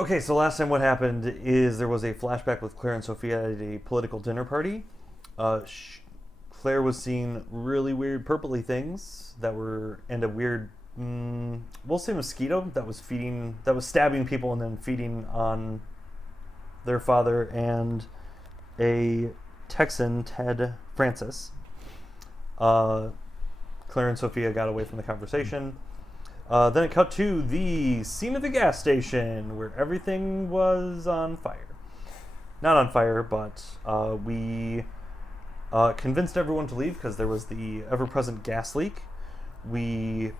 Okay, so last time what happened is there was a flashback with Claire and Sophia at a political dinner party. Claire was seeing really weird purpley things that were, and a weird, we'll say mosquito that was stabbing people and then feeding on their father, and a Texan, Ted Francis. Claire and Sophia got away from the conversation. Then it cut to the scene of the gas station where everything was on fire. Not on fire, but we convinced everyone to leave because there was the ever-present gas leak. We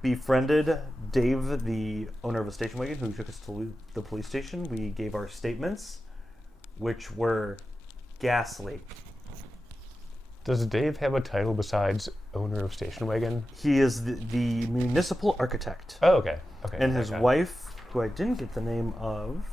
befriended Dave, the owner of a station wagon, who took us to the police station. We gave our statements, which were gas leak. Does Dave have a title besides owner of station wagon? He is the municipal architect. Oh, okay. Okay. And his wife, who I didn't get the name of.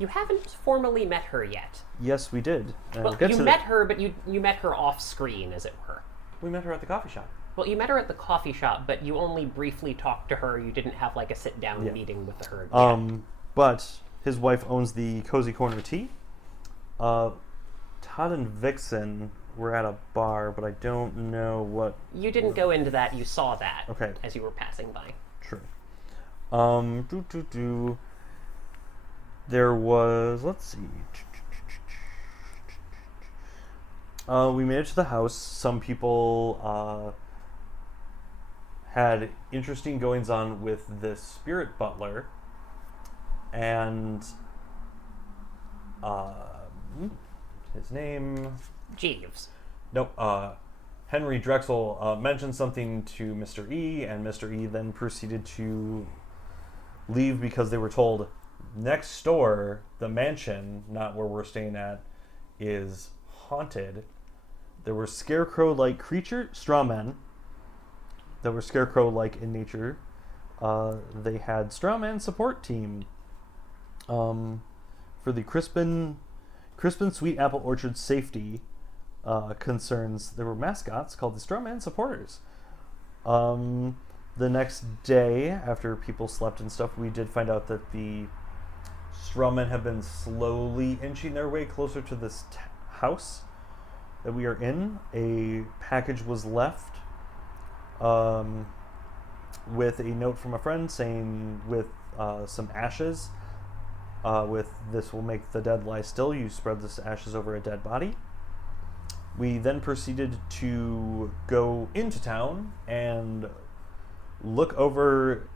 You haven't formally met her yet. Yes, we did. Well, you met her, but you met her off screen, as it were. We met her at the coffee shop. Well, you met her at the coffee shop, but you only briefly talked to her. You didn't have like a sit-down meeting with her. But his wife owns the Cozy Corner Tea. Todd and Vixen were at a bar, but I don't know what... You didn't go into that. You saw that as you were passing by. True. There was... Let's see. We made it to the house. Some people had interesting goings-on with the spirit butler. And... his name... Jeeves. Nope. Henry Drexel mentioned something to Mr. E, and Mr. E then proceeded to leave because they were told next door, the mansion, not where we're staying at, is haunted. There were scarecrow-like straw men that were scarecrow-like in nature. They had straw man support team for the Crispin Sweet Apple Orchard safety concerns. There were mascots called the Strawman Supporters. The next day, after people slept and stuff, we did find out that the strawmen have been slowly inching their way closer to this house that we are in. A package was left with a note from a friend saying, with some ashes, with "this will make the dead lie still, you spread this ashes over a dead body." We then proceeded to go into town and look over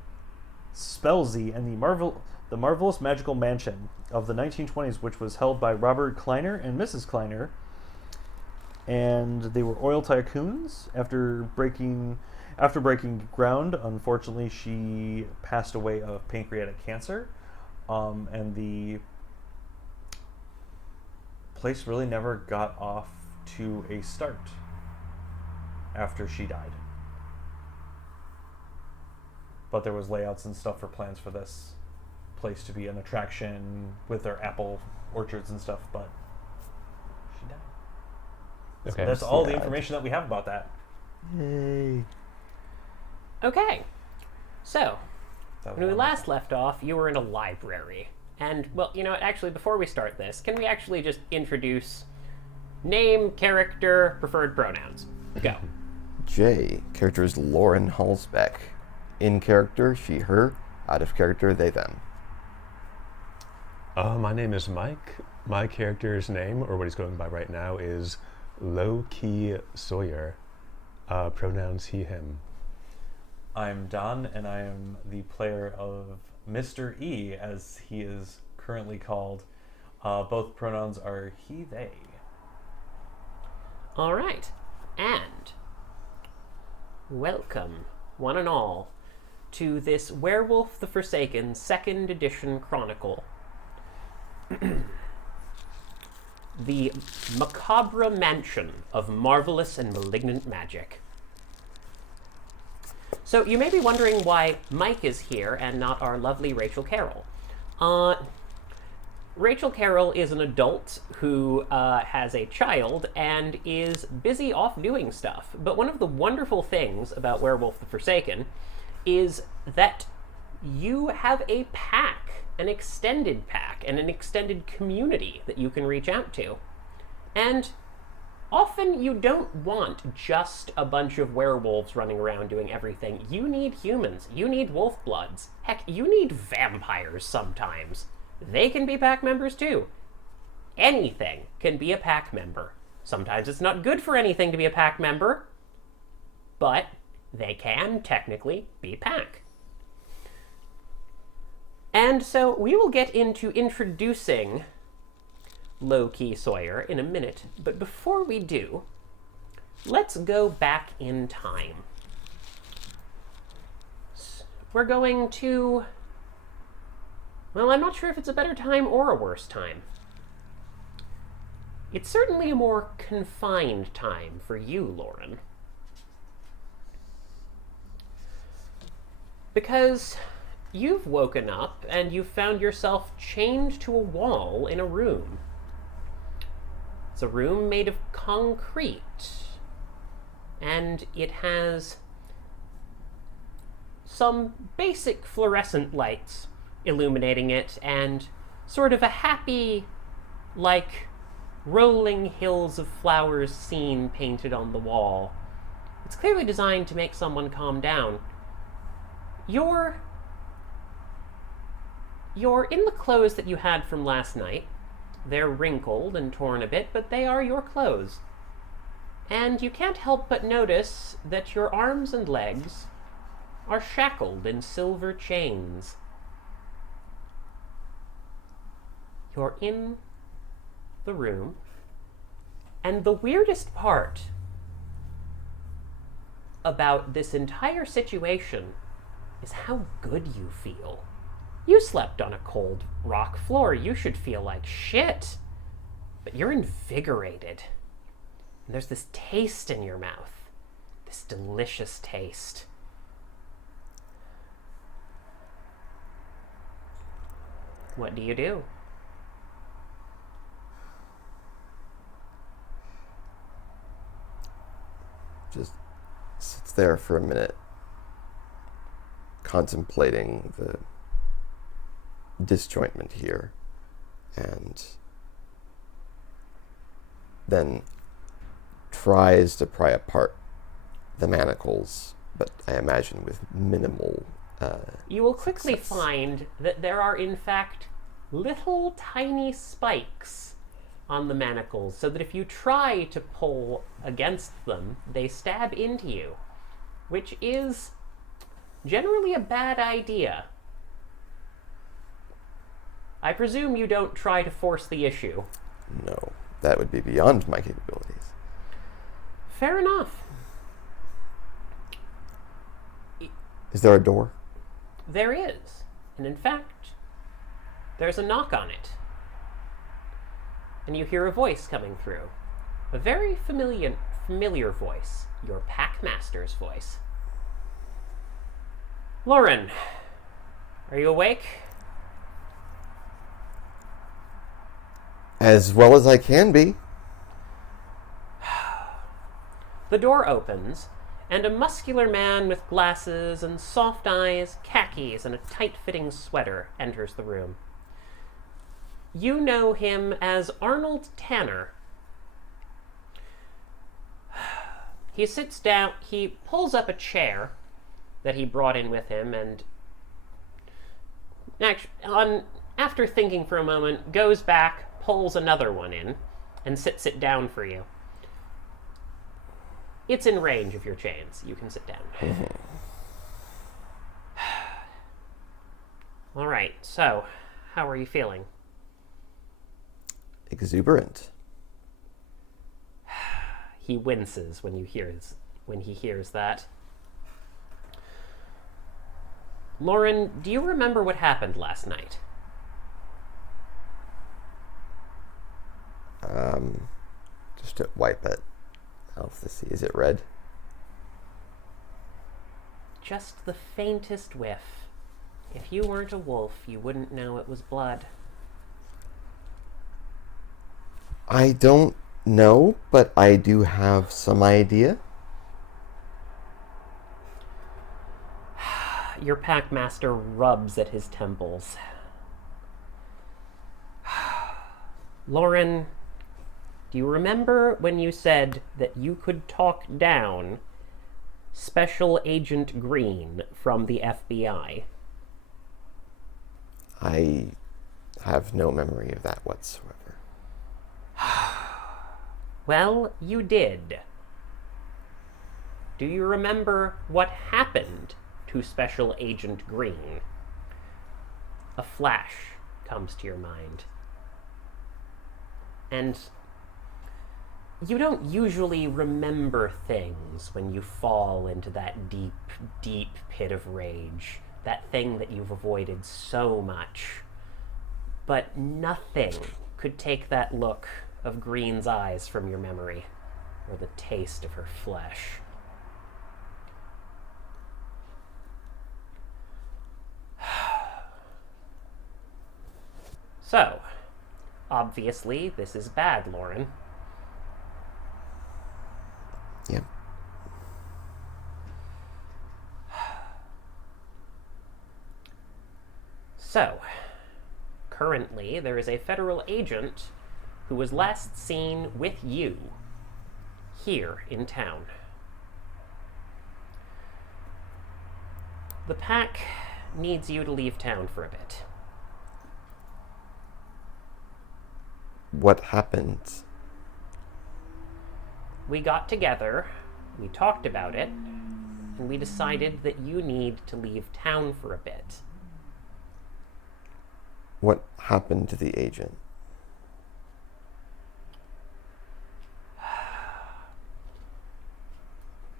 Spellsy and the marvelous magical mansion of the 1920s, which was held by Robert Kleiner and Mrs. Kleiner. And they were oil tycoons. After breaking ground, unfortunately, she passed away of pancreatic cancer. And the place really never got off to a start after she died. But there was layouts and stuff for plans for this place to be an attraction with their apple orchards and stuff, but she died. Okay. So that's all the information that we have about that. Yay. Okay. So, when we last left off, you were in a library. And, well, you know what, actually, before we start this, can we actually just introduce name, character, preferred pronouns? Go. J. Character is Lauren Halsbeck. In character, she, her. Out of character, they, them. My name is Mike. My character's name, or what he's going by right now, is Low-Key Sawyer. Pronouns he, him. I'm Don, and I am the player of Mr. E, as he is currently called. Both pronouns are he, they. All right. And welcome, one and all, to this Werewolf the Forsaken 2nd edition chronicle. The Macabre Mansion of Marvelous and Malignant Magic. So you may be wondering why Mike is here and not our lovely Rachel Carroll. Rachel Carroll is an adult who has a child and is busy off doing stuff. But one of the wonderful things about Werewolf the Forsaken is that you have a pack an extended pack and an extended community that you can reach out to. And often you don't want just a bunch of werewolves running around doing everything. You need humans. You need wolf bloods. Heck, you need vampires sometimes. They can be pack members too. Anything can be a pack member. Sometimes it's not good for anything to be a pack member, but they can technically be pack. And so we will get into introducing Low-Key Sawyer in a minute, but before we do, let's go back in time. We're going to... Well, I'm not sure if it's a better time or a worse time. It's certainly a more confined time for you, Lauren. Because you've woken up and you've found yourself chained to a wall in a room. It's a room made of concrete, and it has some basic fluorescent lights illuminating it, and sort of a happy, like, rolling hills of flowers scene painted on the wall. It's clearly designed to make someone calm down. You're in the clothes that you had from last night. They're wrinkled and torn a bit, but they are your clothes. And you can't help but notice that your arms and legs are shackled in silver chains. You're in the room, and the weirdest part about this entire situation is how good you feel. You slept on a cold rock floor. You should feel like shit. But you're invigorated. And there's this taste in your mouth. This delicious taste. What do you do? Just sits there for a minute, contemplating the disjointment here, and then tries to pry apart the manacles, but I imagine with minimal you will quickly success. find that there are, in fact, little tiny spikes on the manacles, so that if you try to pull against them, they stab into you, which is generally a bad idea. I presume you don't try to force the issue. No, that would be beyond my capabilities. Fair enough. Is there a door? There is. And in fact, there's a knock on it. And you hear a voice coming through. A very familiar voice. Your Packmaster's voice. Lauren, are you awake? As well as I can be. The door opens, and a muscular man with glasses and soft eyes, khakis, and a tight-fitting sweater enters the room. You know him as Arnold Tanner. He sits down, he pulls up a chair that he brought in with him, and after thinking for a moment, goes back, pulls another one in, and sits it down for you. It's in range of your chains. You can sit down. All right, so how are you feeling? Exuberant. He winces when he hears that. Lauren, do you remember what happened last night? Just to wipe it. Else to see. Is it red? Just the faintest whiff. If you weren't a wolf, you wouldn't know it was blood. I don't know, but I do have some idea. Your Packmaster rubs at his temples. Lauren, do you remember when you said that you could talk down Special Agent Green from the FBI? I have no memory of that whatsoever. Well, you did. Do you remember what happened to Special Agent Green? A flash comes to your mind. And you don't usually remember things when you fall into that deep, deep pit of rage, that thing that you've avoided so much. But nothing could take that look of Green's eyes from your memory, or the taste of her flesh. So, obviously, this is bad, Lauren. Yep. So, currently, there is a federal agent who was last seen with you here in town. The pack needs you to leave town for a bit. What happened? We got together, we talked about it, and we decided that you need to leave town for a bit. What happened to the agent?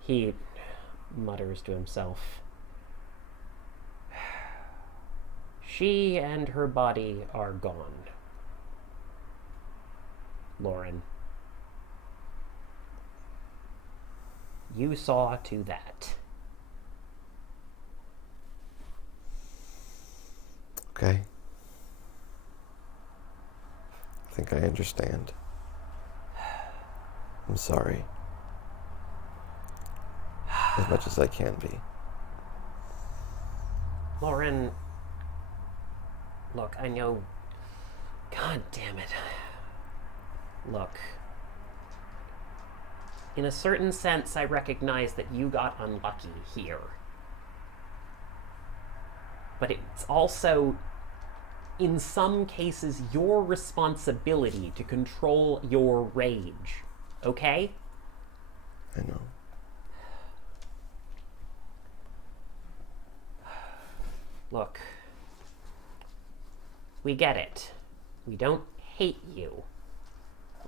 He mutters to himself. She and her body are gone. Lauren. You saw to that. Okay. I think I understand. I'm sorry. As much as I can be. Lauren, look, I know... God damn it. Look. In a certain sense, I recognize that you got unlucky here. But it's also, in some cases, your responsibility to control your rage. Okay? I know. Look. We get it. We don't hate you.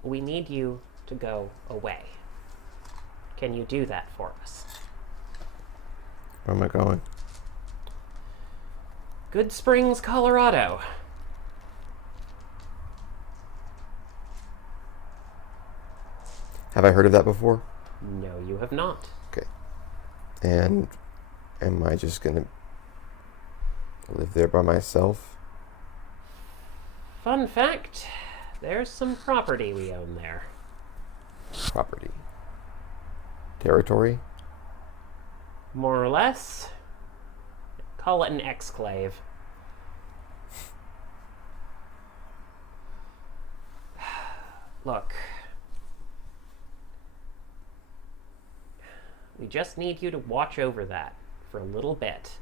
We need you to go away. Can you do that for us? Where am I going? Good Springs, Colorado. Have I heard of that before? No, you have not. Okay. And am I just gonna live there by myself? Fun fact, there's some property we own there. Property. Territory? More or less. Call it an exclave. Look. We just need you to watch over that for a little bit.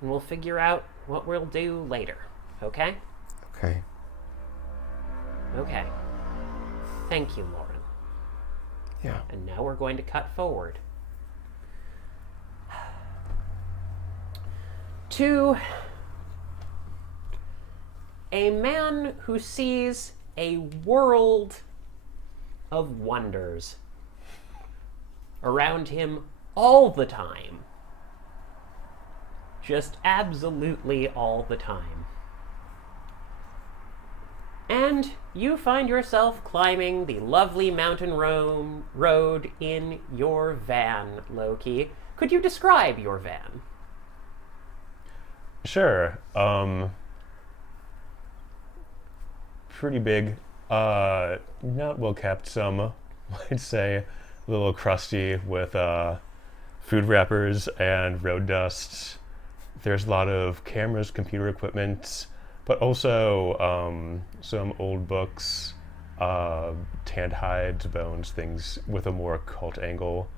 And we'll figure out what we'll do later, okay? Okay. Okay. Thank you, Lauren. Yeah. And now we're going to cut forward to a man who sees a world of wonders around him all the time. Just absolutely all the time. And you find yourself climbing the lovely mountain road in your van, Loki. Could you describe your van? Sure. Pretty big. Not well kept. Some might say a little crusty with food wrappers and road dust. There's a lot of cameras, computer equipment, but also some old books, tanned hides, bones, things with a more cult angle.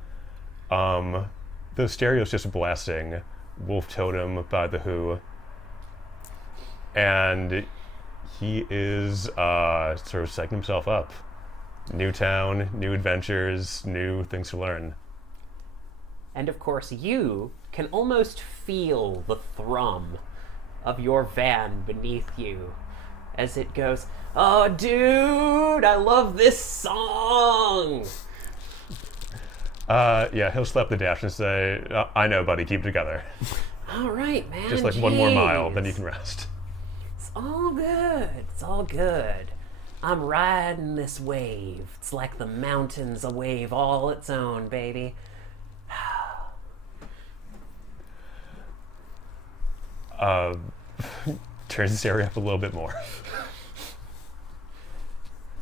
The stereo's just blasting Wolf Totem by The Who. And he is sort of psyching himself up. New town, new adventures, new things to learn. And of course, you can almost feel the thrum of your van beneath you as it goes, "Oh, dude, I love this song!" Yeah, he'll slap the dash and say, "I know, buddy, keep it together." All right, man. Just like one more mile, then you can rest. It's all good. It's all good. I'm riding this wave. It's like the mountain's a wave all its own, baby. Turns this area up a little bit more.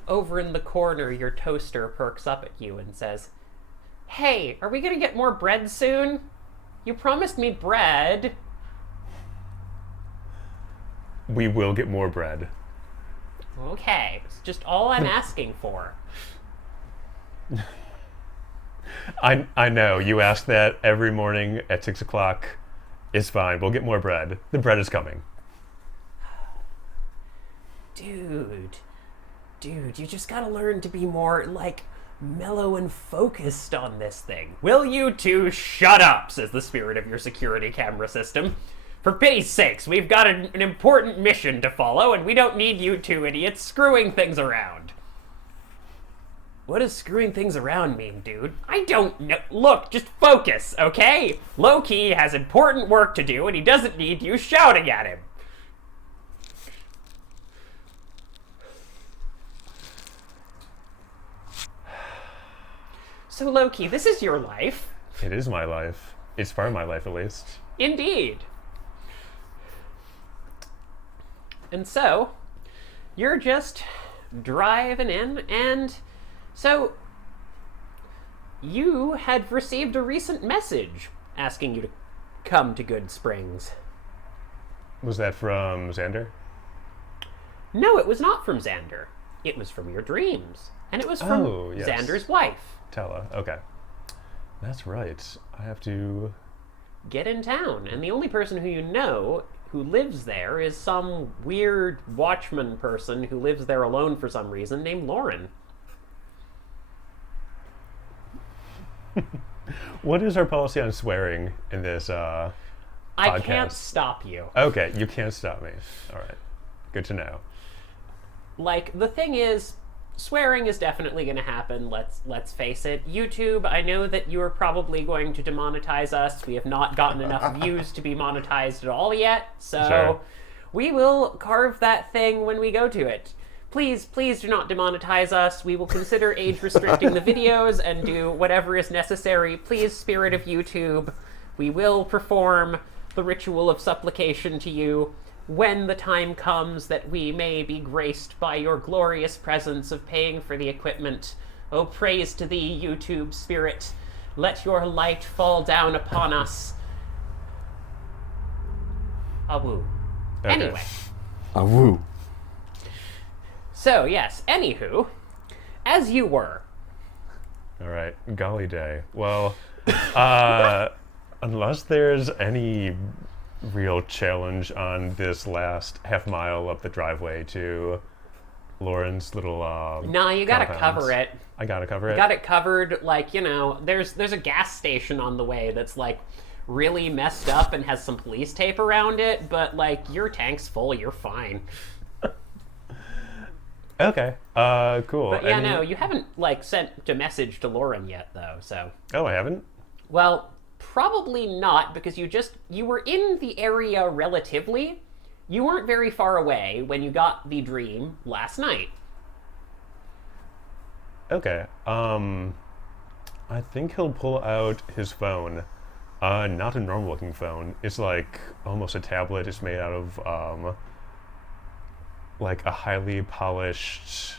Over in the corner, your toaster perks up at you and says, "Hey, are we gonna get more bread soon? You promised me bread." We will get more bread. Okay, it's just all I'm asking for. I know, you ask that every morning at 6 o'clock. It's fine, we'll get more bread. The bread is coming. Dude, you just gotta learn to be more, like, mellow and focused on this thing. Will you two shut up, says the spirit of your security camera system. For pity's sakes, we've got an important mission to follow, and we don't need you two idiots screwing things around. What does screwing things around mean, dude? I don't know. Look, just focus, okay? Low-key has important work to do, and he doesn't need you shouting at him. So, Loki, this is your life. It is my life. It's part of my life, at least. Indeed. And so, you're just driving in, and so you had received a recent message asking you to come to Good Springs. Was that from Xander? No, it was not from Xander. It was from your dreams. And it was from yes. Xander's wife. Tella, okay. That's right. I have to get in town. And the only person who you know who lives there is some weird watchman person who lives there alone for some reason named Lauren. What is our policy on swearing in this I podcast? can't stop you. Okay, you can't stop me. All right. Good to know. Like, the thing is, swearing is definitely going to happen, let's face it. YouTube, I know that you are probably going to demonetize us. We have not gotten enough views to be monetized at all yet, so Sure. We will carve that thing when we go to it. Please do not demonetize us. We will consider age restricting the videos and do whatever is necessary. Please, spirit of YouTube, we will perform the ritual of supplication to you when the time comes that we may be graced by your glorious presence of paying for the equipment. Oh, praise to thee, YouTube spirit. Let your light fall down upon us. Awoo. Okay. Anyway. Awoo. So, yes, anywho, as you were. All right. Golly day. Well, unless there's any real challenge on this last half mile up the driveway to Lauren's little Nah, you gotta compound. cover it. I gotta cover it. Got it covered, like, you know, there's a gas station on the way that's, like, really messed up and has some police tape around it, but, like, your tank's full, you're fine. Okay. Cool. But yeah, no, you haven't, like, sent a message to Lauren yet, though, so. Oh, I haven't? Well, probably not, because you were in the area relatively. You weren't very far away when you got the dream last night. Okay. I think he'll pull out his phone. Not a normal looking phone. It's like almost a tablet. It's made out of like a highly polished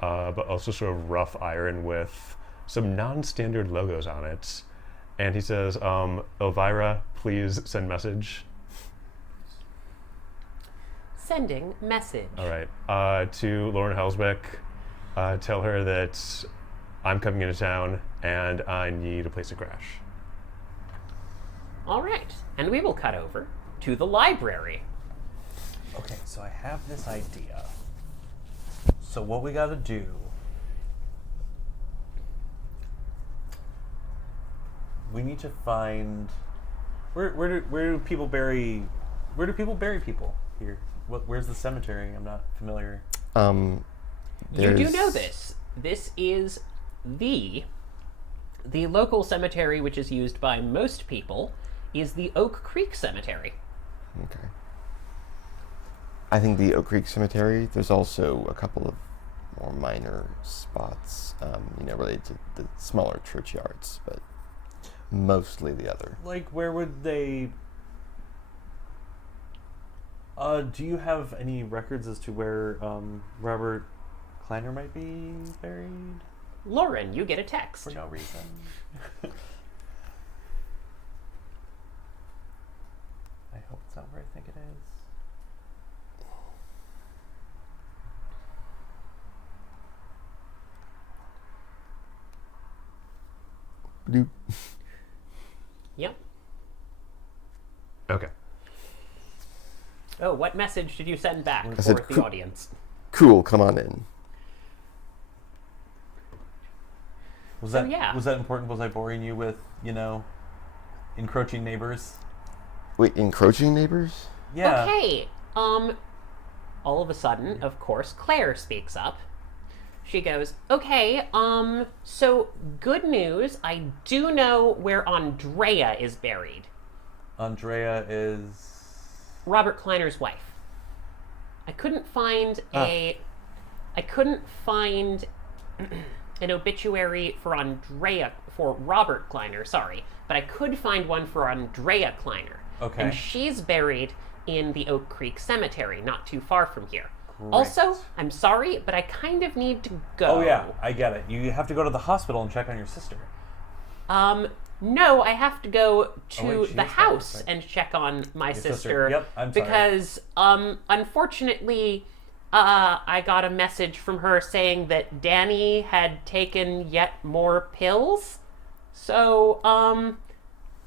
but also sort of rough iron with some non-standard logos on it. And he says, Elvira, please send message. Sending message. All right. To Lauren Helsbeck, tell her that I'm coming into town and I need a place to crash. All right. And we will cut over to the library. Okay, so I have this idea. So what we gotta do... We need to find... Where do people bury people here? Where's the cemetery? I'm not familiar. You do know this. This is the local cemetery, which is used by most people, is the Oak Creek Cemetery. Okay. I think the Oak Creek Cemetery, there's also a couple of more minor spots, related to the smaller churchyards, but mostly the other. Like, where would they... do you have any records as to where Robert Kleiner might be buried? Lauren, you get a text. For no reason. I hope it's not where I think it is. Bloop. Yep. Okay. Oh, what message did you send back for said, the audience? Cool, come on in. Was So, that yeah. was that important? Was I boring you with, encroaching neighbors? Wait, encroaching neighbors? Yeah. Okay. All of a sudden, of course, Claire speaks up. She goes, okay, so good news. I do know where Andrea is buried. Andrea is... Robert Kleiner's wife. I couldn't find an obituary for Robert Kleiner, sorry, but I could find one for Andrea Kleiner. Okay. And she's buried in the Oak Creek Cemetery, not too far from here. Great. Also, I'm sorry, but I kind of need to go. Oh yeah, I get it. You have to go to the hospital and check on your sister. No, I have to go to she the is house right. and check on my Your sister. sister. Yep, I'm sorry. Because, unfortunately, I got a message from her saying that Danny had taken yet more pills. So,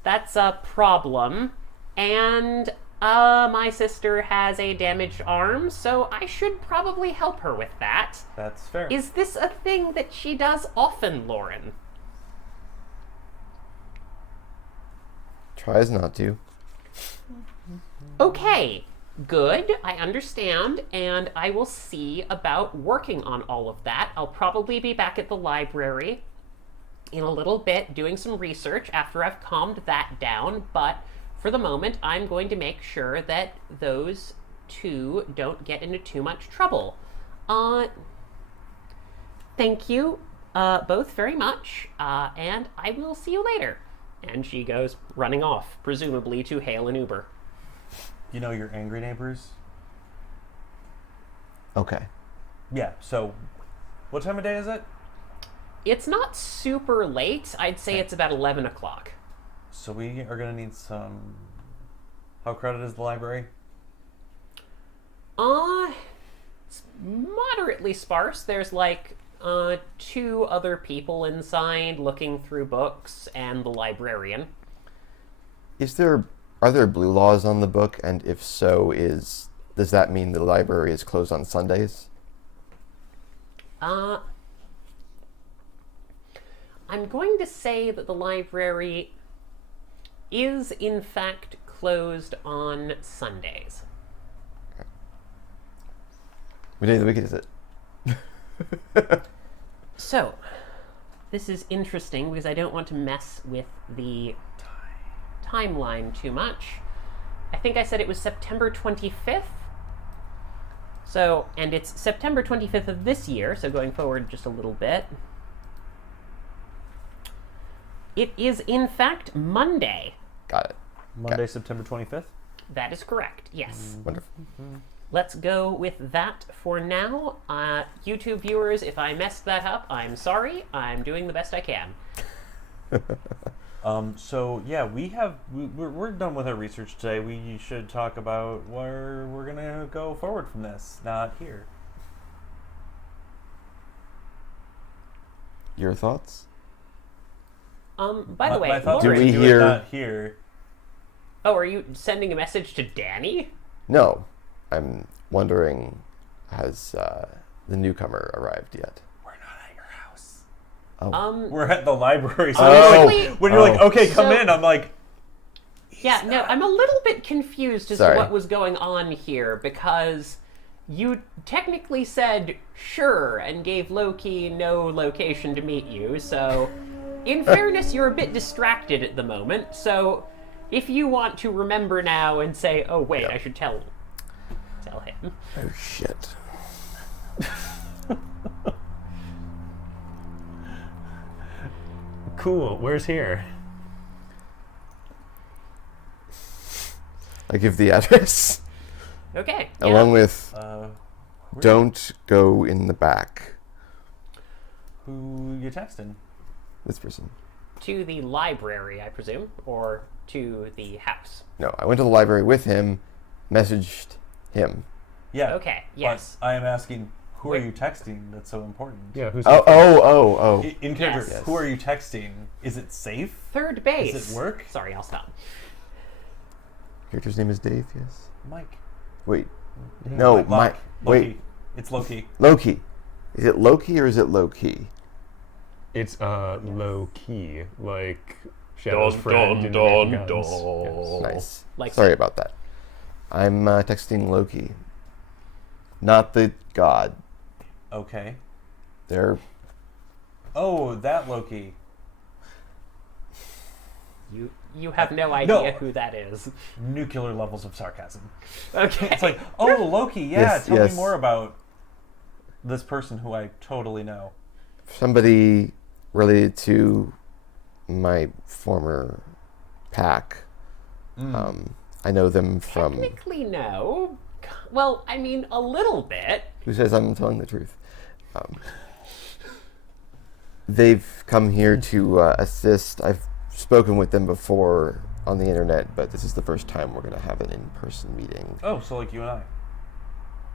that's a problem. And, my sister has a damaged arm, so I should probably help her with that. That's fair. Is this a thing that she does often, Lauren? Tries not to. Okay, good, I understand, and I will see about working on all of that. I'll probably be back at the library in a little bit doing some research after I've calmed that down, but for the moment, I'm going to make sure that those two don't get into too much trouble. Thank you both very much, and I will see you later. And she goes running off, presumably to hail an Uber. You know your angry neighbors? Okay. Yeah, so what time of day is it? It's not super late. I'd say it's about 11 o'clock. So we are going to need some... How crowded is the library? It's moderately sparse. There's like 2 other people inside looking through books and the librarian. Are there blue laws on the book? And if so, does that mean the library is closed on Sundays? I'm going to say that the library is in fact closed on Sundays. What day of the week is it? So, this is interesting because I don't want to mess with the timeline too much. I think I said it was September 25th. So, and it's September 25th of this year, so going forward just a little bit. It is, in fact, Monday. Got it. Monday, September 25th? That is correct, yes. Wonderful. Let's go with that for now. YouTube viewers, if I messed that up, I'm sorry. I'm doing the best I can. So yeah, we're done with our research today. We should talk about where we're gonna go forward from this. Not here. Your thoughts? By the way, my thoughts Lauren, are we to do it hear- not here. oh, are you sending a message to Danny? No. I'm wondering, has the newcomer arrived yet? We're not at your house. Oh. We're at the library. So Honestly- when you're like, okay, come So- in, I'm like, Yeah, no, I'm a little bit confused as Sorry. to what was going on here because you technically said sure and gave Loki no location to meet you, so in fairness, you're a bit distracted at the moment, so if you want to remember now and say, oh wait, I should tell him. Oh, shit. Cool. Where's here? I give the address. Okay. Yeah. Along with, where- don't go in the back. who you texting? This person. To the library, I presume, or to the house. No, I went to the library with him, messaged him. Yeah. Okay, yes. But I am asking, who Wait. are you texting? That's so important. Yeah, who's Oh. In character, Yes. who are you texting? Is it safe? Third base. Does it work? Sorry, I'll stop. Character's name is Dave, yes. Mike. Wait. No, Loki. Mike. Loki. Wait. It's Loki. Loki. Is it Loki or is it low-key? It's low key, like Shadow's Dun, friend in dun, American dun, Guns. dun. Nice. Like Sorry about that. I'm texting Loki. Not the god. Okay. They're... Oh, that Loki. You have no idea No. who that is. Nuclear levels of sarcasm. Okay. It's like, oh, Loki, yeah, Yes, tell yes. me more about this person who I totally know. somebody related to my former pack. I know them from... Technically, no. Well, I mean, a little bit. Who says I'm telling the truth? They've come here to assist. I've spoken with them before on the internet, but this is the first time we're going to have an in-person meeting. Oh, so like you and I. You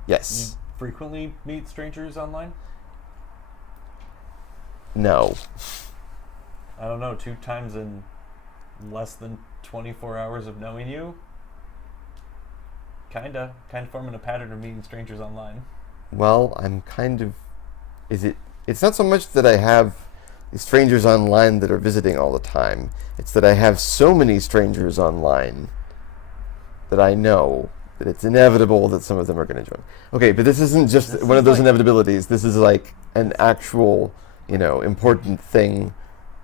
Yes. frequently meet strangers online? No. I don't know, 2 times in less than 24 hours of knowing you? Kinda forming a pattern of meeting strangers online. Well, I'm kind of... It's not so much that I have these strangers online that are visiting all the time. It's that I have so many strangers online that I know that it's inevitable that some of them are going to join. Okay, but this isn't just This one is of those like- inevitabilities. This is like an actual, important thing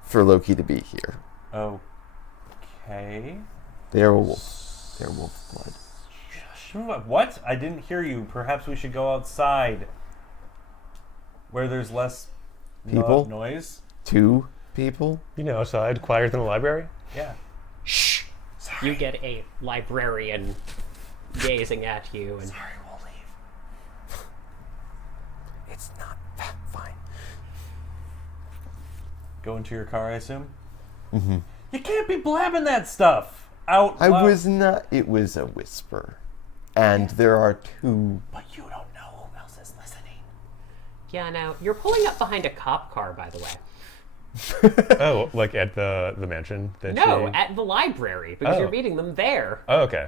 for Loki to be here. Okay. They are wolf. They are wolf blood. What? I didn't hear you. Perhaps we should go outside where there's less People? noise. 2 people? Outside, quieter than the library. Yeah. You get a librarian gazing at you, and Sorry, we'll leave. It's not fine. Go into your car, I assume? Mm-hmm. You can't be blabbing that stuff out I loud. was not... It was a whisper. And there are 2... But you don't know who else is listening. yeah, now you're pulling up behind a cop car, by the way. Oh, like at the mansion? That No, she... at the library because Oh. you're meeting them there. Oh, okay.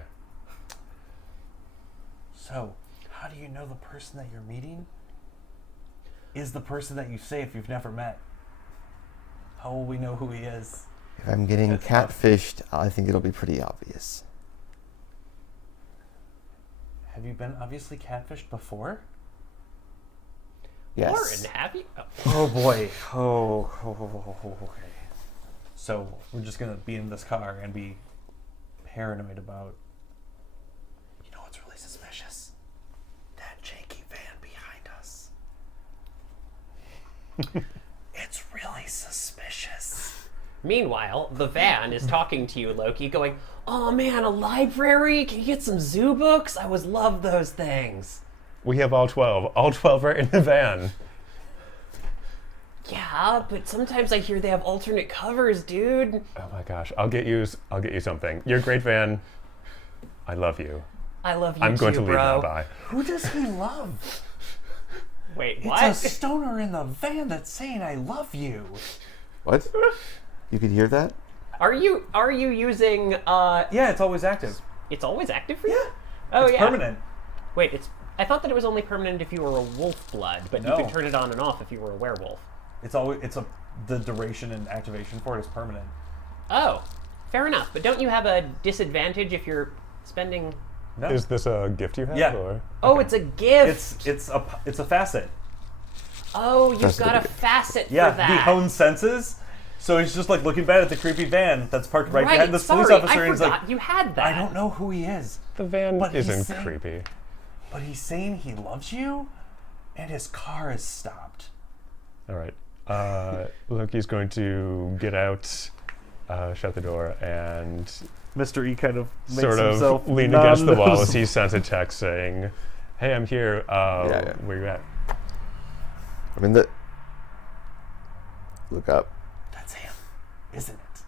So, how do you know the person that you're meeting is the person that you say if you've never met? How will we know who he is? If I'm getting That's tough. catfished, I think it'll be pretty obvious. Have you been obviously catfished before? Yes. Lauren, have you? Oh. Oh boy. Okay. So we're just gonna be in this car and be paranoid about. You know what's really suspicious? That janky van behind us. It's really suspicious. Meanwhile, the van is talking to you, Loki, going, "Oh man, a library? Can you get some zoo books? I always love those things." We have all 12. All 12 are in the van. Yeah, but sometimes I hear they have alternate covers, dude. Oh my gosh, I'll get you something. You're a great fan. I love you. I love you I'm going too, to leave bro. now. Bye. Who does he love? Wait, what? It's a stoner in the van that's saying I love you. What? You could hear that? Are you using Yeah, it's always active. It's always active for you? Yeah. Oh It's yeah. permanent. Wait, I thought that it was only permanent if you were a wolf blood, but you No. could turn it on and off if you were a werewolf. The duration and activation for it is permanent. Oh, fair enough. But don't you have a disadvantage if you're spending? No. Is this a gift you have? Yeah. Or? Oh, it's a gift. It's a facet. Oh, you've That's got a the- facet Yeah, for that. he hones senses. So he's just like looking bad at the creepy van that's parked right Right, behind this sorry, police officer, I and he's forgot like, you had that. I don't know who he is, The van But he's isn't saying- creepy. but he's saying he loves you, and his car is stopped. All right. Loki's going to get out, shut the door, and Mr. E kind of makes sort himself of lean against the wall as non-noticeable. he sends a text saying, "Hey, I'm here. Yeah. Where you at?" I'm in the... Look up. That's him, isn't it?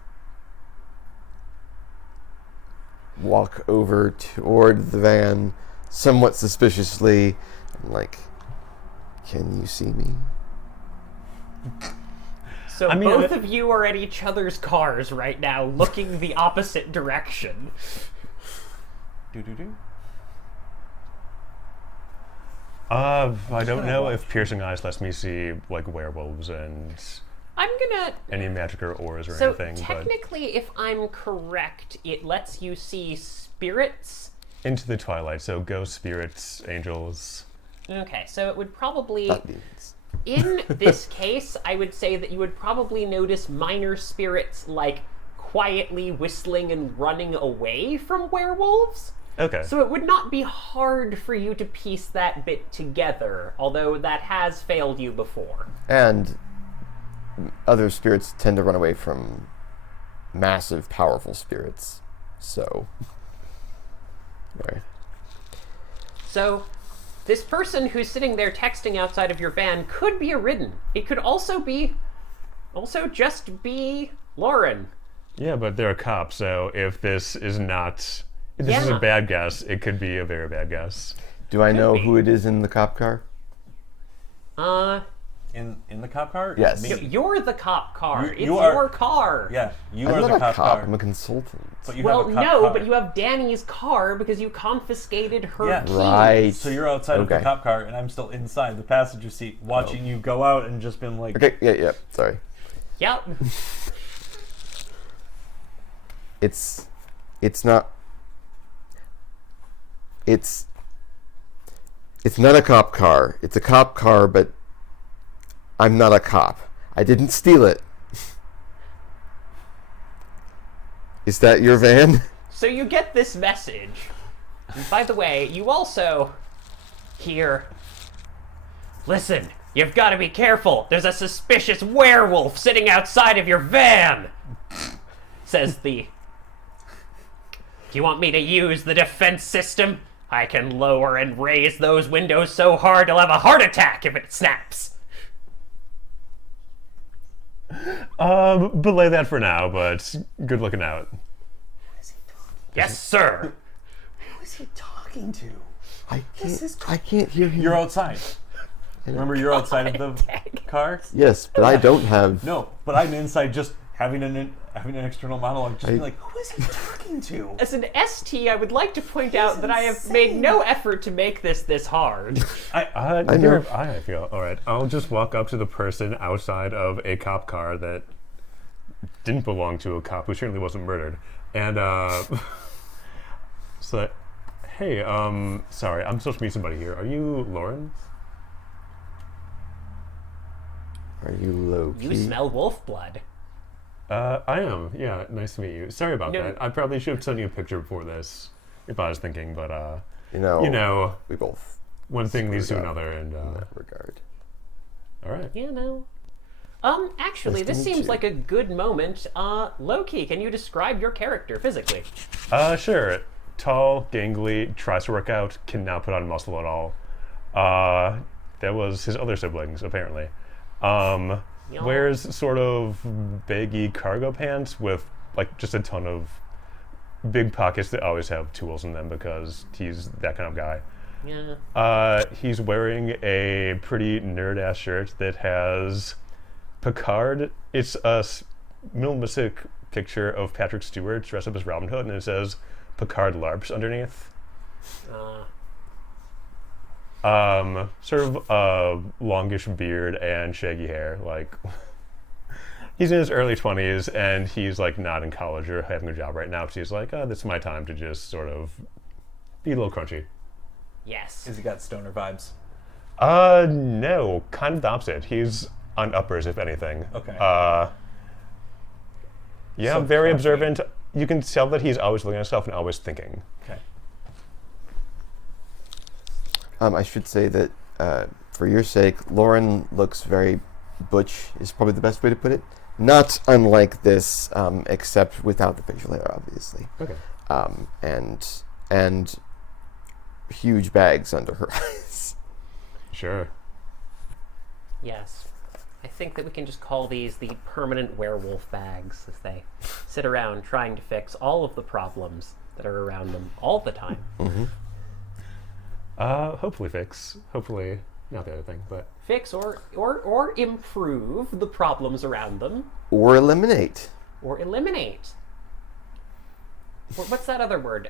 Walk over toward the van somewhat suspiciously. I'm like, can you see me? So I mean, both of you are at each other's cars right now, looking the opposite direction. Do. I don't know if piercing eyes lets me see like werewolves and I'm gonna. any magic or auras or So anything, technically, if I'm correct, it lets you see spirits. but into the twilight. So ghosts, spirits, angels. Okay, so it would probably. Not demons. In this case, I would say that you would probably notice minor spirits like quietly whistling and running away from werewolves. Okay. So it would not be hard for you to piece that bit together, although that has failed you before. And other spirits tend to run away from massive, powerful spirits. So, right. So this person who's sitting there texting outside of your van could be a Ridden. It could also just be Lauren. Yeah, but they're a cop, so if this is not, if this is Yeah. a bad guess, it could be a very bad guess. Do I know be. who it is in the cop car? In the cop car? Yes. Me. You're the cop car. You It's are- your car. Yeah, you I'm are not the a cop cop. car. I'm a consultant. But you Well, have a cop no, car. but you have Danny's car because you confiscated her Yeah. keys. Right. So you're outside of the Okay. cop car, and I'm still inside the passenger seat, watching you go out and just been like, Okay. Yeah. Sorry. Yep. It's not. It's not a cop car. It's a cop car, but I'm not a cop. I didn't steal it. Is that your van? So you get this message. And by the way, you also hear, listen, you've got to be careful. There's a suspicious werewolf sitting outside of your van. Says the... Do you want me to use the defense system? I can lower and raise those windows so hard you'll have a heart attack if it snaps. Belay that for now, but good looking out. Yes, sir. who is he talking to? I can't hear him. You're outside. Remember, you're outside of the car? Yes, but I don't have. No, but I'm inside just having an external monologue, just being like, who is he talking to? As an ST, I would like to point out that I have made no effort to make this hard. I know. I feel all right. I'll just walk up to the person outside of a cop car that didn't belong to a cop who certainly wasn't murdered, and so, hey, sorry, I'm supposed to meet somebody here. Are you Lauren? Are you low key? You smell wolf blood. I am. Yeah, nice to meet you. Sorry about No. that. I probably should have sent you a picture before this, if I was thinking. But You know. you know, We both one thing leads to screwed up another, and in that regard. all right. You know. Actually, Nice to this meet seems you. like a good moment. Loki, can you describe your character physically? Sure. Tall, gangly, tries to work out, cannot put on muscle at all. That was his other siblings, apparently. Y'all- wears sort of baggy cargo pants with like just a ton of big pockets that always have tools in them because he's that kind of guy. Yeah. He's wearing a pretty nerd-ass shirt that has Picard. It's a minimalistic picture of Patrick Stewart dressed up as Robin Hood, and it says Picard LARPs underneath. Sort of longish beard and shaggy hair. Like, he's in his early 20s, and he's like not in college or having a job right now. So he's like, oh, this is my time to just sort of be a little crunchy. Yes. Has he got stoner vibes? No, kind of the opposite. He's on uppers, if anything. Okay. Yeah, So very crunchy. observant. You can tell that he's always looking at stuff and always thinking. Okay. I should say that for your sake, Lauren looks very butch, is probably the best way to put it. Not unlike this, except without the facial hair, obviously. Okay. And huge bags under her eyes. Sure. Yes. I think that we can just call these the permanent werewolf bags as they sit around trying to fix all of the problems that are around them all the time. Hopefully fix. Hopefully not the other thing, but Fix or improve the problems around them Or eliminate. or eliminate. What's that other word?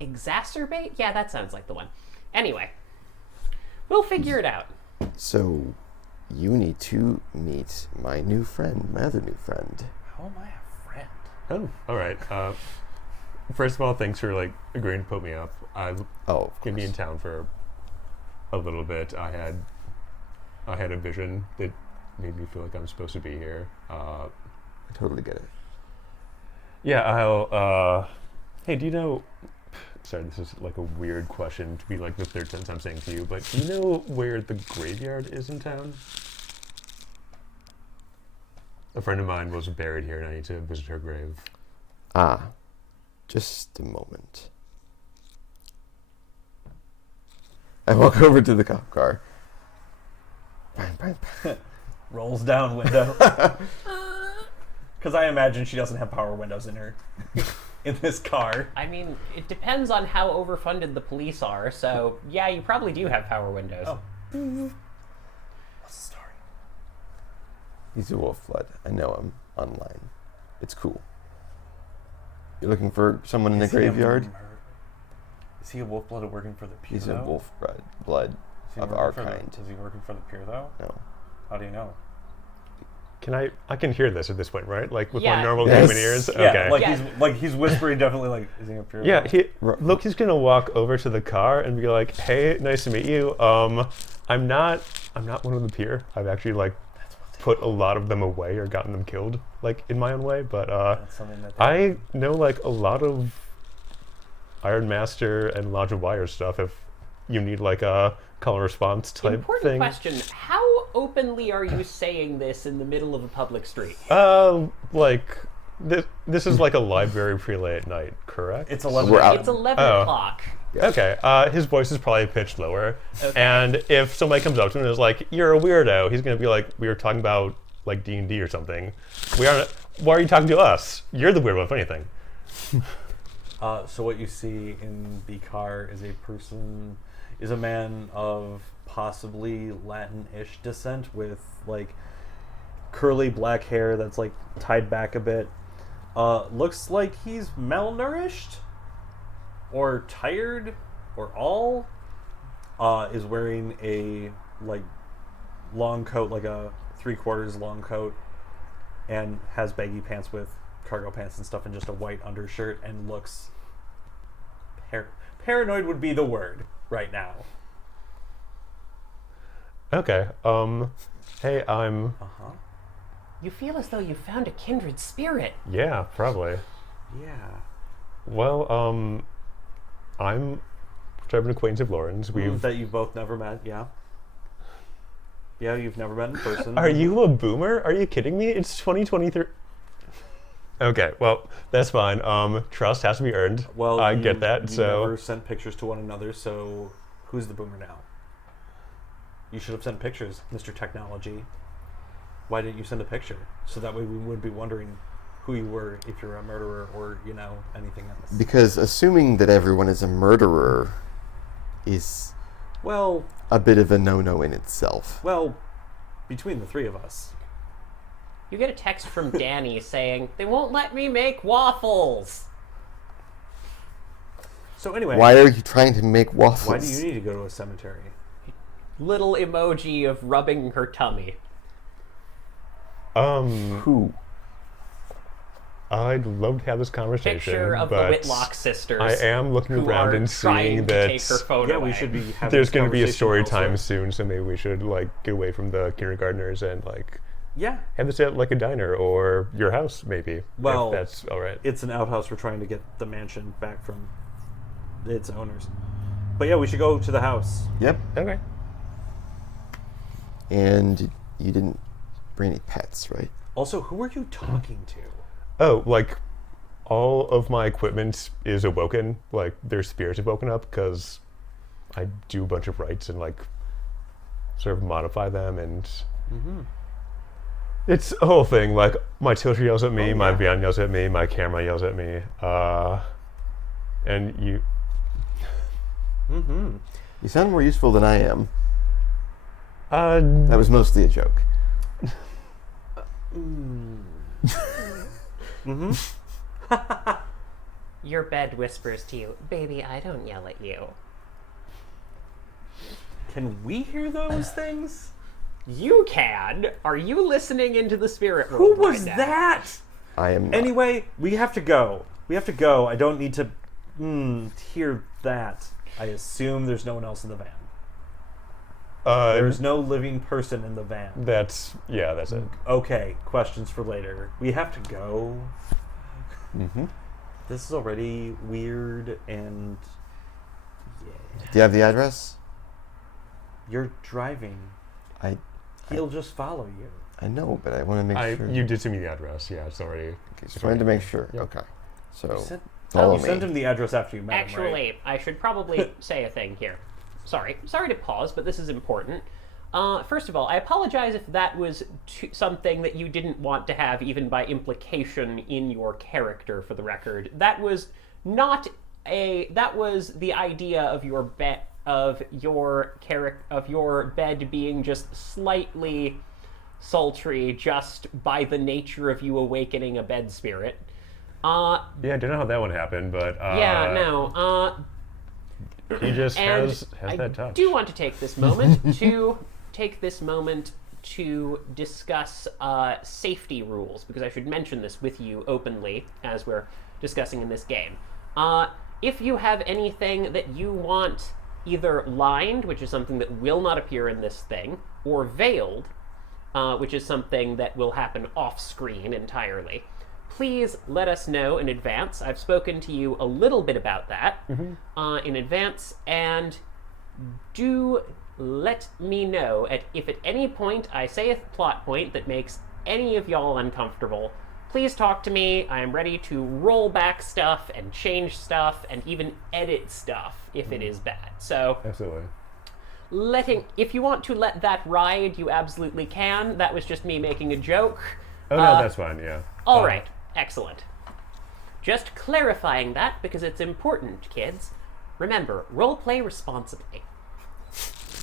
Exacerbate? Yeah, that sounds like the one. Anyway, we'll figure it out. So, you need to meet my new friend, my other new friend. How am I a friend? oh, all right. First of all, thanks for like agreeing to put me up. I've Oh, of been in course. town for a little bit. I had a vision that made me feel like I'm supposed to be here. I totally get it. Yeah, I'll. Hey, do you know? Sorry, this is like a weird question to be like the third sentence I'm saying to you, but do you know where the graveyard is in town? A friend of mine was buried here, and I need to visit her grave. Ah, just a moment. I walk over to the cop car. Bang, bang, bang. Rolls down window. Because I imagine she doesn't have power windows in her in this car. I mean, it depends on how overfunded the police are, so yeah, you probably do have power windows. Oh. What's the story? He's a wolf blood. I know him online. It's cool. You're looking for someone in the graveyard? Is he a wolf blood working for the pier? He's a though? wolf blood Is he of working our for the- kind. Is he working for the pier though? No. How do you know? I can hear this at this point, right? Like with Yeah. my normal Yes. human ears? Yeah, Okay. like he's whispering definitely like, is he a pier? Yeah, though? look, he's gonna walk over to the car and be like, "Hey, nice to meet you. I'm not one of the pier. I've actually like put a lot of them away or gotten them killed, like in my own way. But That's something that they- I know like a lot of Iron Master and Lodge of Wire stuff. If you need like a call and response type Important thing. question. How openly are you saying this in the middle of a public street? Like this is like a library prelay at night, correct? It's 11. We're out. It's 11 Oh. o'clock. Okay, his voice is probably pitched lower, and if somebody comes up to him and is like, "You're a weirdo," he's gonna be like, "We were talking about like D&D or something. We aren't. Why are you talking to us? You're the weirdo, if anything." So what you see in the car is a man of possibly Latin-ish descent with like curly black hair that's like tied back a bit. Looks like he's malnourished or tired or all. Is wearing a like long coat, like a 3/4 long coat, and has baggy pants with cargo pants and stuff and just a white undershirt, and looks paranoid would be the word right now. Okay. Hey, I'm. You feel as though you found a kindred spirit. Yeah, probably. Yeah. Well, I'm an acquaintance of Lauren's. We've. That you've both never met, yeah. Yeah, you've never met in person. Are you a boomer? Are you kidding me? It's 2023. Okay, well, that's fine. Trust has to be earned. Well, I you- get that. You So never sent pictures to one another, so who's the boomer now? You should have sent pictures, Mr. Technology. Why didn't you send a picture? So that way we wouldn't be wondering who you were, if you're a murderer or, anything else. Because assuming that everyone is a murderer is Well, a bit of a no-no in itself. between the three of us. You get a text from Danny saying, "They won't let me make waffles." So anyway, Why are you trying to make waffles? why do you need to go to a cemetery? Little emoji of rubbing her tummy. Who? I'd love to have this conversation. Picture of the but Whitlock sisters. I am looking who around are and trying seeing to that take her phone Yeah, away. we should be having there's this going to be a conversation story elsewhere. time soon, so maybe we should get away from the kindergartners and Yeah. have this at a diner or your house, maybe. Well, if that's all right. It's an outhouse. We're trying to get the mansion back from its owners. But yeah, we should go to the house. Yep. Okay. And you didn't bring any pets, right? Also, who are you talking to? Oh, all of my equipment is awoken. Their spirits have woken up because I do a bunch of rites and sort of modify them, and it's a whole thing. My tilter yells at me, my Vian yells at me, my camera yells at me, and you. You sound more useful than I am. Uh, That was mostly a joke. Your bed whispers to you, "Baby, I don't yell at you." Can we hear those things? You can. Are you listening into the spirit Who world was right now? that? I am not. Anyway, we have to go. I don't need to hear that. I assume there's no one else in the van. There's no living person in the van. that's it. Okay, questions for later. We have to go. Mm-hmm. This is already weird and... Do you have the address? You're driving. He'll just follow you. I know, but I want to make sure. You did send me the address. Yeah, it's already. Okay, just wanted to make sure. Yep. Okay. So, Sent, follow you me. sent him the address after you met him, Actually, right? I should probably say a thing here. Sorry to pause, but this is important. First of all, I apologize if that was something that you didn't want to have, even by implication, in your character. For the record, that was not a. That was the idea of your bed being just slightly sultry, just by the nature of you awakening a bed spirit. Yeah, I don't know how that one happened, but he just And has that touch. I do want to take this moment to discuss safety rules, because I should mention this with you openly as we're discussing in this game. If you have anything that you want either lined, which is something that will not appear in this thing, or veiled, which is something that will happen off-screen entirely, please let us know in advance. I've spoken to you a little bit about that in advance, and do let me know if at any point I say a plot point that makes any of y'all uncomfortable. Please talk to me. I am ready to roll back stuff and change stuff and even edit stuff if it is bad. So Absolutely. if you want to let that ride, you absolutely can. That was just me making a joke. Oh no, that's fine. Yeah. All right, excellent. Just clarifying that because it's important, kids. Remember, roleplay responsibly.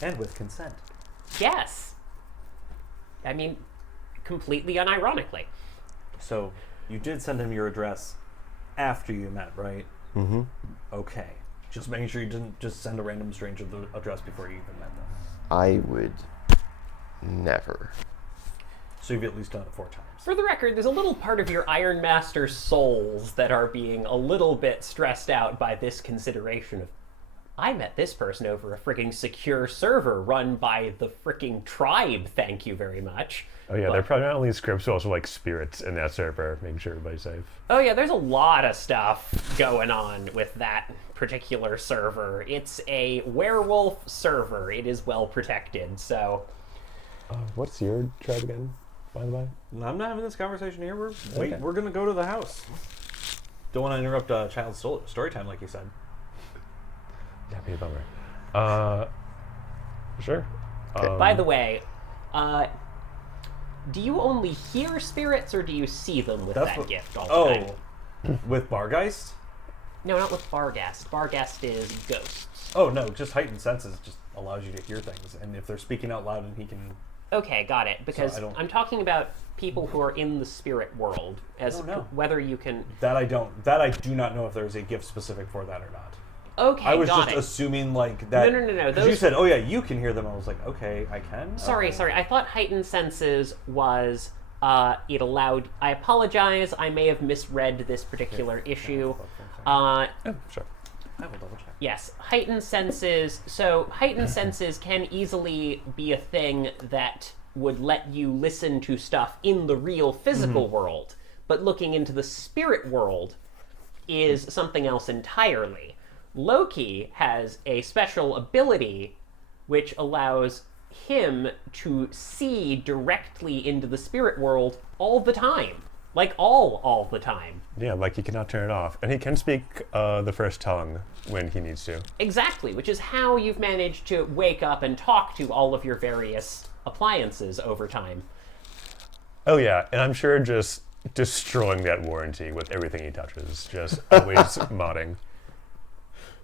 And with consent. Yes. I mean, completely unironically. So, you did send him your address after you met, right? Mm-hmm. Okay. Just making sure you didn't just send a random stranger the address before you even met them. I would never. So you've at least done it 4 times. For the record, there's a little part of your Iron Master souls that are being a little bit stressed out by this consideration of, I met this person over a freaking secure server run by the freaking tribe, thank you very much. Oh yeah, they're probably not only scripts, but also spirits in that server, making sure everybody's safe. Oh yeah, there's a lot of stuff going on with that particular server. It's a werewolf server. It is well protected, so... What's your tribe again, by the way? I'm not having this conversation here. We're Okay. we're gonna go to the house. Don't want to interrupt a child's story time, like you said. That'd be a bummer. Sure. By the way, do you only hear spirits, or do you see them with that gift all the time? With Bargeist? No, not with Barghast. Barghast is ghosts. Oh, no, just heightened senses just allows you to hear things. And if they're speaking out loud and he can... Okay, got it. Because I'm talking about people who are in the spirit world, as whether you can... That I do not know if there's a gift specific for that or not. Okay, I was just assuming like that... No. Those... You said, oh yeah, you can hear them. I was like, okay, I can? Sorry. I thought heightened senses was... it allowed... I apologize, I may have misread this particular issue. Sure. I will double check. Yes, heightened senses. So, heightened senses can easily be a thing that would let you listen to stuff in the real physical world, but looking into the spirit world is something else entirely. Loki has a special ability which allows him to see directly into the spirit world all the time. Like, all the time. Yeah, like he cannot turn it off. And he can speak the first tongue when he needs to. Exactly, which is how you've managed to wake up and talk to all of your various appliances over time. Oh yeah, and I'm sure just destroying that warranty with everything he touches. Just always modding.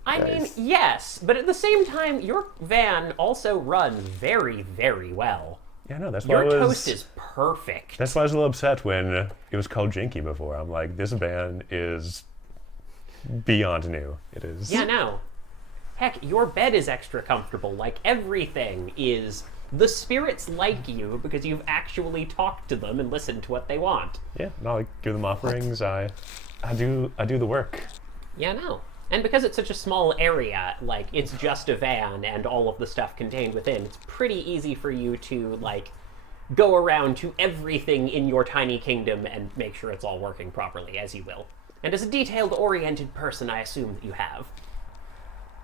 I mean, yes, but at the same time, your van also runs very, very well. Yeah, no, that's why your toast is perfect. That's why I was a little upset when it was called Jinky before. I'm like, this van is beyond new. It is. Yeah, no. Heck, your bed is extra comfortable. Like, everything is... The spirits like you because you've actually talked to them and listened to what they want. Yeah, no, I give them offerings. I do the work. Yeah, no. And because it's such a small area, like, it's just a van and all of the stuff contained within, it's pretty easy for you to, like, go around to everything in your tiny kingdom and make sure it's all working properly, as you will. And as a detailed-oriented person, I assume that you have.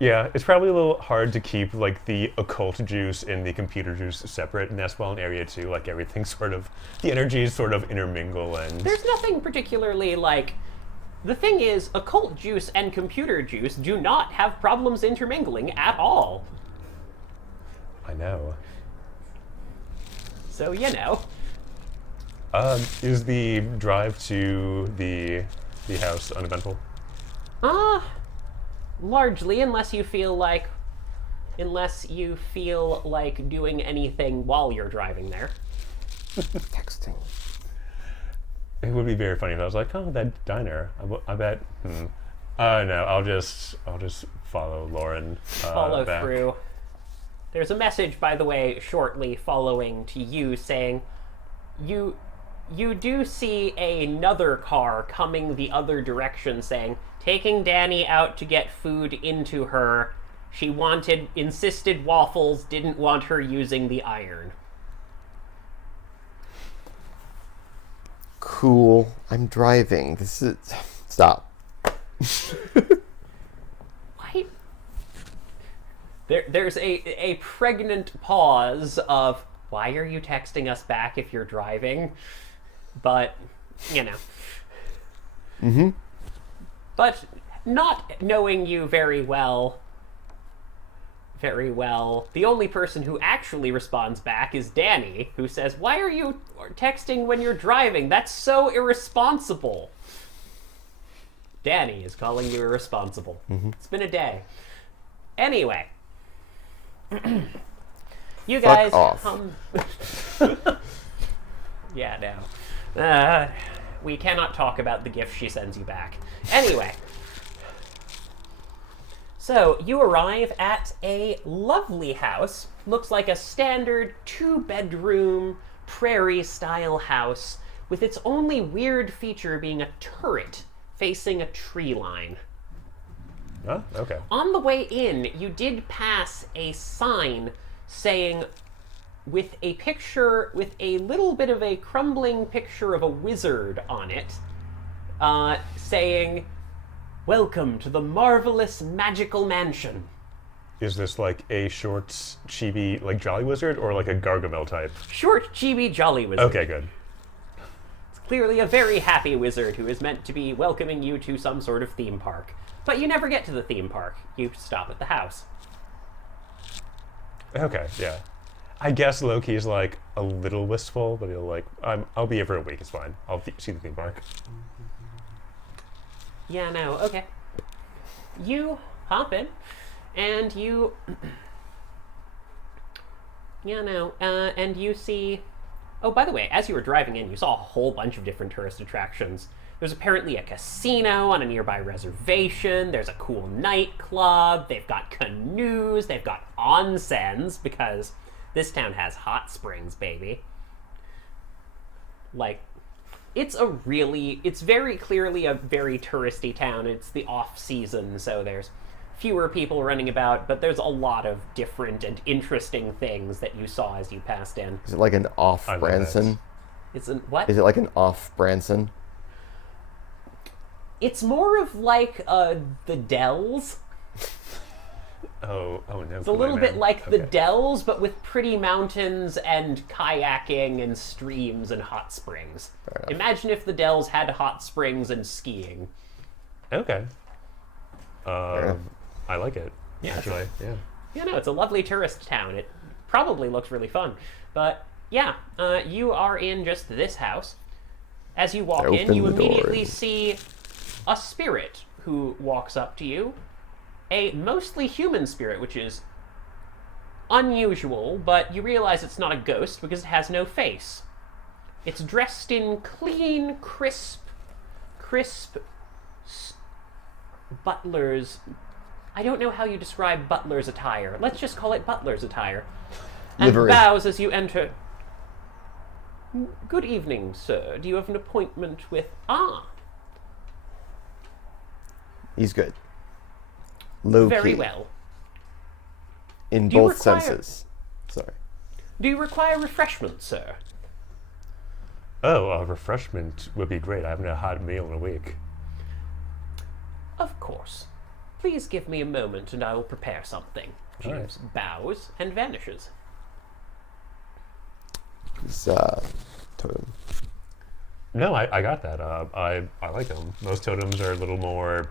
Yeah, it's probably a little hard to keep, like, the occult juice and the computer juice separate in that small area, too. Like, everything sort of... The energies sort of intermingle and... There's nothing particularly, like... The thing is, occult juice and computer juice do not have problems intermingling at all. I know. So, you know. Is the drive to the house uneventful? Largely, unless you feel like doing anything while you're driving there. Texting. It would be very funny if I was like, oh, that diner. I bet. No, I'll just follow Lauren. Follow back. through. There's a message, by the way, shortly following to you saying, you do see another car coming the other direction saying, taking Danny out to get food into her. She insisted waffles, didn't want her using the iron. Cool. I'm driving. This is... Stop. Why? There's a pregnant pause of, why are you texting us back if you're driving? But, you know. Mm-hmm. But not knowing you very well, the only person who actually responds back is Danny, who says, why are you texting when you're driving? That's so irresponsible. Danny is calling you irresponsible. Mm-hmm. It's been a day. Anyway. You guys off. Yeah, no. We cannot talk about the gift she sends you back. Anyway. So, you arrive at a lovely house. Looks like a standard 2-bedroom, prairie-style house, with its only weird feature being a turret facing a tree line. Oh, okay. On the way in, you did pass a sign saying, with a picture, with a little bit of a crumbling picture of a wizard on it, saying, welcome to the marvelous magical mansion. Is this like a short, chibi, like Jolly Wizard, or like a Gargamel type? Short, chibi, jolly wizard. Okay, good. It's clearly a very happy wizard who is meant to be welcoming you to some sort of theme park. But you never get to the theme park. You stop at the house. Okay, yeah. I guess Loki's like a little wistful, but he'll like, I'll be here for a week. It's fine. I'll see the theme park. Yeah, no, okay. You hop in, and you... yeah, no, and you see... Oh, by the way, as you were driving in, you saw a whole bunch of different tourist attractions. There's apparently a casino on a nearby reservation, there's a cool nightclub, they've got canoes, they've got onsens, because this town has hot springs, baby. Like... It's very clearly a very touristy town. It's the off-season, so there's fewer people running about, but there's a lot of different and interesting things that you saw as you passed in. Is it like an off Branson? It's an what? Is it like an off Branson? It's more of like the Dells. Oh no. It's a little bit like the Dells, but with pretty mountains and kayaking and streams and hot springs. Imagine if the Dells had hot springs and skiing. Okay. I like it. Yeah, actually. Yeah. Yeah, no, it's a lovely tourist town. It probably looks really fun. But yeah, you are in just this house. As you walk in, you immediately see a spirit who walks up to you. A mostly human spirit, which is unusual, but you realize it's not a ghost because it has no face. It's dressed in clean, crisp butler's... I don't know how you describe butler's attire. Let's just call it butler's attire. And Livery. bows as you enter. Good evening, sir. Do you have an appointment with... Ah! He's good. Low Very key. well. In Do you both require- senses. Sorry. Do you require refreshment, sir? Oh, a refreshment would be great. I haven't had a hot meal in a week. Of course. Please give me a moment and I will prepare something. She All right. bows and vanishes. He's totem. No, I got that. I like them. Most totems are a little more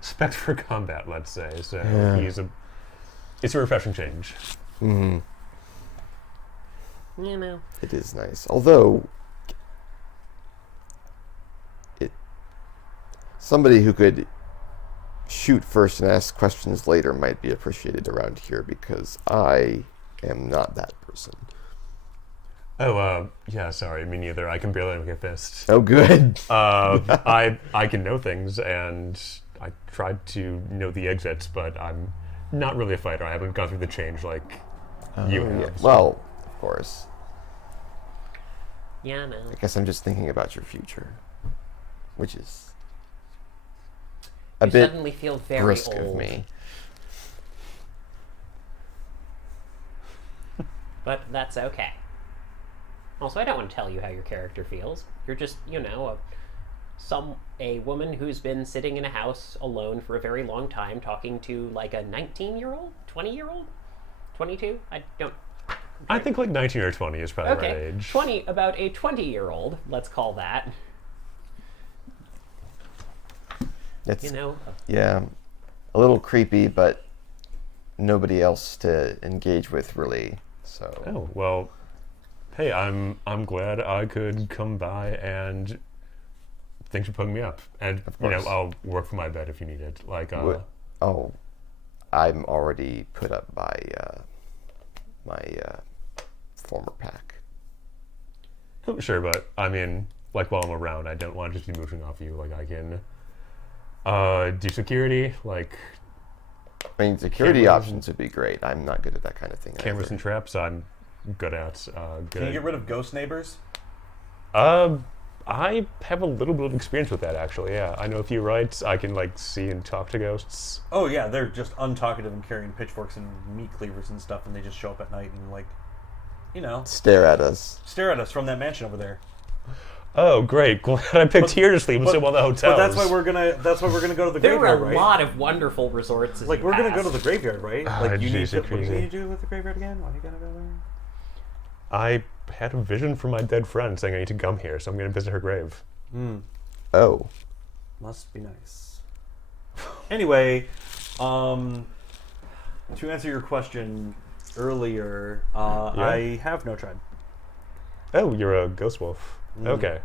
spec for combat, let's say. So Yeah. it's a refreshing change. Mm-hmm. You know. It is nice. Although somebody who could shoot first and ask questions later might be appreciated around here because I am not that person. Oh, yeah, sorry, me neither. I can barely make a fist. Oh, good. I can know things, and I tried to know the exits, but I'm not really a fighter. I haven't gone through the change like you have. Yeah. Well, of course. Yeah, no. I guess I'm just thinking about your future, which is a You bit suddenly feel very brisk old. of me. But that's okay. Also, I don't want to tell you how your character feels. You're just, you know, a woman who's been sitting in a house alone for a very long time talking to like a 19-year-old? 20-year-old? 22? I think like 19 or 20 is probably the right Okay, age. about a 20-year-old, let's call that. It's, You know, yeah, a little creepy, but nobody else to engage with really. So Oh, well, hey, I'm glad I could come by, and thanks for putting me up. And you know, course. I'll work from my bed if you need it. Like, oh, I'm already put up by my former pack. oh, sure, but I mean, like while I'm around, I don't want to just be mooching off you. Like I can do security, like I mean, security Cameras. options would be great. I'm not good at that kind of thing. cameras either. and traps. I'm good at. Can you get rid of ghost neighbors? I have a little bit of experience with that, actually. Yeah, I know a few rights. I can like see and talk to ghosts. Oh yeah, they're just untalkative and carrying pitchforks and meat cleavers and stuff, and they just show up at night and like, you know, Stare at us. stare at us from that mansion over there. Oh, great! Glad I picked here to sleep instead of one of the hotels. But that's why we're gonna go to the there graveyard, are a right? lot of wonderful resorts. As Like you we're gonna pass. go to the graveyard, right? Ah, Like you need jeez, to. you're What do you crazy. need to do with the graveyard again? Why are you gonna go there? I had a vision from my dead friend saying I need to come here, so I'm going to visit her grave. Oh, Must be nice. Anyway, to answer your question, earlier. I have no tread. Oh, you're a ghost wolf. Okay.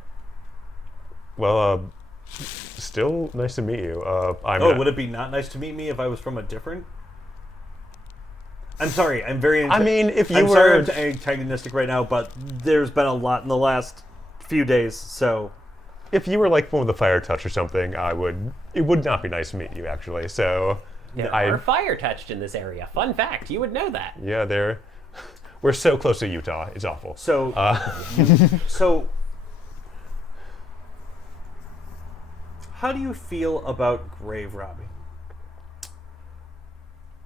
Well, still nice to meet you. Would it be not nice to meet me if I was from a different? I'm sorry. I'm very. I mean, if you I'm were sorry I'm antagonistic right now, but there's been a lot in the last few days, so. If you were like one of the fire touch or something, it would not be nice to meet you, actually. So, There are fire touched in this area. Fun fact, you would know that. Yeah, we're so close to Utah. It's awful. So, so, how do you feel about grave robbing?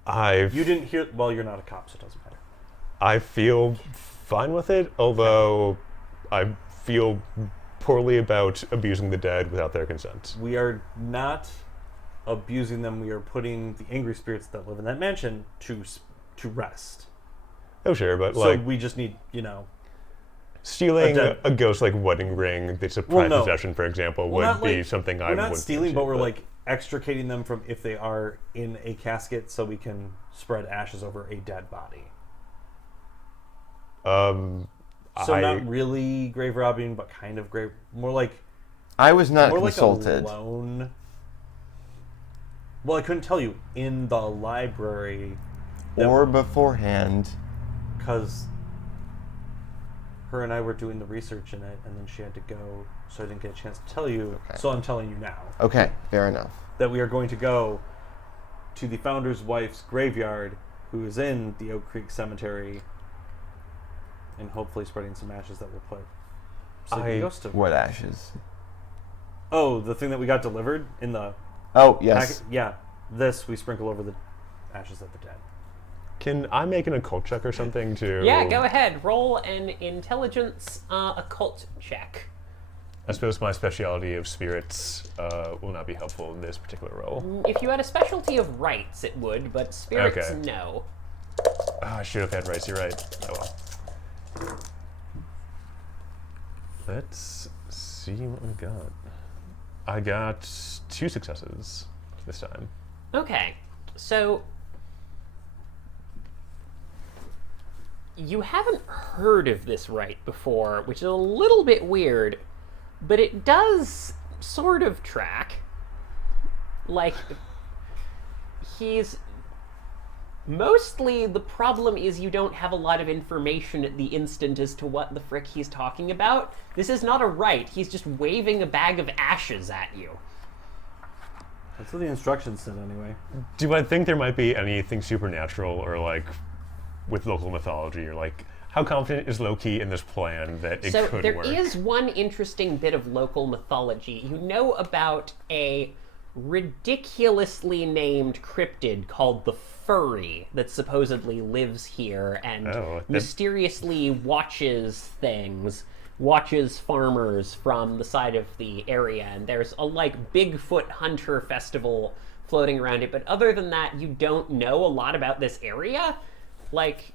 You didn't hear. Well, you're not a cop, so it doesn't matter. I feel fine with it, although I feel poorly about abusing the dead without their consent. We are not abusing them. We are putting the angry spirits that live in that mansion to rest. Oh, sure, but So we just need, stealing a ghost like wedding ring that's a private possession, for example, would be something I would. We're not stealing, but we're like extricating them from if they are in a casket, so we can spread ashes over a dead body. Not really grave robbing, but kind of grave. More like. I was not more consulted. Like a lone. Well, I couldn't tell you in the library. Or beforehand. Because her and I were doing the research in it, and then she had to go, so I didn't get a chance to tell you. Okay. So I'm telling you now. Okay, fair enough. That we are going to go to the founder's wife's graveyard, who is in the Oak Creek Cemetery, and hopefully spreading some ashes that will put sleeping ghosts to. What ashes? Oh, the thing that we got delivered in the. Oh, yes. Yeah, this we sprinkle over the ashes of the dead. Can I make an occult check or something to... Yeah, go ahead. Roll an intelligence occult check. I suppose my specialty of spirits will not be helpful in this particular role. If you had a specialty of rights, it would, but spirits, no. Oh, I should have had rights, you're right. Oh well. Let's see what we got. I got 2 successes this time. Okay, so you haven't heard of this rite before, which is a little bit weird, but it does sort of track. Like, mostly the problem is you don't have a lot of information at the instant as to what the frick he's talking about. This is not a rite, he's just waving a bag of ashes at you. That's what the instructions said anyway. Do I think there might be anything supernatural or like with local mythology, or like how confident is Loki in this plan that it could work? So there is one interesting bit of local mythology. You know about a ridiculously named cryptid called the Furry that supposedly lives here and mysteriously watches things, watches farmers from the side of the area, and there's a like Bigfoot hunter festival floating around it, but other than that you don't know a lot about this area. Like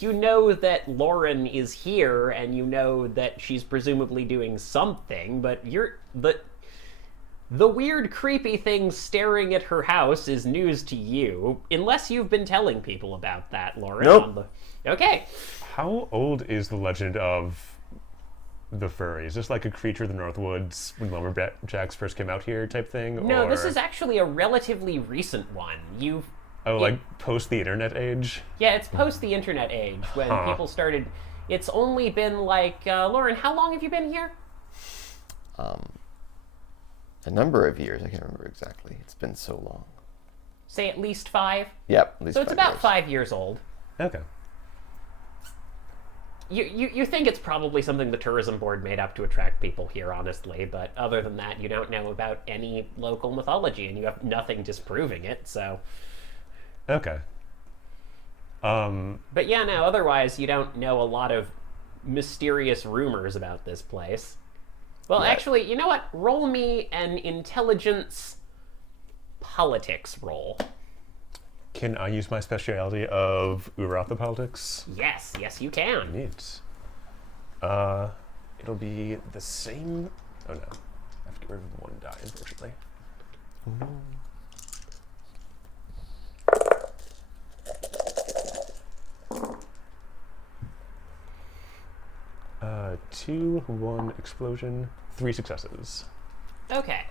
you know that Lauren is here and you know that she's presumably doing something, but the weird, creepy thing staring at her house is news to you, unless you've been telling people about that, Lauren. Nope. Okay. How old is the legend of the Furry? Is this like a creature of the Northwoods when lumberjacks first came out here type thing? No, or... this is actually a relatively recent one. Like post the internet age? Yeah, it's post the internet age when people started. It's only been like, Lauren, how long have you been here? A number of years. I can't remember exactly. It's been so long. Say at least 5? Yep, at least 5 So it's about years. 5 years old. Okay. You think it's probably something the tourism board made up to attract people here, honestly, but other than that, you don't know about any local mythology, and you have nothing disproving it, so... Okay. But yeah, no, otherwise you don't know a lot of mysterious rumors about this place. Well, actually, you know what? Roll me an intelligence politics roll. Can I use my speciality of Uratha politics? Yes, you can. Neat. It'll be the same... Oh no. I have to get rid of 1 die, unfortunately. 2, 1 explosion, 3 successes. Okay.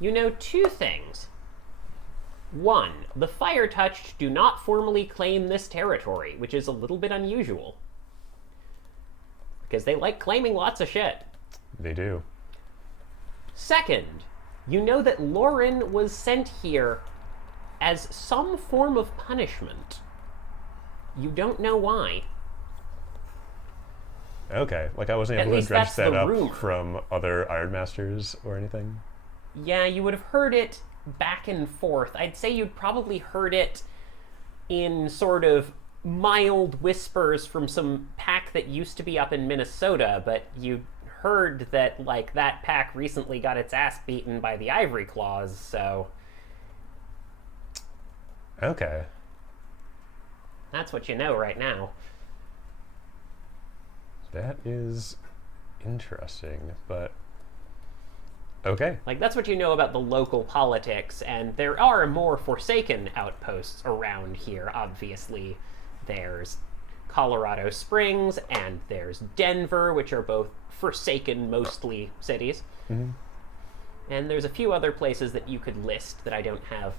You know 2 things. 1, the fire-touched do not formally claim this territory, which is a little bit unusual. Because they like claiming lots of shit. They do. Second, you know that Lauren was sent here as some form of punishment. You don't know why. Okay, like I wasn't At able to least dredge that's that the up rumor. from other Iron Masters or anything. Yeah, you would have heard it back and forth. I'd say you'd probably heard it in sort of mild whispers from some pack that used to be up in Minnesota, but you heard that, like, that pack recently got its ass beaten by the Ivory Claws, so Okay. that's what you know right now. That is interesting, but okay. Like, that's what you know about the local politics, and there are more Forsaken outposts around here, obviously. There's Colorado Springs, and there's Denver, which are both Forsaken, mostly cities. Mhm. And there's a few other places that you could list that I don't have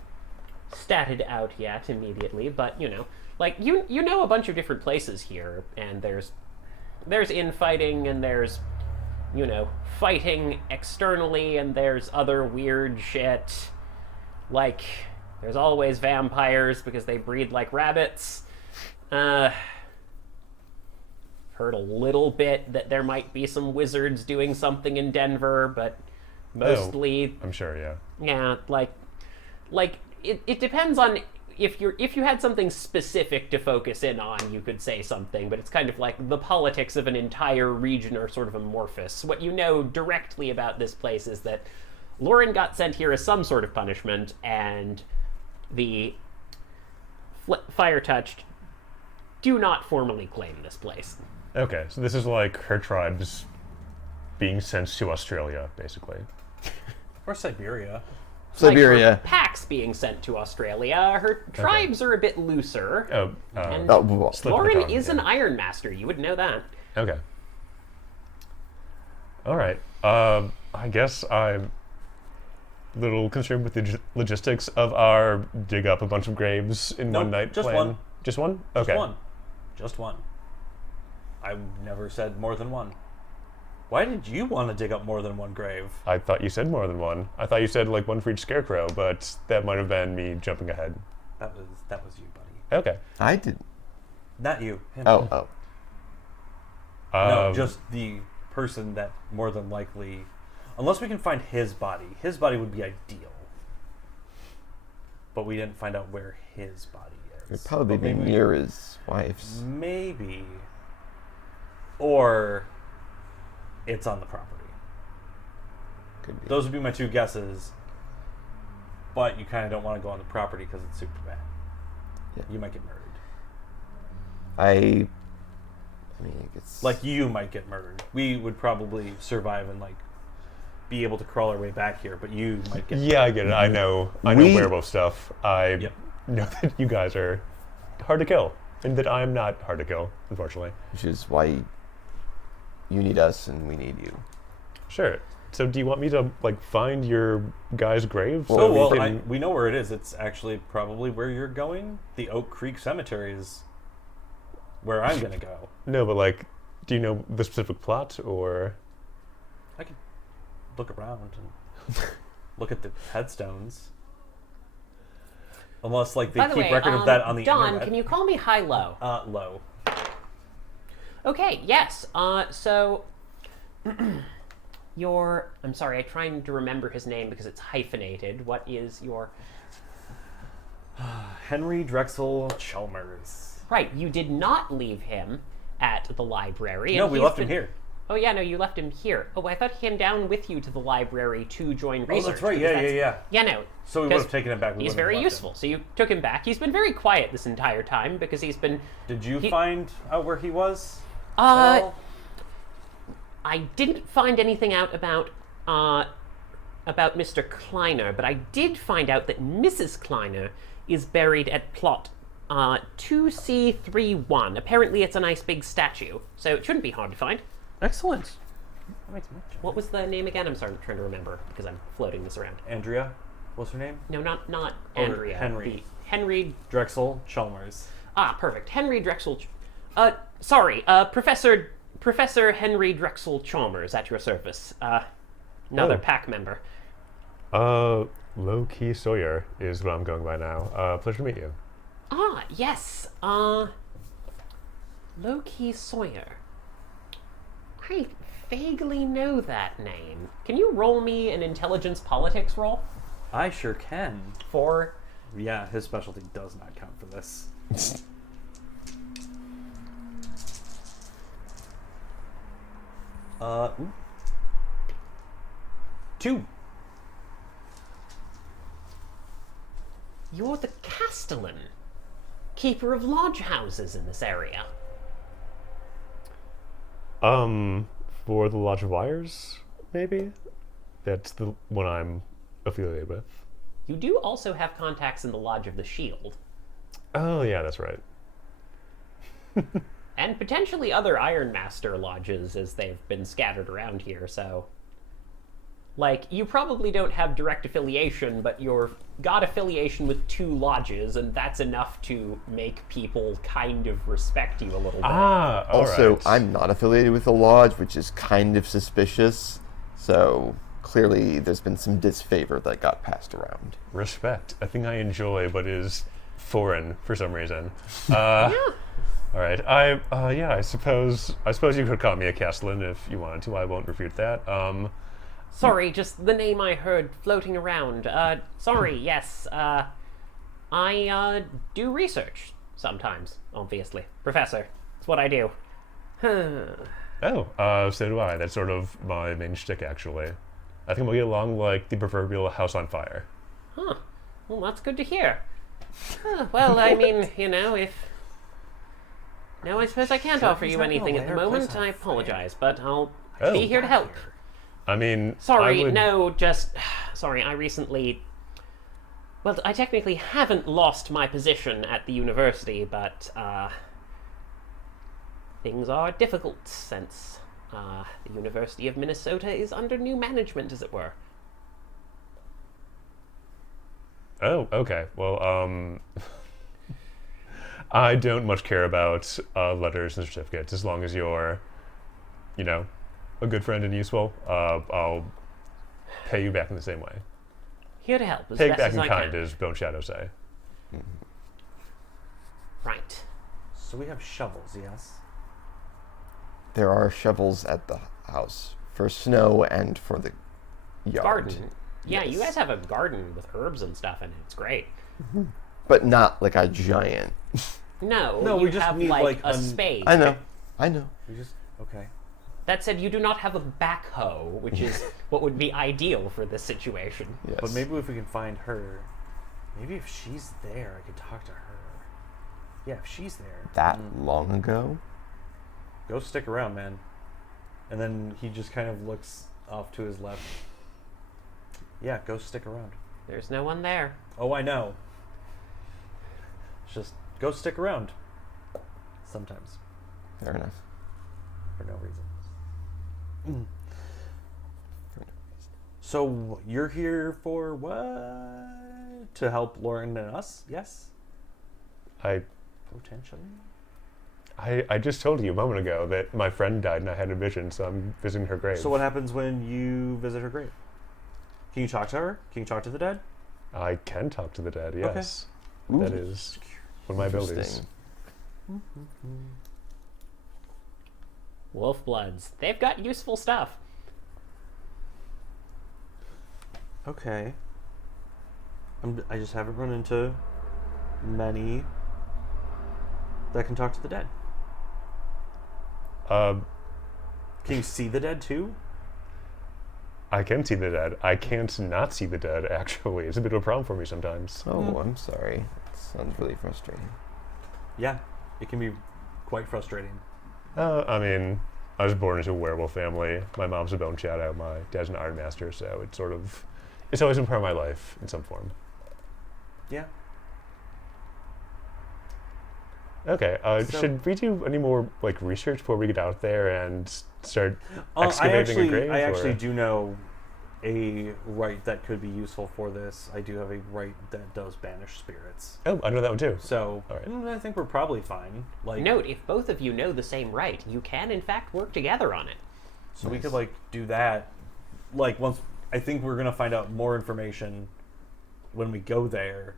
statted out yet immediately, but, you know, like, you know a bunch of different places here, and there's infighting, and there's, you know, fighting externally, and there's other weird shit. Like, there's always vampires because they breed like rabbits. Heard a little bit that there might be some wizards doing something in Denver, but mostly, I'm sure, yeah. yeah, like it depends on if you had something specific to focus in on, you could say something, but it's kind of like the politics of an entire region are sort of amorphous. What you know directly about this place is that Lauren got sent here as some sort of punishment, and the fire-touched do not formally claim this place. Okay, so this is like her tribes being sent to Australia, basically. Or Siberia. Siberia. Like her packs being sent to Australia. Her tribes are a bit looser. Oh, And Oh, slip of the Lauren tongue, is yeah. an Iron Master. You would know that. Okay. All right. I guess I'm a little concerned with the logistics of our dig up a bunch of graves in Nope, one night just plan. one. Just one? Just Okay. one. Just one. I never said more than one. Why did you want to dig up more than one grave? I thought you said more than one. I thought you said like one for each scarecrow, but that might have been me jumping ahead. That was you, buddy. Okay. I did. Not you. Him. Oh. No, just the person that more than likely, unless we can find his body would be ideal. But we didn't find out where his body is. It'd probably But be maybe- near his wife's. Maybe. Or it's on the property. Could be. Those would be my 2 guesses. But you kind of don't want to go on the property because it's super bad. Yeah. You might get murdered. I mean, it's Like, you might get murdered. We would probably survive and, like, be able to crawl our way back here, but you might get Yeah, I get it. I know We- werewolf stuff. I Yep. know that you guys are hard to kill, and that I'm not hard to kill, unfortunately. which is why you need us and we need you. Sure. So do you want me to like find your guy's grave? Oh, so well, we can... we know where it is. It's actually probably where you're going. The Oak Creek Cemetery is where I'm going to go. No, but like, do you know the specific plot or? I could look around and look at the headstones. Unless, like, they By the keep way, record of that on the Don, internet. can you call me High-Low? Low. Okay, yes. So, I'm sorry, I'm trying to remember his name because it's hyphenated. What is your... Henry Drexel Chalmers. Right, you did not leave him at the library. No, and we he's left him been- here. Oh, yeah, no, you left him here. Oh, I thought he came down with you to the library to join research. Oh, that's right. because Yeah, that's- yeah. Yeah, no. So we would because have taken him back. We He's wouldn't have very left useful. him. So you took him back. He's been very quiet this entire time because he's been... Did you He- find out where he was? at Uh, all? I didn't find anything out about Mr. Kleiner, but I did find out that Mrs. Kleiner is buried at plot 2C31. Apparently it's a nice big statue, so it shouldn't be hard to find. Excellent. That makes much. What was the name again? I'm sorry, I'm trying to remember because I'm floating this around. Andrea? What's her name? No, not Or Andrea. Henry. Henry. Drexel Chalmers. Ah, perfect. Henry Drexel. Professor Henry Drexel Chalmers at your service. Another Oh. pack member. Low-key Sawyer is what I'm going by now. Pleasure to meet you. Ah, yes. Low-key Sawyer. I vaguely know that name. Can you roll me an intelligence politics roll? I sure can. 4. Yeah, his specialty does not count for this. Ooh. 2. You're the Castellan, keeper of lodge houses in this area. For the Lodge of Wires, maybe? That's the one I'm affiliated with. You do also have contacts in the Lodge of the Shield, Oh, yeah, that's right. and potentially other Iron Master lodges as they've been scattered around here, so... Like, you probably don't have direct affiliation, but you've got affiliation with 2 lodges, and that's enough to make people kind of respect you a little bit. Ah, all Also, right. I'm not affiliated with the lodge, which is kind of suspicious. So clearly, there's been some disfavor that got passed around. Respect. A thing I enjoy, but is foreign for some reason. All right. I suppose you could call me a Castellan if you wanted to. I won't refute that. Sorry, just the name I heard floating around. Sorry, yes. I do research sometimes, obviously. Professor, it's what I do. So do I. That's sort of my main shtick, actually. I think we'll get along like the proverbial house on fire. Huh. Well, that's good to hear. Well, I mean, if... No, I suppose I can't offer he's you not gonna anything light at the our place moment. on I fire? apologize, but I'll Oh. be here to help. I mean, Sorry, I would... no, just... Sorry, I recently... Well, I technically haven't lost my position at the university, but, things are difficult since, the University of Minnesota is under new management, as it were. Oh, okay. Well, I don't much care about letters and certificates as long as you're, a good friend and useful. I'll pay you back in the same way. Here to help as Take best back as in I kind, can. as Bone Shadow say. Right. So we have shovels, yes? There are shovels at the house for snow and for the yard. Garden. Yeah, you Yes. guys have a garden with herbs and stuff in it. It's great. But not like a giant. No, No, you we just have need, like like, a an- spade. I know. We just... Okay. That said, you do not have a backhoe, which is what would be ideal for this situation. Yes. But maybe if we can find her... Maybe if she's there, I could talk to her. Yeah, if she's there. that long ago. Go stick around, man. And then he just kind of looks off to his left. Yeah, go stick around. There's no one there. Oh, I know. Just go stick around. Sometimes. Fair enough. For no reason. For no reason. So, you're here for what? To help Lauren and us? Yes? I Potentially? just told you a moment ago that my friend died and I had a vision, so I'm visiting her grave. So what happens when you visit her grave? Can you talk to her? Can you talk to the dead? I can talk to the dead, yes. Ooh. That is one of my abilities. Interesting. Wolf Bloods. They've got useful stuff. Okay. I just haven't run into many that can talk to the dead. Uh, Can you see the dead too? I can see the dead. I can't not see the dead, actually. It's a bit of a problem for me sometimes. Oh, I'm sorry. That sounds really frustrating. Yeah, it can be quite frustrating. I mean, I was born into a werewolf family. My mom's a Bone Shadow. My dad's an Iron Master, so it's always been part of my life in some form. Yeah. Okay. So- Should we do any more like research before we get out there and start excavating a grave? I actually or- do know a rite that could be useful for this. I do have a rite that does banish spirits. Oh, I know that one too. So All right. I think we're probably fine. Like, Note, if both of you know the same rite, you can in fact work together on it. so we could like do that. Like once I think we're gonna find out more information when we go there.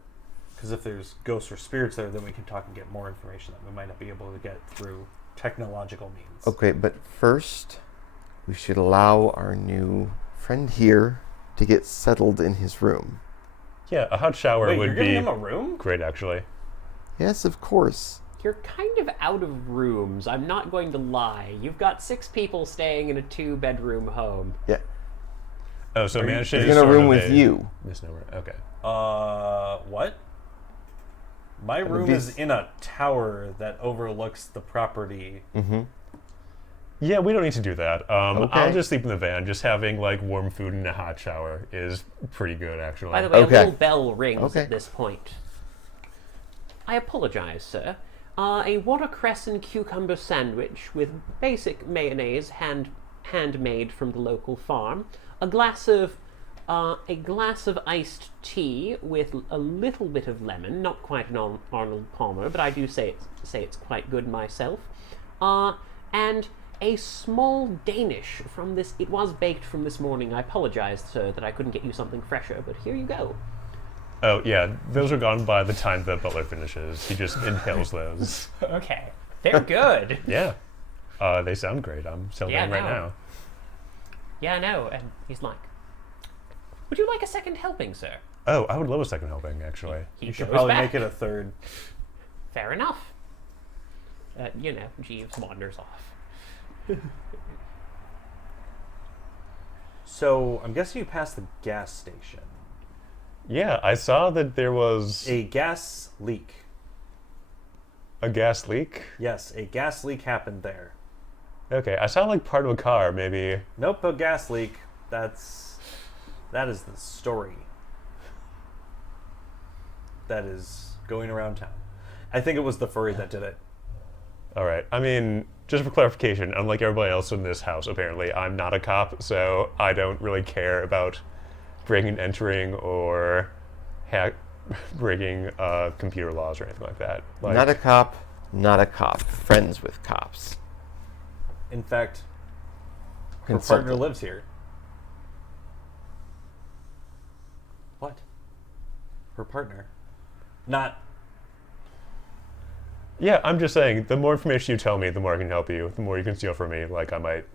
Because if there's ghosts or spirits there, then we can talk and get more information that we might not be able to get through technological means. Okay, but first, we should allow our new friend here to get settled in his room. Yeah, a hot shower Wait, you're would giving be him a room? great, actually. Yes, of course. You're kind of out of rooms, I'm not going to lie. You've got 6 people staying in a 2-bedroom home. Yeah, Oh, so mansion he's is in a sort room of with you. misnomer. Okay. What? My room be- is in a tower that overlooks the property. Mm-hmm. Yeah, we don't need to do that. I'll Okay. just sleep in the van. Just having like warm food and a hot shower is pretty good, actually. By the way, Okay. a little bell rings Okay. at this point. I apologize, sir. A watercress and cucumber sandwich with basic mayonnaise handmade from the local farm. A glass of iced tea with a little bit of lemon, not quite an Arnold Palmer, but I do say it's quite good myself. And a small Danish from this. It was baked from this morning. I apologize, sir, that I couldn't get you something fresher, but here you go. Oh yeah, those are gone by the time the butler finishes. He just inhales those. Okay, they're good. Yeah, they sound great. I'm celebrating Yeah, right no. now. Yeah, I know. And he's like, "Would you like a second helping, sir?" Oh, I would love a second helping, actually. He You should goes probably back. make it a third. Fair enough. Jeeves wanders off. So I'm guessing you passed the gas station. Yeah, I saw that there was A gas leak. a gas leak. Yes, a gas leak happened there. Okay, I saw like part of a car, maybe. Nope, a gas leak. That is the story. That is going around town. I think it was the furry that did it. All right. I mean, just for clarification, unlike everybody else in this house, apparently, I'm not a cop, so I don't really care about breaking and entering or breaking computer laws or anything like that. Like, Not a cop, not a cop. Friends with cops. In fact, her Consultant. partner lives here. What? Her partner. Not. Yeah, I'm just saying, the more information you tell me, the more I can help you. The more you can steal from me, like I might.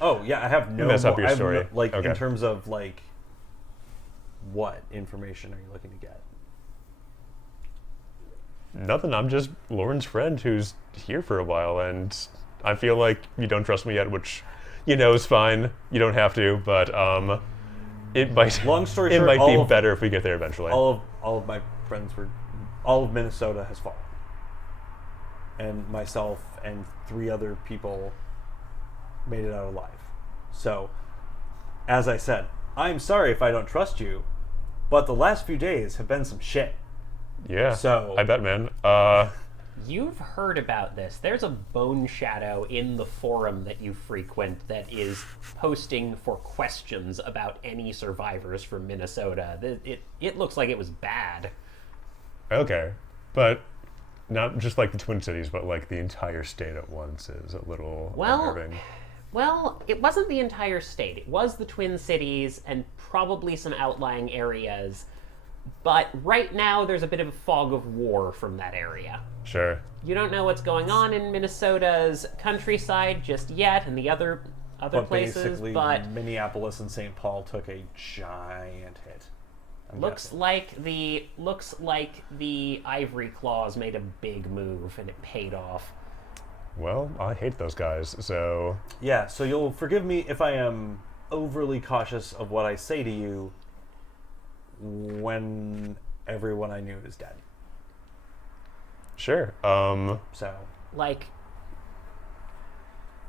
Oh yeah, I have no. Mess up more- your I have story. like Okay. in terms of like, what information are you looking to get? Nothing. I'm just Lauren's friend who's here for a while, and I feel like you don't trust me yet, which, is fine. You don't have to, but it might. Long story it short, might all be of- better if we get there eventually. All of my friends were, all of Minnesota has fallen, and myself and 3 other people made it out alive. So, as I said, I'm sorry if I don't trust you, but the last few days have been some shit. Yeah. So- I bet, man. You've heard about this. There's a bone shadow in the forum that you frequent that is posting for questions about any survivors from Minnesota. It looks like it was bad. Okay, but not just like the Twin Cities, but like the entire state at once is a little unnerving. Well, it wasn't the entire state. It was the Twin Cities and probably some outlying areas. But right now, there's a bit of a fog of war from that area. Sure. You don't know what's going on in Minnesota's countryside just yet, and the other But places. basically, But Minneapolis and St. Paul took a giant hit. I'm looks guessing. like the Ivory Claws made a big move, and it paid off. Well, I hate those guys, so Yeah, so you'll forgive me if I am overly cautious of what I say to you when everyone I knew is dead. sure. So, Like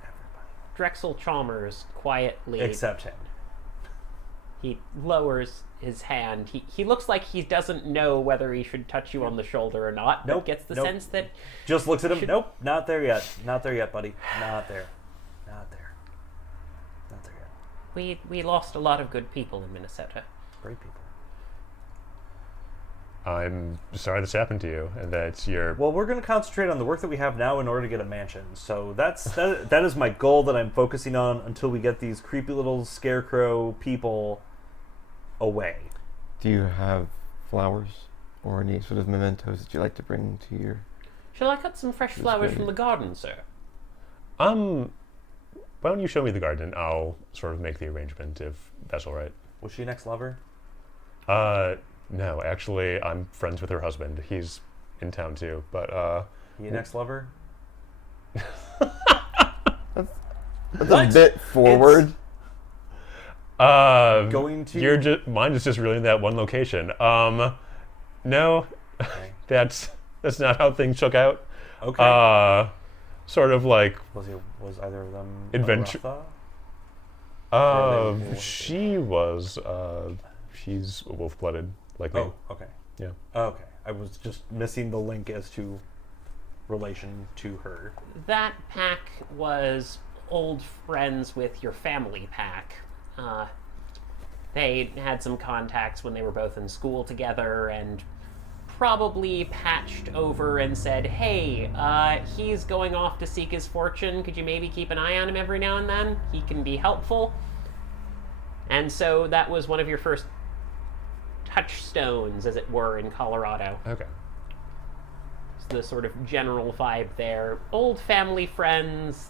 everybody. Drexel Chalmers quietly. Except him. He lowers his hand. He looks like he doesn't know whether he should touch you on the shoulder or not. But Nope, gets the nope. sense that Just looks at him. Nope, not there yet. Not there yet, buddy. Not there. Not there. Not there yet. we lost a lot of good people in Minnesota. Great people. I'm sorry this happened to you, and that you're. Well, we're going to concentrate on the work that we have now in order to get a mansion. So that is my goal that I'm focusing on until we get these creepy little scarecrow people away. Do you have flowers or any sort of mementos that you like to bring to your... Shall I cut some fresh flowers from the garden, sir? Why don't you show me the garden? I'll sort of make the arrangement if that's all right. Was she an ex-lover? No, actually, I'm friends with her husband. He's in town too, but He an ex-lover? That's a bit forward. Going to... mine is just really in that one location. No, Okay. that's not how things shook out. Okay. Sort of like was either of them Adventure- Ratha? she's wolf-blooded like me. Oh, okay. Yeah. Okay. I was just missing the link as to relation to her. That pack was old friends with your family pack. They had some contacts when they were both in school together and probably patched over and said, hey, he's going off to seek his fortune. Could you maybe keep an eye on him every now and then? He can be helpful. And so that was one of your first touchstones, as it were, in Colorado. Okay. It's the sort of general vibe there. Old family friends.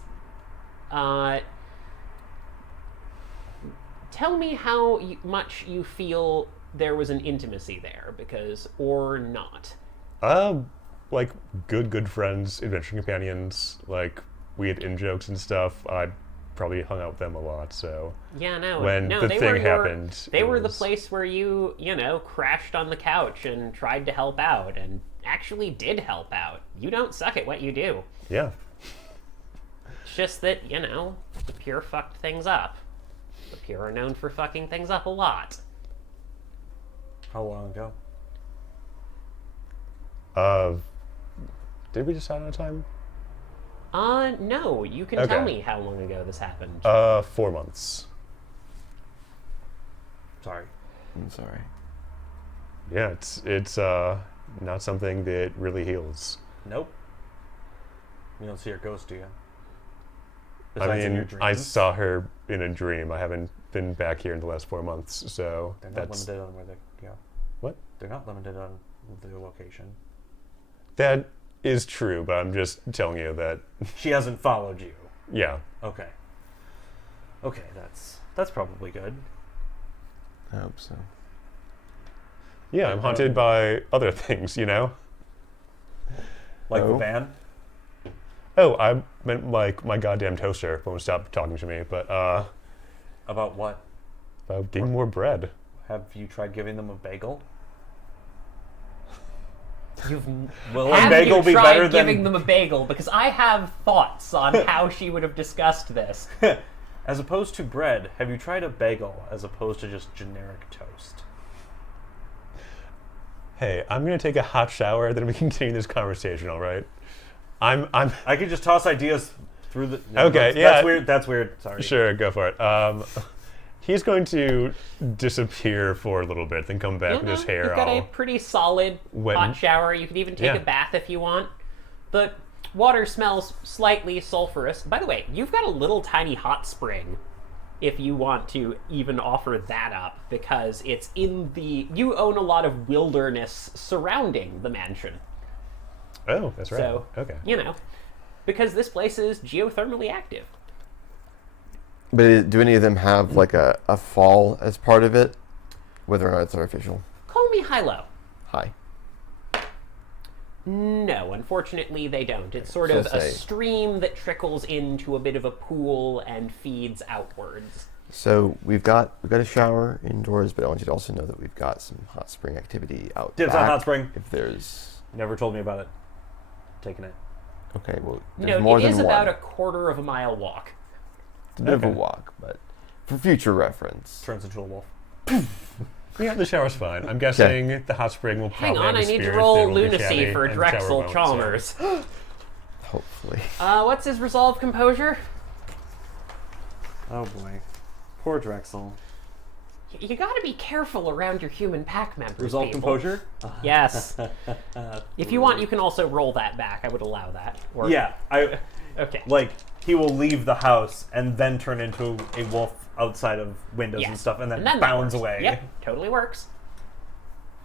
Tell me how much you feel there was an intimacy there, or not. Like good friends, adventure companions. Like we had in-jokes and stuff. I probably hung out with them a lot, so... Yeah, no. When no, the they thing were happened... They it were the was- place where you crashed on the couch and tried to help out, and actually did help out. You don't suck at what you do. Yeah. It's just that, the Pure fucked things up. The Pure are known for fucking things up a lot. How long ago? Did we decide on a time? No. You can Okay. tell me how long ago this happened. 4 months. Sorry. I'm sorry. Yeah, it's not something that really heals. Nope. You don't see her ghost, do you? I Besides in your mean, I dreams? saw her in a dream. I haven't been back here in the last 4 months, so They're not that's... limited on where they go. What? They're not limited on the location. That is true, but I'm just telling you that, She hasn't followed you. yeah. Okay. Okay, that's probably good. I hope so. Yeah, I'm haunted by other things, Like the Oh. band? Oh, I meant like my goddamn toaster won't stop talking to me, but About what? about getting more bread. Have you tried giving them a bagel? You've Will a have bagel you be tried better than giving them a bagel? Because I have thoughts on how she would have discussed this. as opposed to bread? Have you tried a bagel as opposed to just generic toast? Hey, I'm gonna take a hot shower, then we continue this conversation. All right? I'm I could just toss ideas through the. Okay, that's, yeah. That's weird. That's weird. Sorry. sure, go for it. He's going to disappear for a little bit, then come back with his hair You've got a all pretty solid wet. hot shower. You could even take Yeah. a bath if you want. The water smells slightly sulfurous. By the way, you've got a little tiny hot spring if you want to even offer that up, because it's in the... You own a lot of wilderness surrounding the mansion. Oh, that's right. So, Okay. because this place is geothermally active. But do any of them have like a fall as part of it? Whether or not it's artificial? Call me Hilo. Hi. No, unfortunately they don't. It's sort So of a say- stream that trickles into a bit of a pool and feeds outwards. So we've got a shower indoors, but I want you to also know that we've got some hot spring activity out Dibs back. on hot spring. If there's Never told me about it. Taking it. okay, well, No, there's more it than is one. about a quarter of a mile walk. It's a bit of a Okay. walk, but for future reference. Turns into a wolf. Yeah, the shower's fine. I'm guessing the hot spring will Hang probably on, have I a need to spirit roll that will be lunacy chatty, for and the shower Drexel won't, so- Chalmers. Hopefully. What's his resolve composure? Oh boy. Poor Drexel. You gotta be careful around your human pack members. Resolve people. composure? Yes. If you want, you can also roll that back. I would allow that. Or, Yeah, Okay. like he will leave the house and then turn into a wolf outside of windows and Yes. stuff, and then that bounds works. away. Yep, totally works.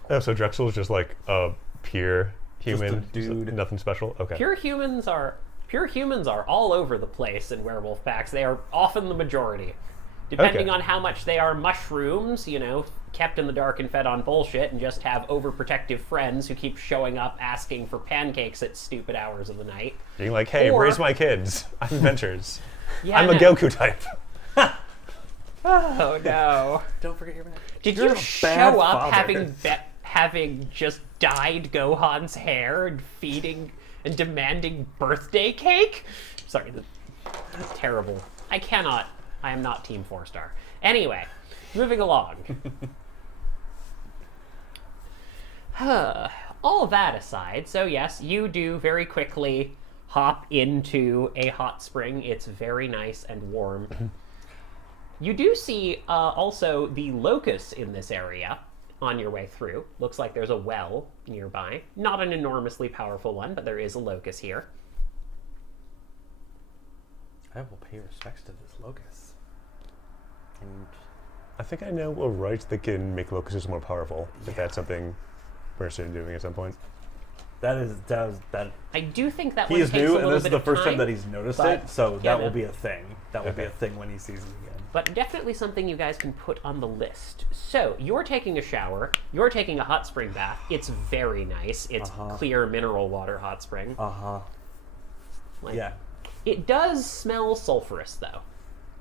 Oh, so Drexel's just like a pure human, a dude. nothing special. Okay. Pure humans are all over the place in werewolf packs. They are often the majority. Depending Okay. on how much they are mushrooms, kept in the dark and fed on bullshit, and just have overprotective friends who keep showing up asking for pancakes at stupid hours of the night. Being like, hey, Or- raise my kids. I'm adventures. Yeah, I'm a no. Goku type. Oh no! Don't forget your man. Did You're you a bad show up father. having just dyed Gohan's hair and feeding and demanding birthday cake? Sorry, that's terrible. I am not Team 4-star. Anyway, moving along. All that aside, so yes, you do very quickly hop into a hot spring. It's very nice and warm. You do see also the locust in this area on your way through. Looks like there's a well nearby. Not an enormously powerful one, but there is a locust here. I will pay respects to this locust. And I think I know a right that can make locusts more powerful. If that's something we're interested in doing at some point. That I do think that he one is takes a new, little and this is bit the of first time time, that he's noticed but- it. So yeah, that will no. be a thing. That will be Okay. a thing when he sees it again. but definitely something you guys can put on the list. So, you're taking a shower, you're taking a hot spring bath. It's very nice. It's clear mineral water hot spring. Like, Yeah. It does smell sulfurous, though.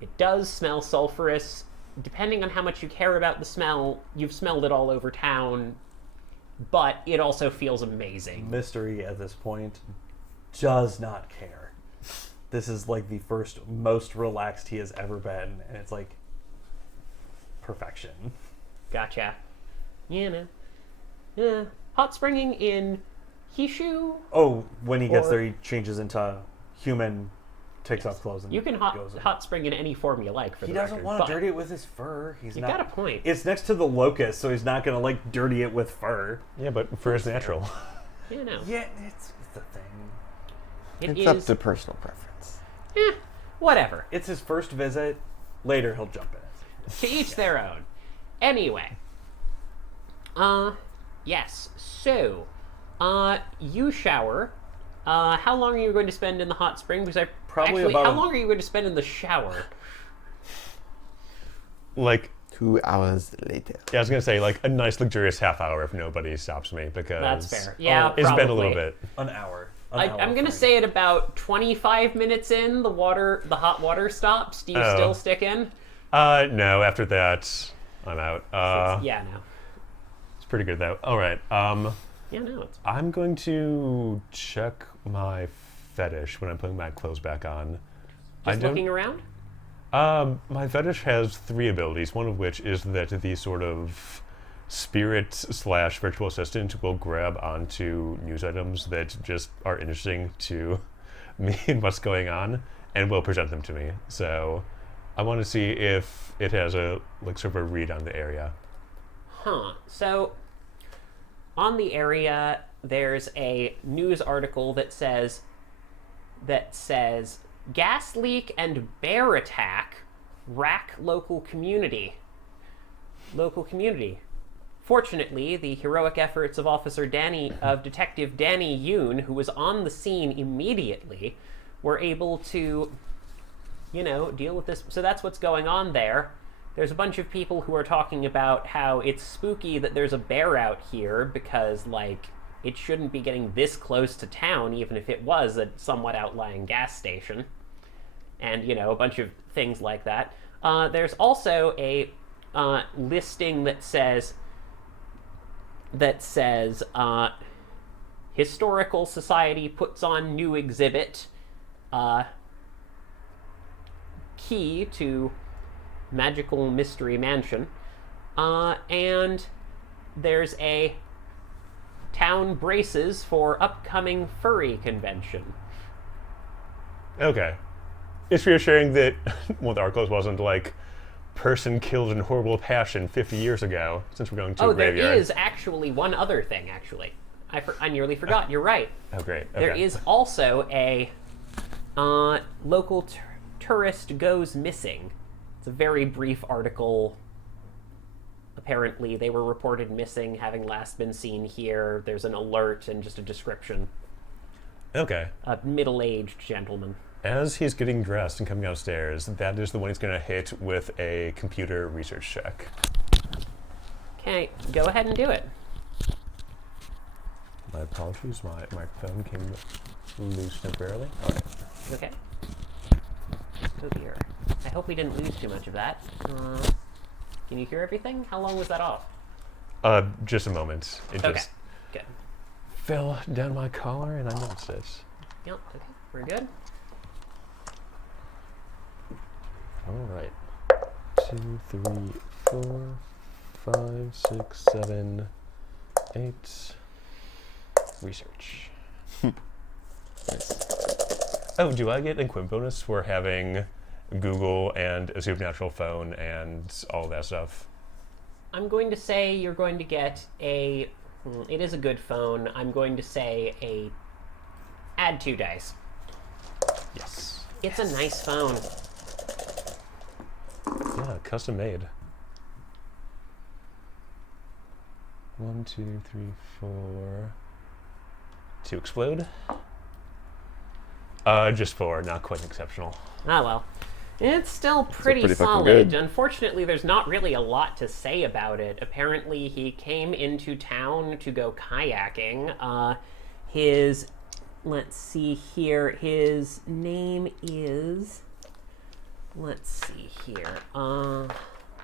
It does smell sulfurous. Depending on how much you care about the smell, you've smelled it all over town, but it also feels amazing. Mystery at this point does not care. This is like the first most relaxed he has ever been, and it's like perfection. Gotcha. Yeah. Hot springing in Hishu. Oh, when he gets Or- there, he changes into human, takes off clothes, and You can goes in. hot spring in any form you like. For He the doesn't record, want but to dirty it with his fur. He's You not. got a point. It's next to the locust, so he's not gonna like dirty it with fur. Yeah, but fur is natural. Yeah, it's the thing. It It's up is. to personal preference. Whatever. It's his first visit. Later, he'll jump in it. To each their own. Anyway. Yes. So, you shower. How long are you going to spend in the hot spring? Because I Probably actually, about how a- long are you going to spend in the shower? Like, 2 hours later. yeah, I was gonna say like a nice luxurious half hour if nobody stops me because That's fair. Yeah, it's been a probably. little bit. An hour. I'm gonna say at about 25 minutes in, the hot water stops. Do you Oh. still stick in? No, after that I'm out. Yeah, no. It's pretty good though. All right. Yeah, no. It's I'm going to check my fetish when I'm putting my clothes back on. just looking around. My fetish has 3 abilities, one of which is that the sort of spirit / virtual assistant will grab onto news items that just are interesting to me and what's going on and will present them to me. So I want to see if it has a like sort of a read on the area. So, on the area, there's a news article that says gas leak and bear attack rack local community. Fortunately, the heroic efforts of Detective Danny Yoon, who was on the scene immediately, were able to, deal with this. So that's what's going on there. There's a bunch of people who are talking about how it's spooky that there's a bear out here because, it shouldn't be getting this close to town, even if it was a somewhat outlying gas station. And, a bunch of things like that. There's also a listing that says Historical Society puts on new exhibit, key to Magical Mystery Mansion. And there's a town braces for upcoming furry convention. Okay. It's reassuring that one of the articles wasn't like person killed in horrible passion 50 years ago, since we're going to a graveyard. There is actually one other thing, actually. I nearly forgot. You're right. Oh, great. Okay. There is also a local tourist goes missing. It's a very brief article. Apparently, they were reported missing, having last been seen here. There's an alert and just a description. Okay. A middle-aged gentleman. As he's getting dressed and coming downstairs, that is the one he's going to hit with a computer research check. Okay, go ahead and do it. My apologies, my microphone came loose temporarily. Alright. Okay. Oh dear. I hope we didn't lose too much of that. Can you hear everything? How long was that off? Just a moment. It Okay, just good. fell down my collar and I noticed it. Yep, okay, we're good. Alright. 2, 3, 4, 5, 6, 7, 8. Research. Nice. Oh, do I get an equip bonus for having Google and a supernatural phone and all that stuff? I'm going to say you're going to get a... It is a good phone. I'm going to say add 2 dice. Yes. It's a nice phone. Yeah, custom made. 1, 2, 3, 4. To explode? Just 4, not quite exceptional. Ah, well. It's still pretty pretty fucking solid. good. Unfortunately, there's not really a lot to say about it. Apparently, he came into town to go kayaking. Let's see here, his name is... Let's see here. Double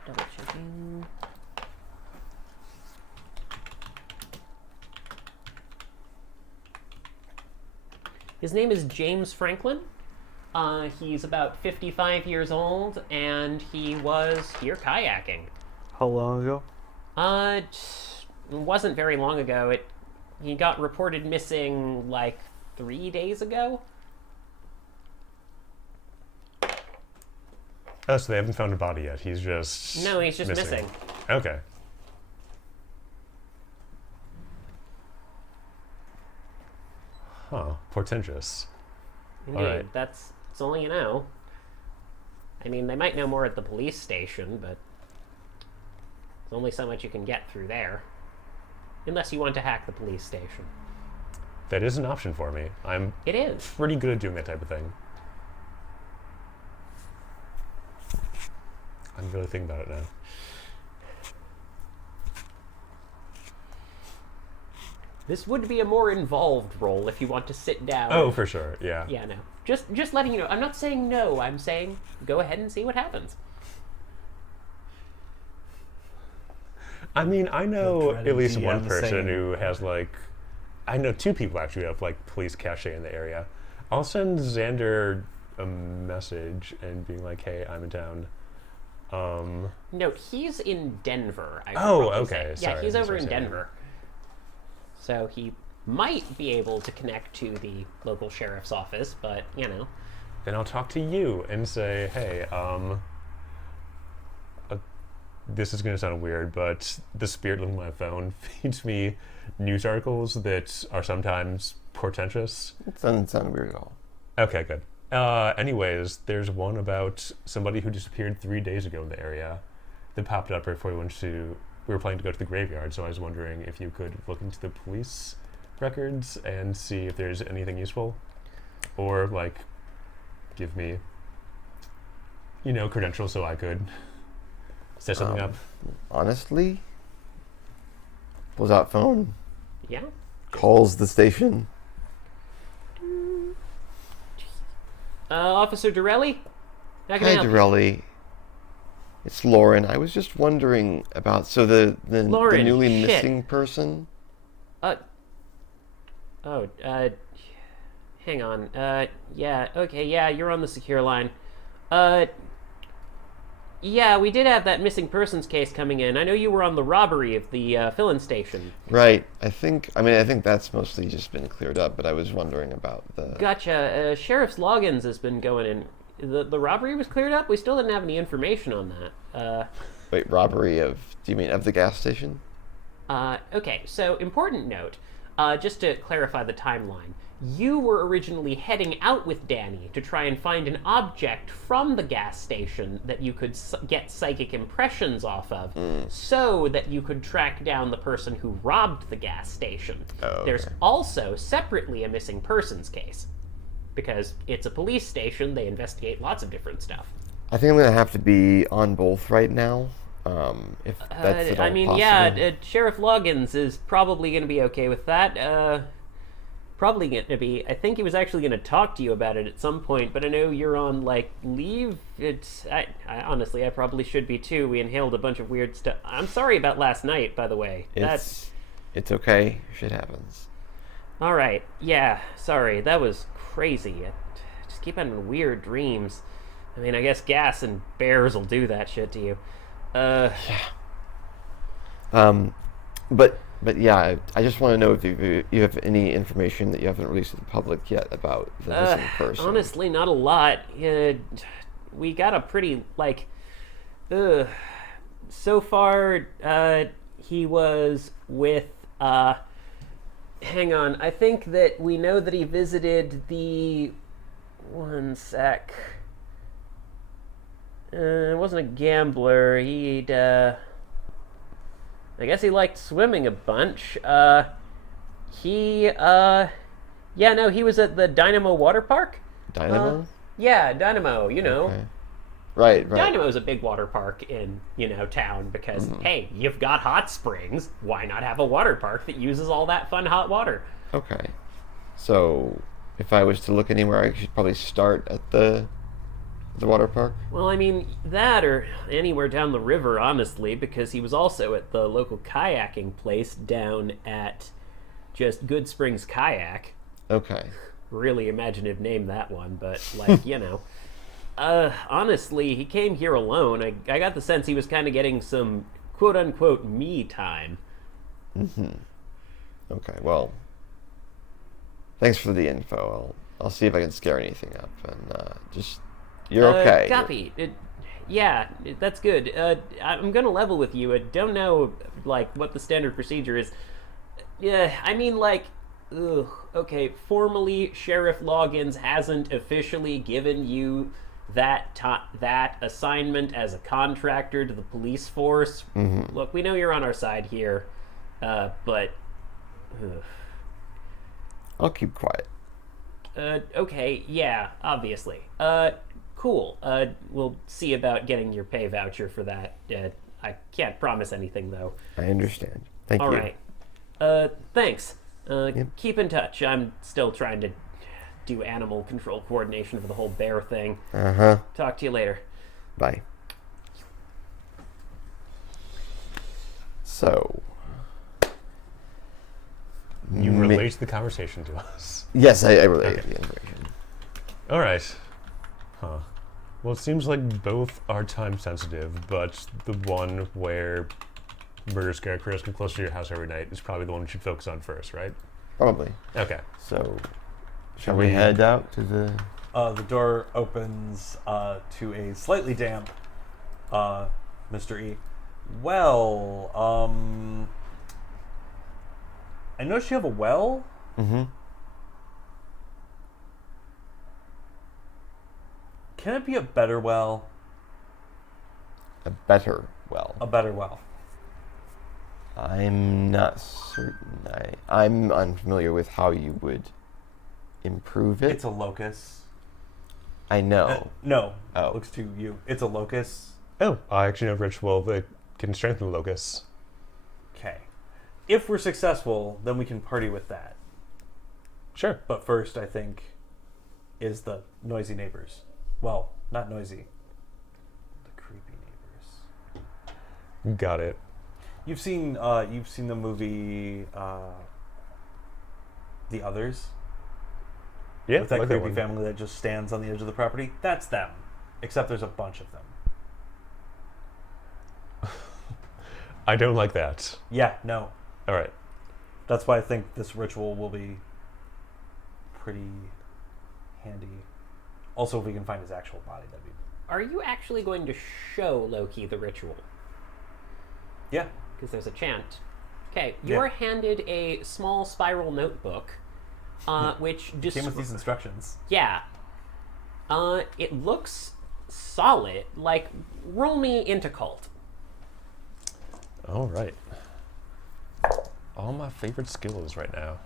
checking. His name is James Franklin. He's about 55 years old, and he was here kayaking. How long ago? It wasn't very long ago. He got reported missing like 3 days ago. Oh, so they haven't found a body yet. He's just No, he's just missing. Okay. Huh. Portentous. Indeed, Alright. it's all you know. I mean, they might know more at the police station, but there's only so much you can get through there. Unless you want to hack the police station. That is an option for me. I'm It is. pretty good at doing that type of thing. I'm really thinking about it now. This would be a more involved role if you want to sit down. Oh, for sure. Yeah. Yeah, no. Just letting you know. I'm not saying no. I'm saying go ahead and see what happens. I mean, I know dreaded at least GM one person saying- who has like, I know 2 people actually who have like police cachet in the area. I'll send Xander a message and being like, "Hey, I'm in town." No, he's in Denver. I would Oh, probably okay, say. Yeah, sorry, he's over in misunderstanding. Denver. So he might be able to connect to the local sheriff's office, but you know. Then I'll talk to you and say, "Hey, this is gonna sound weird, but the spirit link on my phone feeds me news articles that are sometimes portentous." It doesn't sound weird at all. Okay, good. Anyways, there's one about somebody who disappeared 3 days ago in the area that popped up before we were planning to go to the graveyard, so I was wondering if you could look into the police records and see if there's anything useful. Or, like, give me, credentials so I could set something up. Honestly, pulls out phone, Yeah. calls the station. Officer Dorelli? How can I Hi, help you? Dorelli. It's Lauren. I was just wondering about the Lauren, newly shit. missing person. Hang on. Yeah, okay, yeah, you're on the secure line. Yeah, we did have that missing persons case coming in. I know you were on the robbery of the fill-in station. Right. I think that's mostly just been cleared up, but I was wondering about the... Gotcha. Sheriff's logins has been going in. The robbery was cleared up? We still didn't have any information on that. Wait, robbery of... Do you mean of the gas station? Okay, so important note, just to clarify the timeline. You were originally heading out with Danny to try and find an object from the gas station that you could get psychic impressions off of, so that you could track down the person who robbed the gas station. Oh, okay. There's also, separately, a missing persons case. Because it's a police station, they investigate lots of different stuff. I think I'm going to have to be on both right now, if that's at all possible. Yeah, Sheriff Loggins is probably going to be okay with that. Probably going to be. I think he was actually going to talk to you about it at some point, but I know you're on, leave. I honestly, I probably should be too. We inhaled a bunch of weird stuff. I'm sorry about last night, by the way. It's okay. Shit happens. All right. Yeah, sorry. That was crazy. I just keep having weird dreams. I mean, I guess gas and bears will do that shit to you. Yeah. But yeah, I just want to know if you have any information that you haven't released to the public yet about the missing person. Honestly, not a lot. We got a pretty, so far, he was with, hang on, I think that we know that he visited one sec. Wasn't a gambler. I guess he liked swimming a bunch. He was at the Dynamo Water Park. Dynamo? Yeah, Dynamo, Okay. Right. Dynamo's a big water park in, town because, hey, you've got hot springs. Why not have a water park that uses all that fun hot water? Okay. So, if I was to look anywhere, I should probably start at the water park? Well, I mean, that or anywhere down the river, honestly, because he was also at the local kayaking place down at just Good Springs Kayak. Okay. Really imaginative name, that one, but, honestly, he came here alone. I got the sense he was kind of getting some quote-unquote me time. Okay, well, thanks for the info. I'll see if I can scare anything up, and you're okay. Copy. That's good. I'm gonna level with you. I don't know, what the standard procedure is. Yeah, I mean, okay, formally, Sheriff Loggins hasn't officially given you that assignment as a contractor to the police force. Look, we know you're on our side here, but... I'll keep quiet. Okay, yeah, obviously. Cool. We'll see about getting your pay voucher for that. I can't promise anything, though. I understand. Thank you. All right. Thanks. Yep. Keep in touch. I'm still trying to do animal control coordination for the whole bear thing. Talk to you later. Bye. So... You relate the conversation to us. Yes, I relate the information. All right. Huh. Well, it seems like both are time sensitive, but the one where murder scarecrows come close to your house every night is probably the one we should focus on first, right? Probably. Okay. So, shall we head out to the... The door opens to a slightly damp Mr. E. Well, I noticed you have a well. Can it be a better well? A better well. A better well. I'm not certain. I'm unfamiliar with how you would improve it. It's a locus. I know. No. Oh. Looks to you. It's a locus. Oh, I actually know ritual that can strengthen the locus. Okay. If we're successful, then we can party with that. Sure. But first, I think, is the noisy neighbors. Well, not noisy. The creepy neighbors. Got it. You've seen the movie The Others? Yeah, With that like creepy one. family that just stands on the edge of the property? That's them. Except there's a bunch of them. I don't like that. Yeah, no. All right. That's why I think this ritual will be pretty handy. Also, if we can find his actual body, that'd be... Are you actually going to show Loki the ritual? Yeah. Because there's a chant. Okay, you Yeah. are handed a small spiral notebook, which just... Came with these instructions. Yeah. It looks solid. Like, roll me into cult. All right. All my favorite skills right now.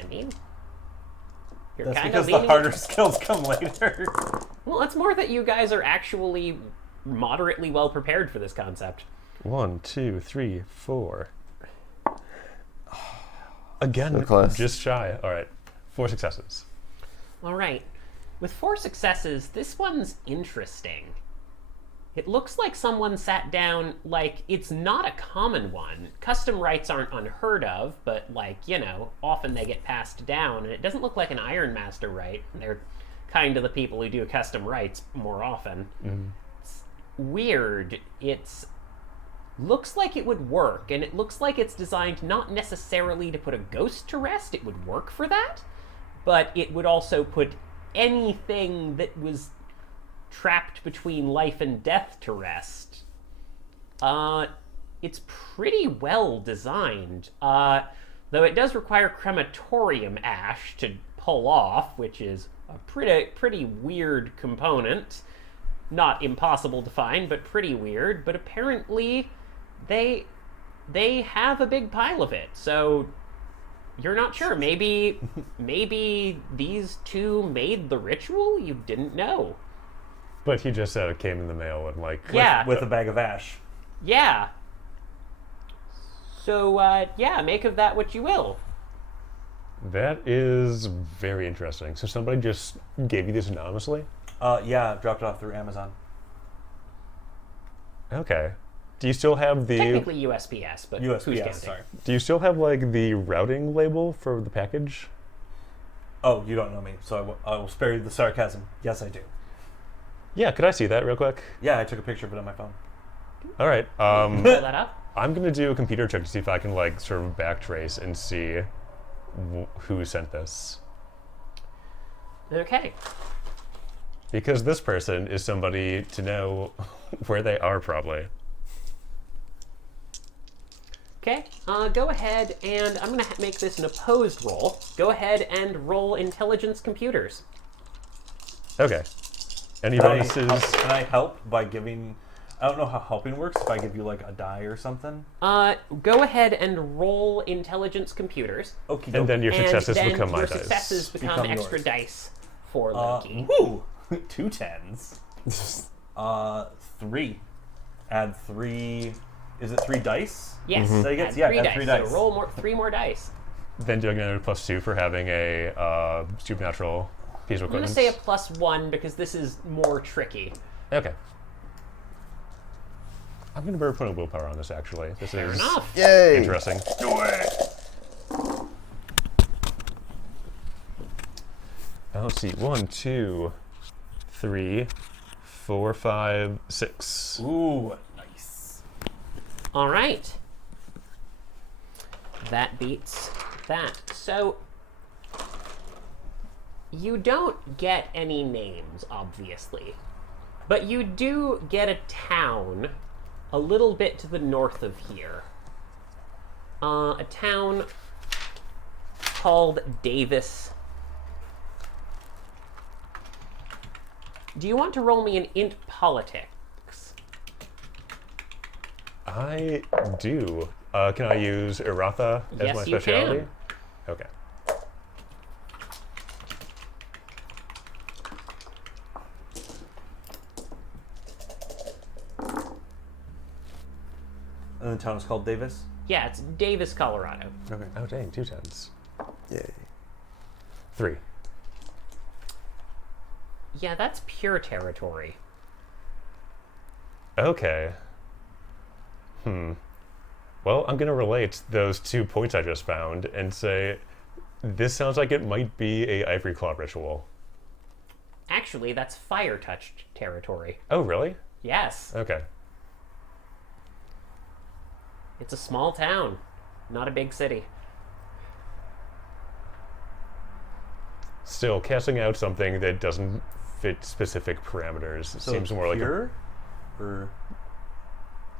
I mean... You're That's kind because of the harder skills come later. Well, it's more that you guys are actually moderately well prepared for this concept. 1, 2, 3, 4. Again, So close. just shy. All right. 4 successes. All right. With 4 successes, this one's interesting. It looks like someone sat down, like, it's not a common one. Custom rights aren't unheard of, but, like, you know, often they get passed down, and it doesn't look like an Iron Master right. They're kind of the people who do custom rights more often. It's weird. It's looks like it would work, and it looks like it's designed not necessarily to put a ghost to rest. It would work for that, but it would also put anything that was trapped between life and death to rest. It's pretty well designed, though it does require crematorium ash to pull off, which is a pretty weird component. Not impossible to find, but pretty weird. But apparently, they have a big pile of it, so you're not sure. Maybe these two made the ritual. You didn't know. But he just said it came in the mail and like... Yeah. With a bag of ash. Yeah. So, yeah, make of that what you will. That is very interesting. So somebody just gave you this anonymously? Yeah, dropped it off through Amazon. Okay. Do you still have the... Technically USPS, but who's USPS, counting? sorry. Do you still have like the routing label for the package? Oh, you don't know me, so I will spare you the sarcasm. Yes, I do. Yeah, could I see that real quick? Yeah, I took a picture of it on my phone. All right. Pull that up. I'm going to do a computer check to see if I can like sort of backtrace and see who sent this. Okay. Because this person is somebody to know where they are probably. Okay, go ahead and I'm going to make this an opposed roll. Go ahead and roll intelligence computers. Okay. Any Can bonuses? can I help by giving... I don't know how helping works, if I give you like a die or something. Go ahead and roll intelligence computers. Okay. And then your successes and then become my your dice. successes become Become extra yours. dice for Loki. Woo! 2 tens. 3. Add 3... Is it 3 dice? Yes, So he gets, add yeah, 3 add dice. 3 dice. So roll 3 more dice. Then doing another +2 for having a supernatural piece of I'm going equipment. to say a +1 because this is more tricky. Okay. I'm going to better put a willpower on this, actually. This Fair is enough. Yay! interesting. Do it! Let's see. 1, 2, 3, 4, 5, 6. Ooh, nice. All right. That beats that. So, you don't get any names, obviously. But you do get a town a little bit to the north of here. A town called Davis. Do you want to roll me an int politics? I do. Can I use Iratha as Yes, my you specialty? can. Okay. And the town is called Davis? Yeah, it's Davis, Colorado. Okay. Oh, dang. 2 tens. Yay. 3. Yeah, that's pure territory. Okay. Well, I'm going to relate those 2 points I just found and say this sounds like it might be a Ivory Claw ritual. Actually, that's fire-touched territory. Oh, really? Yes. Okay. It's a small town, not a big city. Still, casting out something that doesn't fit specific parameters So seems more like pure? Or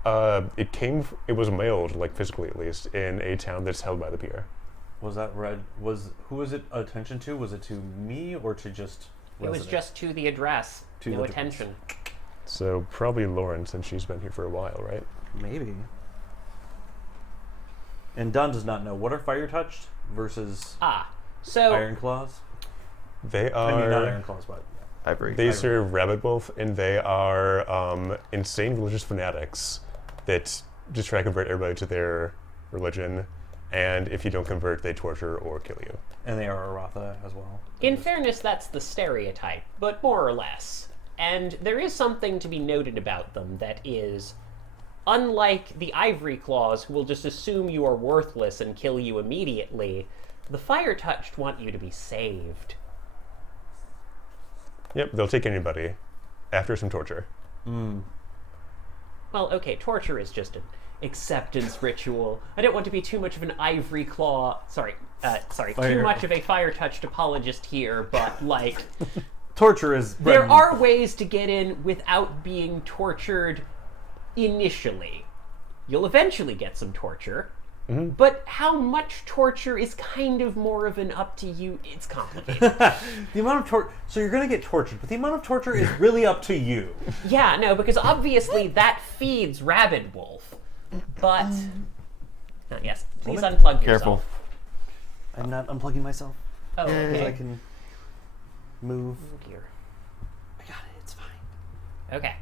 it was mailed, like physically at least, in a town that's held by the pier. was that red? Who was it attention to? Was it to me or to just It was residents? just to the address. To No the address. attention. So probably Lauren, since she's been here for a while, right? Maybe. And Don does not know. What are fire touched versus So iron claws? They I mean, not are. iron claws, but Ivory. They serve Rabbit Wolf, and they are insane religious fanatics that just try to convert everybody to their religion. And if you don't convert, they torture or kill you. and they are Aratha as well. in fairness, that's the stereotype, but more or less. And there is something to be noted about them that is, unlike the Ivory Claws, who will just assume you are worthless and kill you immediately, the Fire Touched want you to be saved. Yep, they'll take anybody after some torture. Well, okay, torture is just an acceptance ritual. I don't want to be too much of an Ivory Claw. Sorry, too Fire. much of a Fire Touched apologist here, but like, Torture is there are ways to get in without being tortured initially. You'll eventually get some torture, but how much torture is kind of more of an up to you. It's complicated. the amount of torture. So you're gonna get tortured, but the amount of torture is really up to you. Yeah, no, because obviously that feeds Rabid Wolf. But yes, please unplug Careful. yourself. I'm not unplugging myself. Oh, So I okay. can move. Oh, dear. I got it. It's fine. Okay,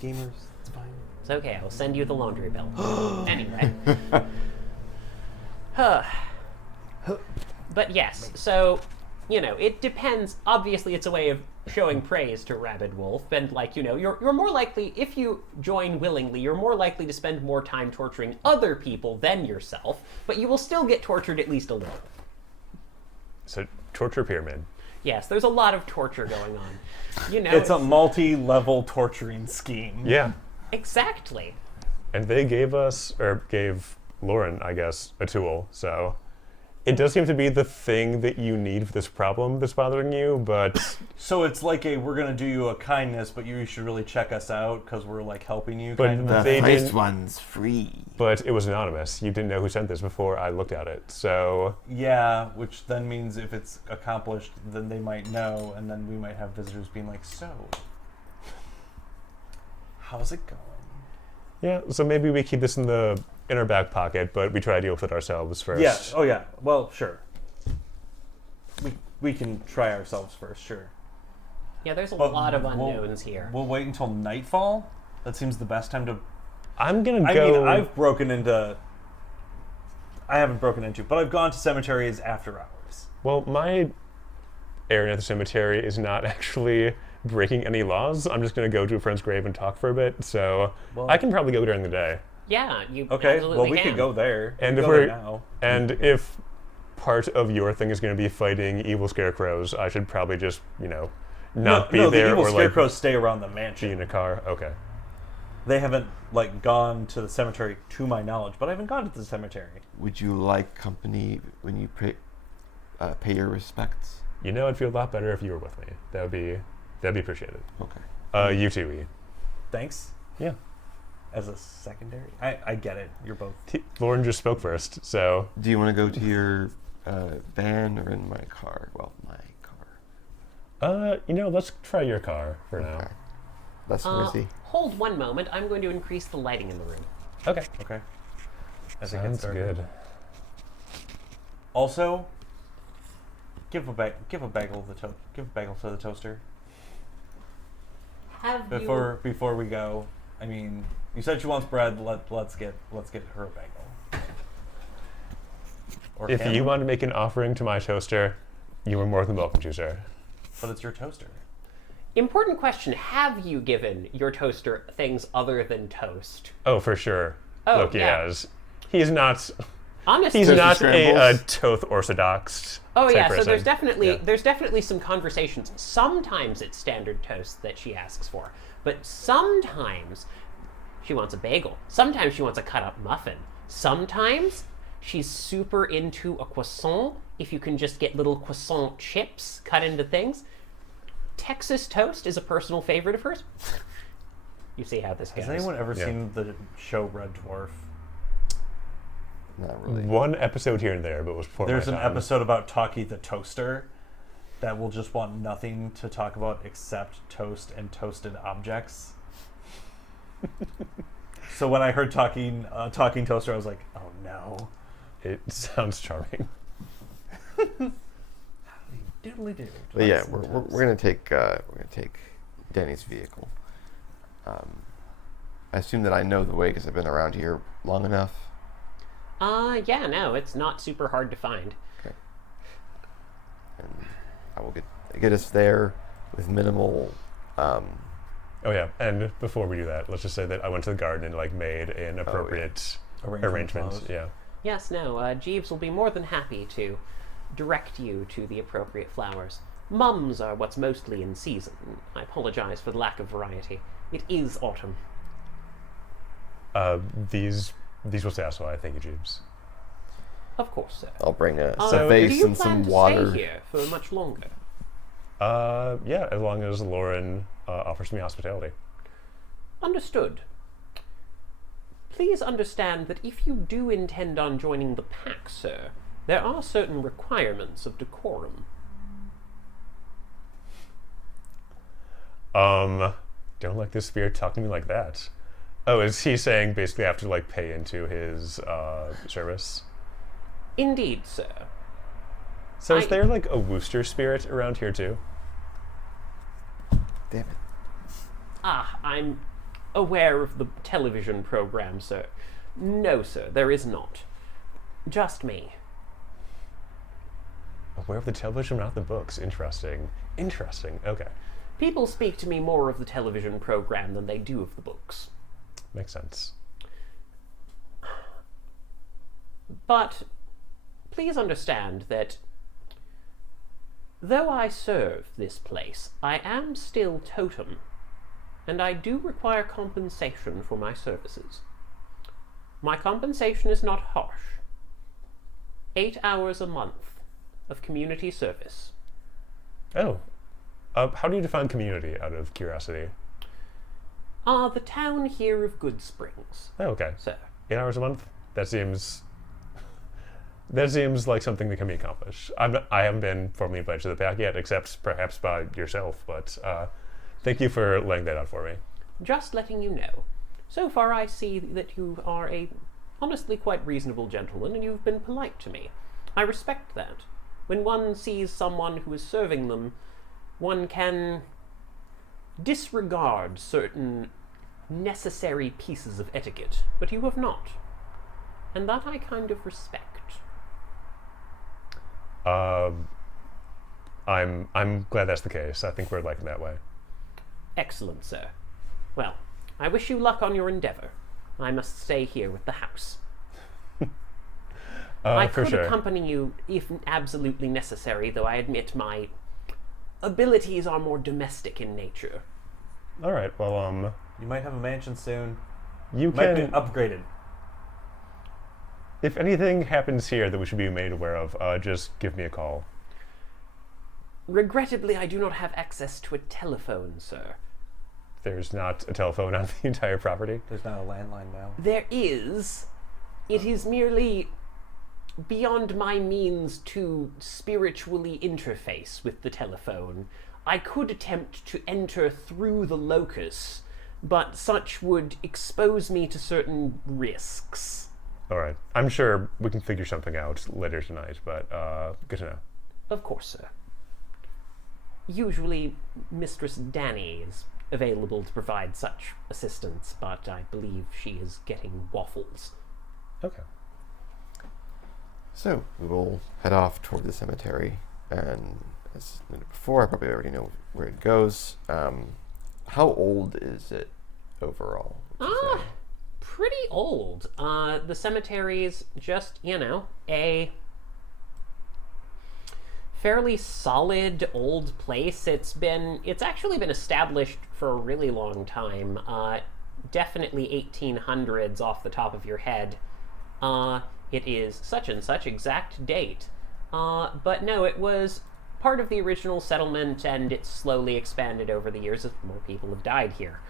Gamers, it's fine. it's okay. I will send you the laundry bill. Anyway. Huh. But yes, so, it depends. Obviously, it's a way of showing praise to Rabid Wolf, and you're more likely, if you join willingly, you're more likely to spend more time torturing other people than yourself, but you will still get tortured at least a little. So, torture pyramid. Yes, there's a lot of torture going on. It's a multi-level torturing scheme. Yeah. Exactly. And they gave Lauren, I guess, a tool. So it does seem to be the thing that you need for this problem that's bothering you, but So it's like we're gonna do you a kindness, but you should really check us out because we're like helping you. But kind of. The They first didn't- one's free. but it was anonymous. You didn't know who sent this before I looked at it. So Yeah, which then means if it's accomplished, then they might know, and then we might have visitors being like, "So, how's it going?" yeah, so maybe we keep this in our back pocket, but we try to deal with it ourselves first. Yeah. Oh yeah. Well, sure. We can try ourselves first, sure. Yeah, there's a But lot of we'll- unknowns here. We'll wait until nightfall. That seems the best time to. I'm gonna I go. mean, I've broken into. I haven't broken into, but I've gone to cemeteries after hours. Well, my errand at the cemetery is not actually breaking any laws. I'm just going to go to a friend's grave and talk for a bit. So Well- I can probably go during the day. Yeah, you Okay. absolutely Well, we can. could go there. And We if could go there we're now. and if part of your thing is going to be fighting evil scarecrows, I should probably just not be no, there the evil or scarecrows stay around the be mansion. in a car. Okay. They haven't gone to the cemetery, to my knowledge, but I haven't gone to the cemetery. Would you like company when you pay your respects? I'd feel a lot better if you were with me. That'd be appreciated. Okay. You too, E. Thanks. Yeah. As a secondary, I get it. You're both. Lauren just spoke first, so Do you want to go to your van or in my car? Well, my car. let's try your car for now. Okay. Less noisy. Hold one moment. I'm going to increase the lighting in the room. Okay. Okay. As it gets Sounds darker. good. Also, give a bagel to the toaster Have before we go. I mean, you said she wants bread. Let's get her a bagel. Or If can you we? want to make an offering to my toaster, you are more than welcome to, sir. But it's your toaster. Important question. Have you given your toaster things other than toast? Oh, for sure. Oh, Look, he yeah. has. He's not. Honestly, He's Toaster not a scrambles? Toth orthodox. Oh type yeah, person. so Yeah. there's definitely some conversations. Sometimes it's standard toast that she asks for, but sometimes she wants a bagel. Sometimes she wants a cut-up muffin. Sometimes she's super into a croissant, if you can just get little croissant chips cut into things. Texas toast is a personal favorite of hers. You see how this goes. Has anyone ever seen the show Red Dwarf? Not really. One episode here and there, but it was before There's my an time. episode about Talkie the toaster that will just want nothing to talk about except toast and toasted objects. So when I heard talking toaster, I was like, oh no. It sounds charming. Doodly-doo. But yeah, we're gonna take Danny's vehicle. I assume that I know the way because I've been around here long enough. Yeah, no, it's not super hard to find. Okay. And I will get us there with minimal. Oh yeah, and before we do that, let's just say that I went to the garden and like made an appropriate arrangement. flowers. Yeah. Yes, no, Jeeves will be more than happy to direct you to the appropriate flowers. Mums are what's mostly in season. I apologize for the lack of variety. It is autumn. These will satisfy. Thank you, Jeeves. Of course, sir. I'll bring a Do vase you and plan some to water. stay here for much longer? Yeah, as long as Lauren offers me hospitality. Understood. Please understand that if you do intend on joining the pack, sir, there are certain requirements of decorum. Don't like this spirit talking to me like that. Oh, is he saying basically I have to like pay into his service? Indeed, sir. So is I- there like a Wooster spirit around here too? Damn it. I'm aware of the television program, sir. No, sir, there is not. Just me. Aware of the television, not the books. Interesting. Interesting. Okay. People speak to me more of the television program than they do of the books. Makes sense. But please understand that though I serve this place, I am still totem, and I do require compensation for my services. My compensation is not harsh. 8 hours a month of community service. Oh. How do you define community out of curiosity? The town here of Good Springs, Oh, okay. sir. 8 hours a month? That seems like something that can be accomplished. I haven't been formally invited to the pack yet, except perhaps by yourself, but thank you for laying that out for me. Just letting you know. So far I see that you are a honestly quite reasonable gentleman, and you've been polite to me. I respect that. When one sees someone who is serving them, one can disregard certain necessary pieces of etiquette, but you have not. And that I kind of respect. I'm glad that's the case. I think we're liking that way. Excellent, sir. Well, I wish you luck on your endeavor. I must stay here with the house. I For could sure. accompany you if absolutely necessary, though I admit my abilities are more domestic in nature. All right. Well, You might have a mansion soon. you Might be can. upgraded. If anything happens here that we should be made aware of, just give me a call. Regrettably, I do not have access to a telephone, sir. There's not a telephone on the entire property. There's not a landline now. There is. It is merely beyond my means to spiritually interface with the telephone. I could attempt to enter through the locus, but such would expose me to certain risks. All right. I'm sure we can figure something out later tonight, but good to know. Of course, sir. Usually, Mistress Danny is available to provide such assistance, but I believe she is getting waffles. Okay. So we will head off toward the cemetery, and as noted before, I probably already know where it goes. How old is it overall? would you say? Pretty old. The cemetery is just, a fairly solid old place. It's actually been established for a really long time. definitely 1800s off the top of your head. It is such and such exact date. But no, it was part of the original settlement, and it's slowly expanded over the years as more people have died here.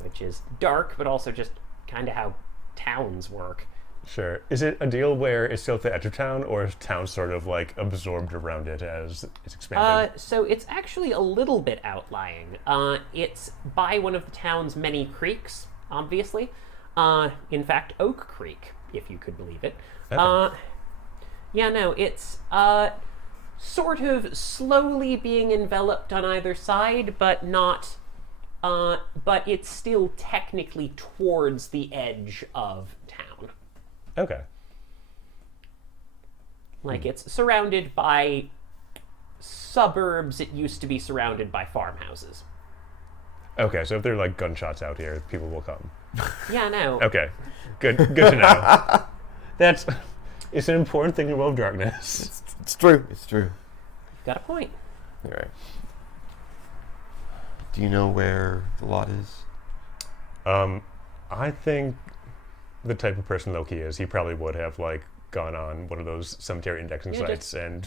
Which is dark, but also just kind of how towns work. Sure. Is it a deal where it's still at the edge of town, or is town sort of like absorbed around it as it's expanded? So it's actually a little bit outlying. It's by one of the town's many creeks, obviously. In fact, Oak Creek, if you could believe it. Okay. Yeah, no, it's sort of slowly being enveloped on either side, but not. But it's still technically towards the edge of town. Okay. Like, it's surrounded by suburbs. It used to be surrounded by farmhouses. Okay, so if there are like gunshots out here, people will come. Yeah, no. Okay. Good to know. It's an important thing in World of Darkness. It's true. It's true. Got a point. You're right. Do you know where the lot is? I think the type of person Loki is, he probably would have like gone on one of those cemetery indexing Yeah, sites and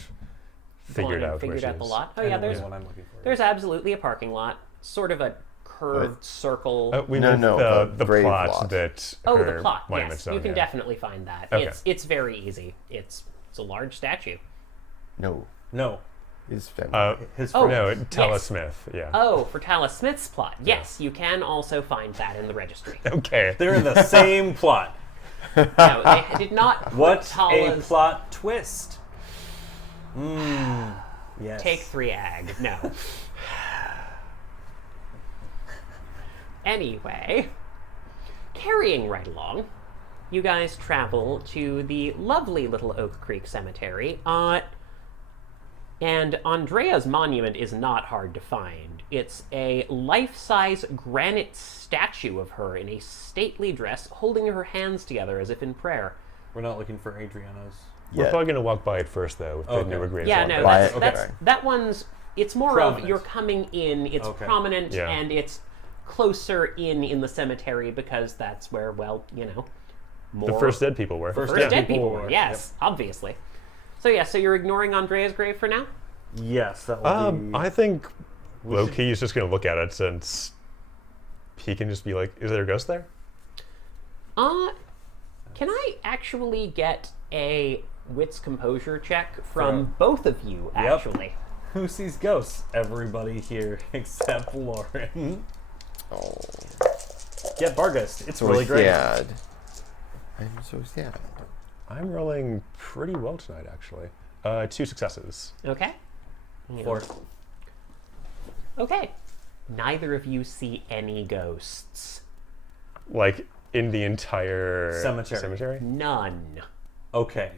figured out where she the is. lot. Oh I yeah, know there's what I'm looking for. there's absolutely a parking lot, sort of a curved circle. We No, meant no, the the grave plot lot. that Oh, her the plot. monument's Yes, on, you can yeah. definitely find that. Okay. It's very easy. It's a large statue. No. No. His family. His Oh, No, Tella yes. Smith, yeah. Oh, for Talis Smith's plot. Yes, you can also find that in the registry. Okay. They're in the same plot. No, they did not put What a Tala's... plot twist. Yes. Take 3 ag. No. Anyway, carrying right along, you guys travel to the lovely little Oak Creek Cemetery. And Andrea's monument is not hard to find. It's a life-size granite statue of her in a stately dress, holding her hands together as if in prayer. We're not looking for Adriana's. We're Yeah. probably going to walk by it first, though, if Okay. the newer graves Yeah, walk no, by. that one's, it's more Prominent. of you're coming in, it's Okay. prominent, Yeah. and it's closer in the cemetery because that's where, well, more... The first dead people were. First First dead dead people were, were, yes, obviously. So yeah, so you're ignoring Andrea's grave for now? Yes, that will be. I think We Loki is just going to look at it since he can just be like, is there a ghost there? Can I actually get a wits composure check from both of you, actually? Who sees ghosts? Everybody here except Lauren. Oh. Get Bargust. It's So really great. sad. I'm so sad. I'm rolling pretty well tonight, actually. 2 successes. Okay. 4. Okay. Neither of you see any ghosts. Like, in the entire Cemetery. None. Okay.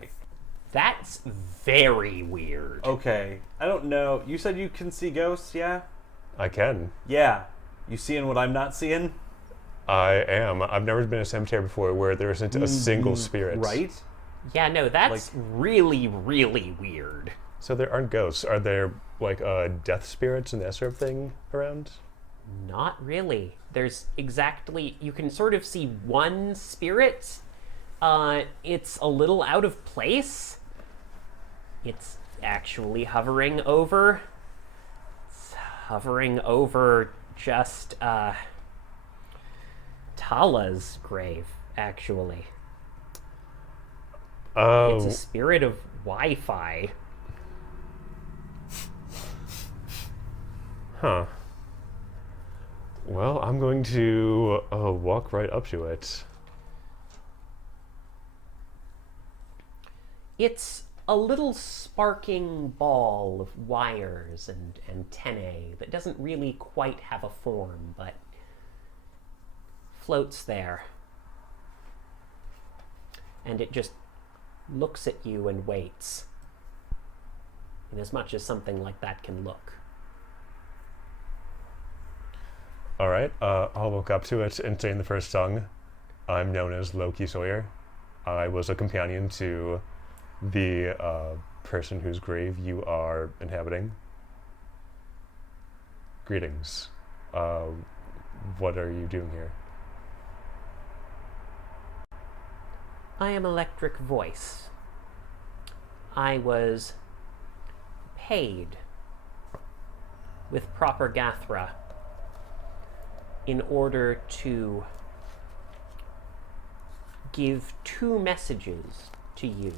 That's very weird. Okay. I don't know. You said you can see ghosts, yeah? I can. Yeah. You seeing what I'm not seeing? I am. I've never been in a cemetery before where there isn't a single spirit. Right? Yeah, no, that's really, really weird. So there aren't ghosts. Are there, like, death spirits and that sort of thing around? Not really. There's exactly... You can sort of see one spirit. It's a little out of place. It's actually hovering over... It's hovering over just, Tala's grave, actually. Oh. It's a spirit of Wi-Fi. Huh. Well, I'm going to walk right up to it. It's a little sparking ball of wires and antennae that doesn't really quite have a form, but floats there. And it just looks at you and waits. In as much as something like that can look. All right, I'll walk up to it and say in the first tongue, I'm known as Loki Sawyer. I was a companion to the person whose grave you are inhabiting. Greetings. What are you doing here? I am Electric Voice. I was paid with proper Gathra in order to give 2 messages to you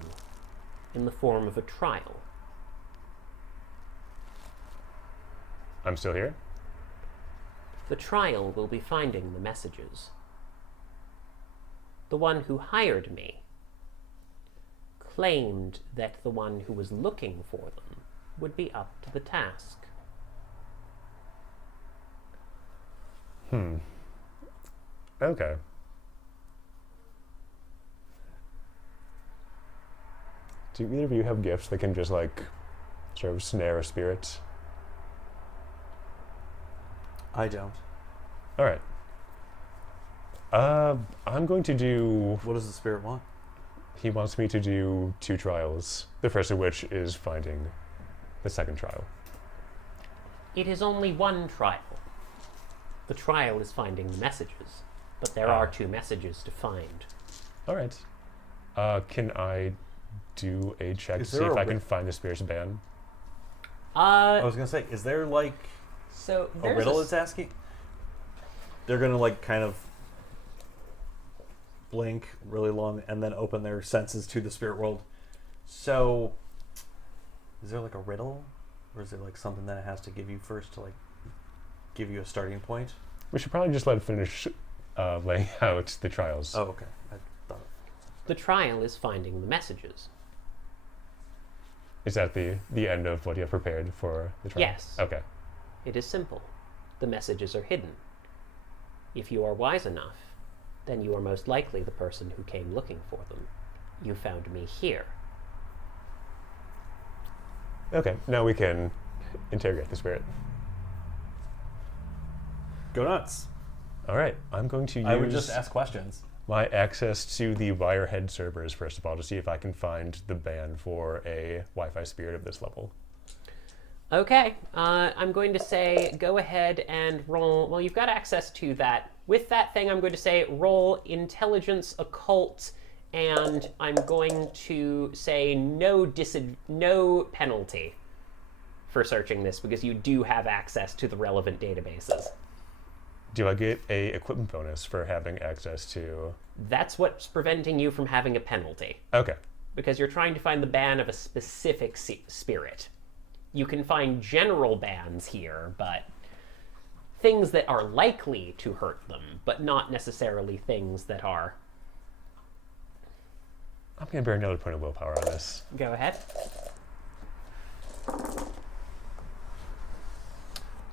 in the form of a trial. I'm still here? The trial will be finding the messages. The one who hired me claimed that the one who was looking for them would be up to the task. Okay. Do either of you have gifts that can just, like, sort of snare a spirit? I don't. Alright. I'm going to do... What does the spirit want? He wants me to do 2 trials, the first of which is finding the second trial. It is only one trial. The trial is finding the messages, but there are 2 messages to find. Alright. Can I do a check Is to see there if a I can find the spirit's ban? I was gonna say, is there like So a there's riddle it's asking? They're gonna like kind of blink really long and then open their senses to the spirit world. So, is there like a riddle, or is it like something that it has to give you first to like give you a starting point? We should probably just let it finish laying out the trials. Oh, okay. I thought. The trial is finding the messages. Is that the end of what you have prepared for the trial? Yes. Okay. It is simple. The messages are hidden. If you are wise enough, then you are most likely the person who came looking for them. You found me here. Okay, now we can interrogate the spirit. Go nuts. Alright, I'm going to use I would just ask questions. my access to the Wirehead servers first of all to see if I can find the ban for a Wi-Fi spirit of this level. Okay, I'm going to say go ahead and roll. Well, you've got access to that. With that thing, I'm going to say roll intelligence occult, and I'm going to say no penalty for searching this because you do have access to the relevant databases. Do I get a equipment bonus for having access to... That's what's preventing you from having a penalty, Okay. because you're trying to find the ban of a specific spirit. You can find general bans here, but things that are likely to hurt them, but not necessarily things that are... I'm going to bear another point of willpower on this. Go ahead.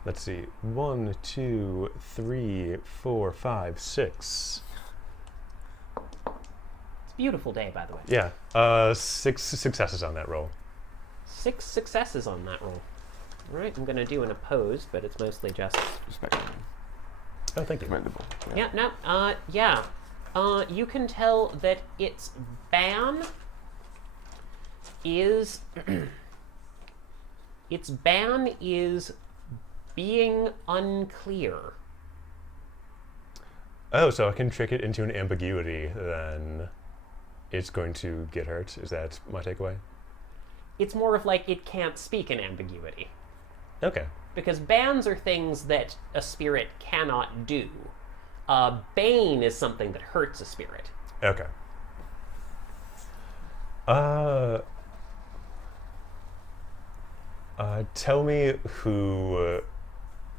Let's see. 1, 2, 3, 4, 5, 6. It's a beautiful day, by the way. Yeah. 6 successes on that roll. 6 successes on that roll. All right, I'm going to do an opposed, but it's mostly just... Respectable. Oh, thank you. Commendable. Yeah, no, yeah. You can tell that its ban is... its ban is being unclear. Oh, so I can trick it into an ambiguity, then it's going to get hurt. Is that my takeaway? It's more of like it can't speak in ambiguity. Okay. Because bans are things that a spirit cannot do. Bane is something that hurts a spirit. Okay. Tell me who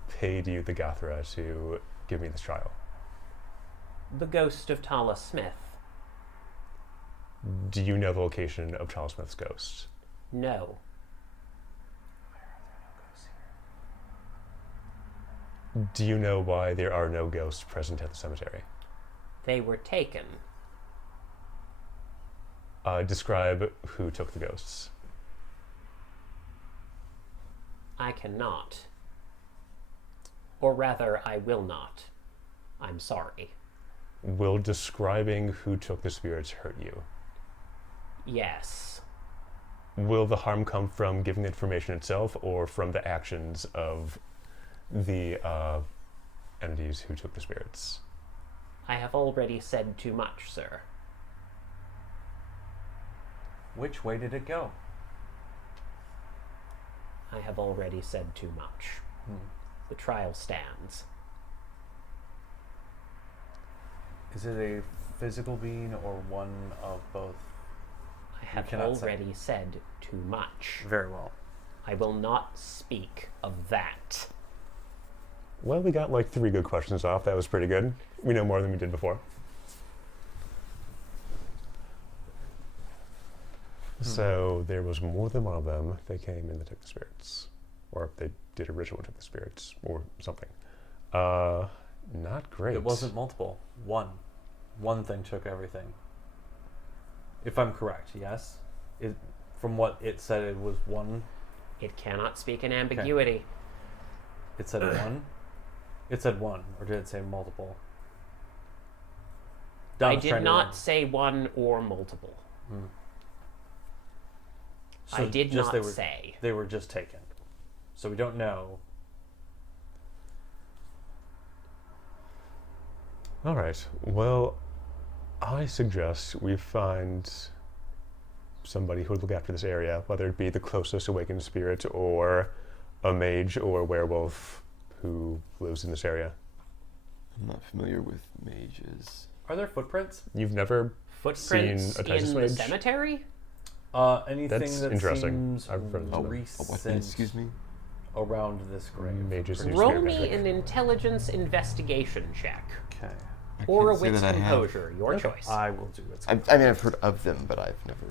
paid you the Gathra to give me this trial. The ghost of Tala Smith. Do you know the location of Charles Smith's ghost? No. Do you know why there are no ghosts present at the cemetery? They were taken. Describe who took the ghosts. I cannot. Or rather, I will not. I'm sorry. Will describing who took the spirits hurt you? Yes. Will the harm come from giving the information itself or from the actions of the entities who took the spirits? I have already said too much, sir. Which way did it go? I have already said too much. The trial stands. Is it a physical being or one of both? I have cannot say. already said too much. Very well. I will not speak of that. Well, we got like 3 good questions off. That was pretty good. We know more than we did before. So there was more than one of them. They came and they took the spirits. Or they did a ritual and took the spirits. Or something. Not great. It wasn't multiple. One. One thing took everything. If I'm correct, yes? From what it said, it was one. It cannot speak in ambiguity. It said one? It said one. Or did it say multiple? I did not say one or multiple. So I did just not say. They were just taken. So we don't know. All right. Well, I suggest we find somebody who would look after this area, whether it be the closest awakened spirit or a mage or a werewolf who lives in this area. I'm not familiar with mages. Are there footprints? You've never Footprints seen a Titus in the mage? cemetery? Anything That's that interesting. seems I've read into recent What thing, excuse me? around this grave. Mages Pretty use Roll spirit me magic. an intelligence investigation check. Okay. I Or a can't say wit's that I have. composure, your choice. I will do it. I mean, I've heard of them, but I've never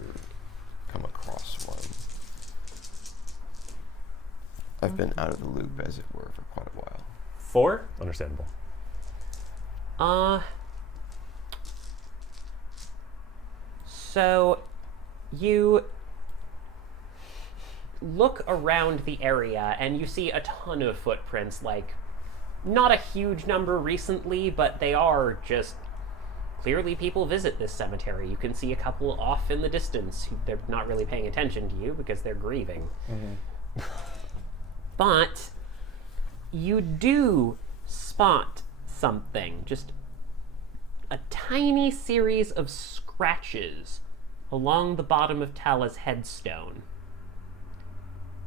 come across one. I've been out of the loop, as it were, for quite a while. 4? Understandable. So you look around the area and you see a ton of footprints, like not a huge number recently, but they are just clearly people visit this cemetery. You can see a couple off in the distance. They're not really paying attention to you because they're grieving. But you do spot something, just a tiny series of scratches along the bottom of Tala's headstone.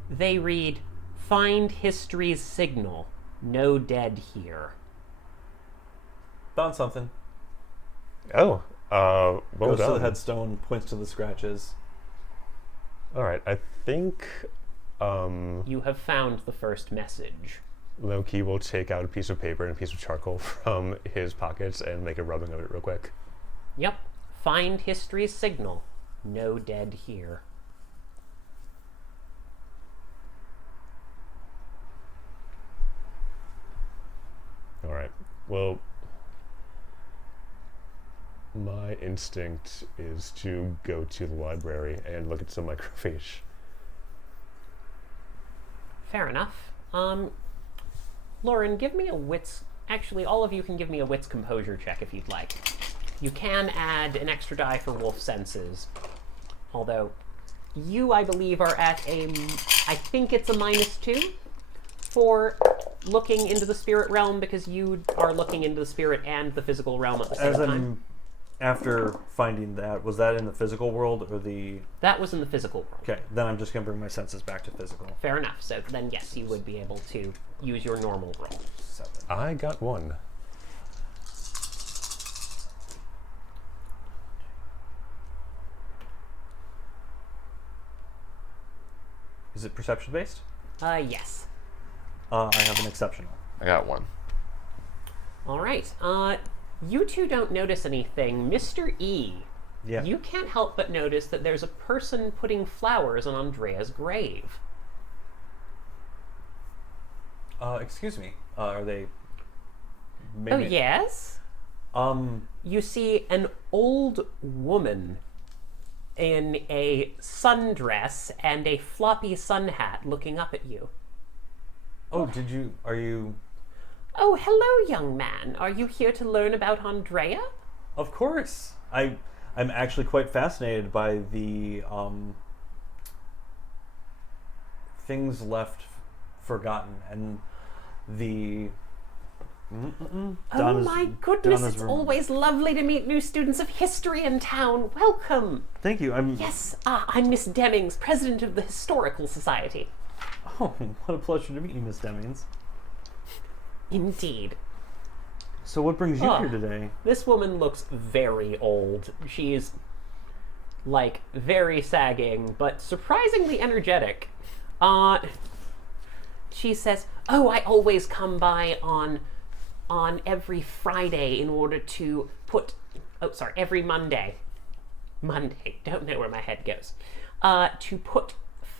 They read, "Find history's signal. No dead here." Found something. Oh, well Goes to done. the headstone, points to the scratches. All right, I think You have found the first message. Loki will take out a piece of paper and a piece of charcoal from his pockets and make a rubbing of it real quick. Yep. Find history's signal. No dead here. All right. Well, my instinct is to go to the library and look at some microfiche. Fair enough. Lauren, give me a wits... Actually, all of you can give me a wits composure check if you'd like. You can add an extra die for wolf senses. Although, you, I believe, are at a... I think it's a -2 for looking into the spirit realm, because you are looking into the spirit and the physical realm at the same As time. in, after finding that, was that in the physical world or the... That was in the physical world. Okay, then I'm just going to bring my senses back to physical. Fair enough. So then, yes, you would be able to use your normal roll. 7. I got 1. Is it perception based? Yes. I have an exceptional. I got 1. All right. You two don't notice anything. Mr. E, Yeah. you can't help but notice that there's a person putting flowers on Andrea's grave. Excuse me. Are they... Oh, yes? Um, You see an old woman in a sundress and a floppy sun hat looking up at you. oh, are you... Oh, hello, young man. Are you here to learn about Andrea? Of course. I'm actually quite fascinated by the things left forgotten and the Oh my goodness, it's always lovely to meet new students of history in town. Welcome. Thank you. Yes, I'm Miss Demmings, president of the Historical Society. Oh, what a pleasure to meet you, Miss Demmings. Indeed. So what brings you here today? This woman looks very old. She's, like, very sagging, but surprisingly energetic. She says, "Oh, I always come by on every Friday in order to put... Oh, sorry, every Monday. Don't know where my head goes. To put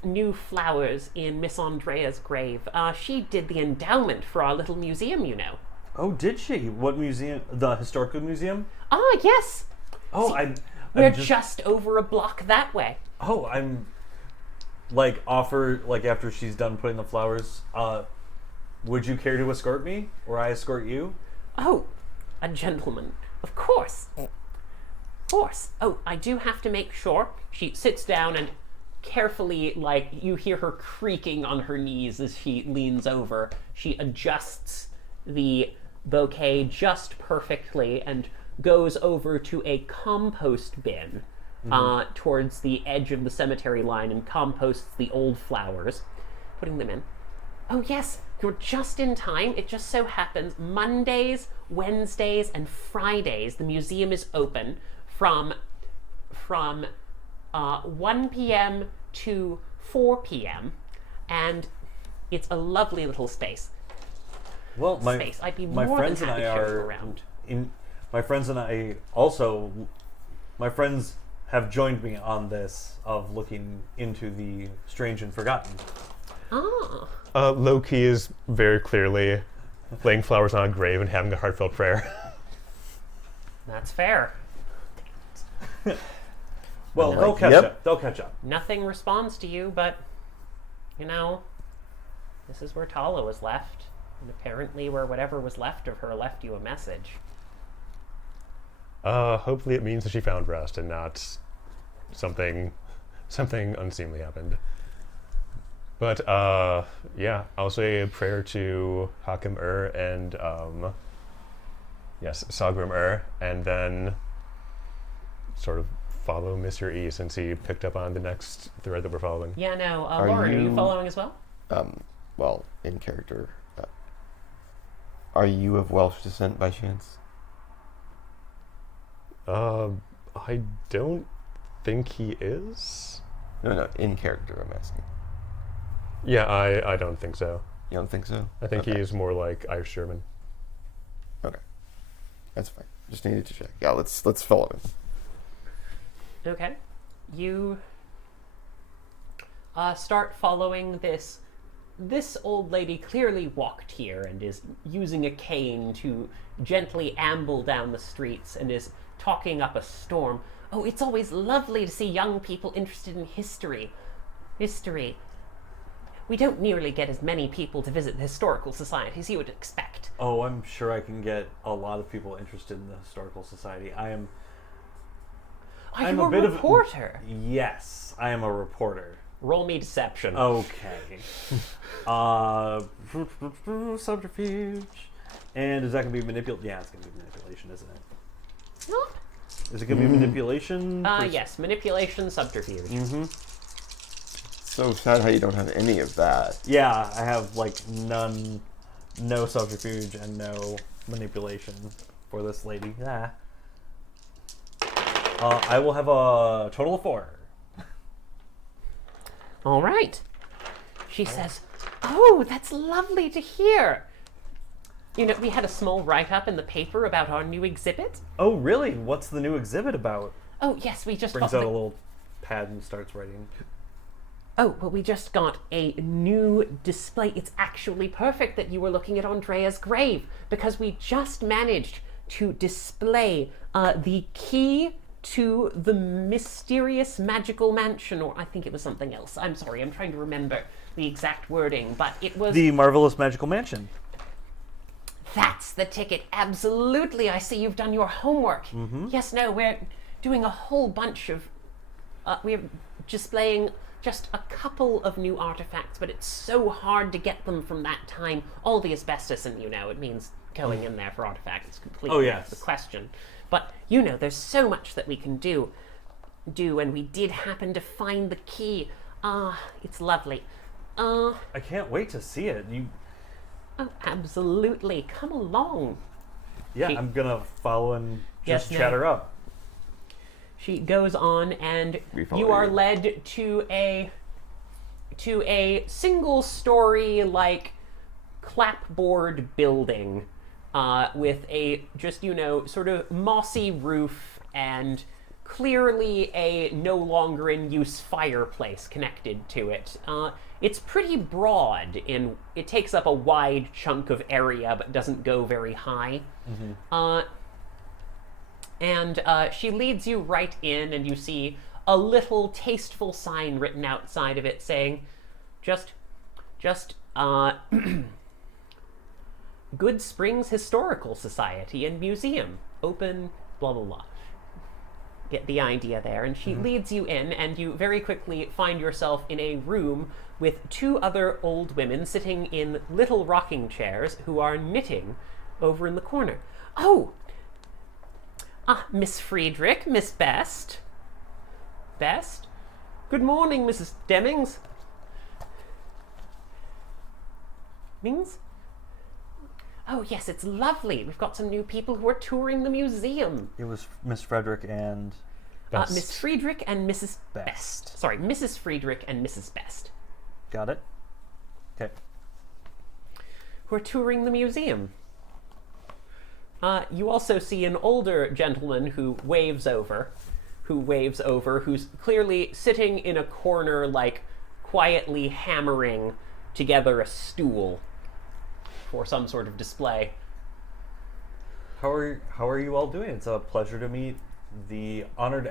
new flowers in Miss Andrea's grave. She did the endowment for our little museum, you know." Oh, did she? What museum? The Historical Museum? Ah, yes. Oh, See, I'm we're just over a block that way. Oh, I'm like after she's done putting the flowers, would you care to escort me or I escort you? Oh, a gentleman. Of course. Of course. Oh, I do have to make sure. She sits down and carefully, like, you hear her creaking on her knees as she leans over. She adjusts the bouquet just perfectly and goes over to a compost bin towards the edge of the cemetery line and composts the old flowers, putting them in. Oh yes, you're just in time. It just so happens Mondays, Wednesdays, and Fridays the museum is open from 1 p.m. to 4 p.m. and it's a lovely little space. Well, I'd be more than happy to show you around. My friends have joined me on this of looking into the strange and forgotten. Ah. Loki is very clearly laying flowers on a grave and having a heartfelt prayer. That's fair. Well, Like, they'll catch yep. up. They'll catch up. Nothing responds to you, but, you know, this is where Tala was left. And apparently where whatever was left of her left you a message. Hopefully it means that she found rest and not something unseemly happened. But, yeah, I'll say a prayer to Hakim and, Sagrim and then sort of follow Mr. E since he picked up on the next thread that we're following. Yeah, no, Lauren, are you following as well? Well, in character. Are you of Welsh descent by chance? I don't think he is. No, in character, I'm asking. Yeah, I don't think so. You don't think so? I think Okay. he is more like Irish German. Okay. That's fine. Just needed to check. Yeah, let's follow him. Okay. You start following this. This old lady clearly walked here and is using a cane to gently amble down the streets and is talking up a storm. Oh, it's always lovely to see young people interested in history. We don't nearly get as many people to visit the historical society as you would expect. Oh, I'm sure I can get a lot of people interested in the Historical Society. Are I'm you a a bit reporter? Yes, I am a reporter. Roll me deception. Okay. Subterfuge. And is that going to be manipulation? Yeah, it's going to be manipulation, isn't it? No. Is it going to be manipulation? Yes, manipulation, subterfuge. So sad how you don't have any of that. Yeah, I have like no subterfuge and no manipulation for this lady. Yeah. I will have a total of 4. All right. She says, "Oh, that's lovely to hear. You know, we had a small write-up in the paper about our new exhibit." Oh, really? What's the new exhibit about? "Oh, yes, we just Brings got out a little pad and starts writing. Oh, well, we just got a new display. It's actually perfect that you were looking at Andrea's grave because we just managed to display the key to the mysterious magical mansion, or I think it was something else. I'm sorry, I'm trying to remember the exact wording, but it was... The Marvelous Magical Mansion. That's the ticket, absolutely. I see you've done your homework. Yes, no, we're doing a whole bunch of... we're displaying just a couple of new artifacts, but it's so hard to get them from that time. All the asbestos, and you know, it means going in there for artifacts. Completely Oh, out yes. of the question. But, you know, there's so much that we can do, and we did happen to find the key. It's lovely. I can't wait to see it. Oh, absolutely. Come along. Yeah, She- I'm gonna follow and just Yes, chat ma'am. her up. She goes on, and We follow you are you. led to a single-story, like, clapboard building with a just, you know, sort of mossy roof and clearly a no longer in use fireplace connected to it. It's pretty broad, it takes up a wide chunk of area but doesn't go very high. And she leads you right in, and you see a little tasteful sign written outside of it saying, just, Good Springs Historical Society and Museum, open, blah, blah, blah. Get the idea there. And she leads you in, and you very quickly find yourself in a room with two other old women sitting in little rocking chairs who are knitting over in the corner. Oh! Miss Friedrich, Miss Best. Best? Good morning, Mrs. Demings. Mings? Oh, yes, it's lovely. We've got some new people who are touring the museum. It was Miss Frederick and Best. Miss Friedrich and Mrs. Best. Best. Sorry, Mrs. Friedrich and Mrs. Best, got it. Okay. who are touring the museum. You also see an older gentleman who waves over, who's clearly sitting in a corner, like, quietly hammering together a stool for some sort of display. How are you all doing? It's a pleasure to meet the honored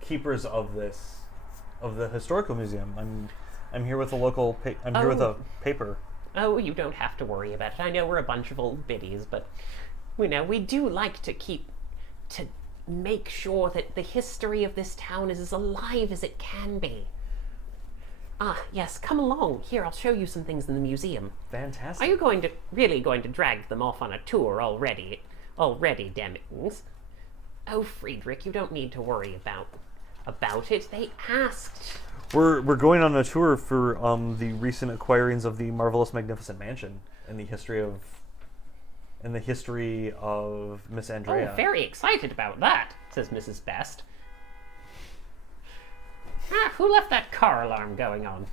keepers of the historical museum. I'm here with a local. I'm here with a paper. Oh, you don't have to worry about it. I know we're a bunch of old biddies, but, you know, we do like to make sure that the history of this town is as alive as it can be. Yes, come along. Here, I'll show you some things in the museum. Fantastic. Are you really going to drag them off on a tour already? Already, Demings? Oh, Friedrich, you don't need to worry about it. They asked. We're going on a tour for the recent acquirings of the marvelous, magnificent mansion and the history of Miss Andrea. Oh, very excited about that, says Mrs. Best. Who left that car alarm going on?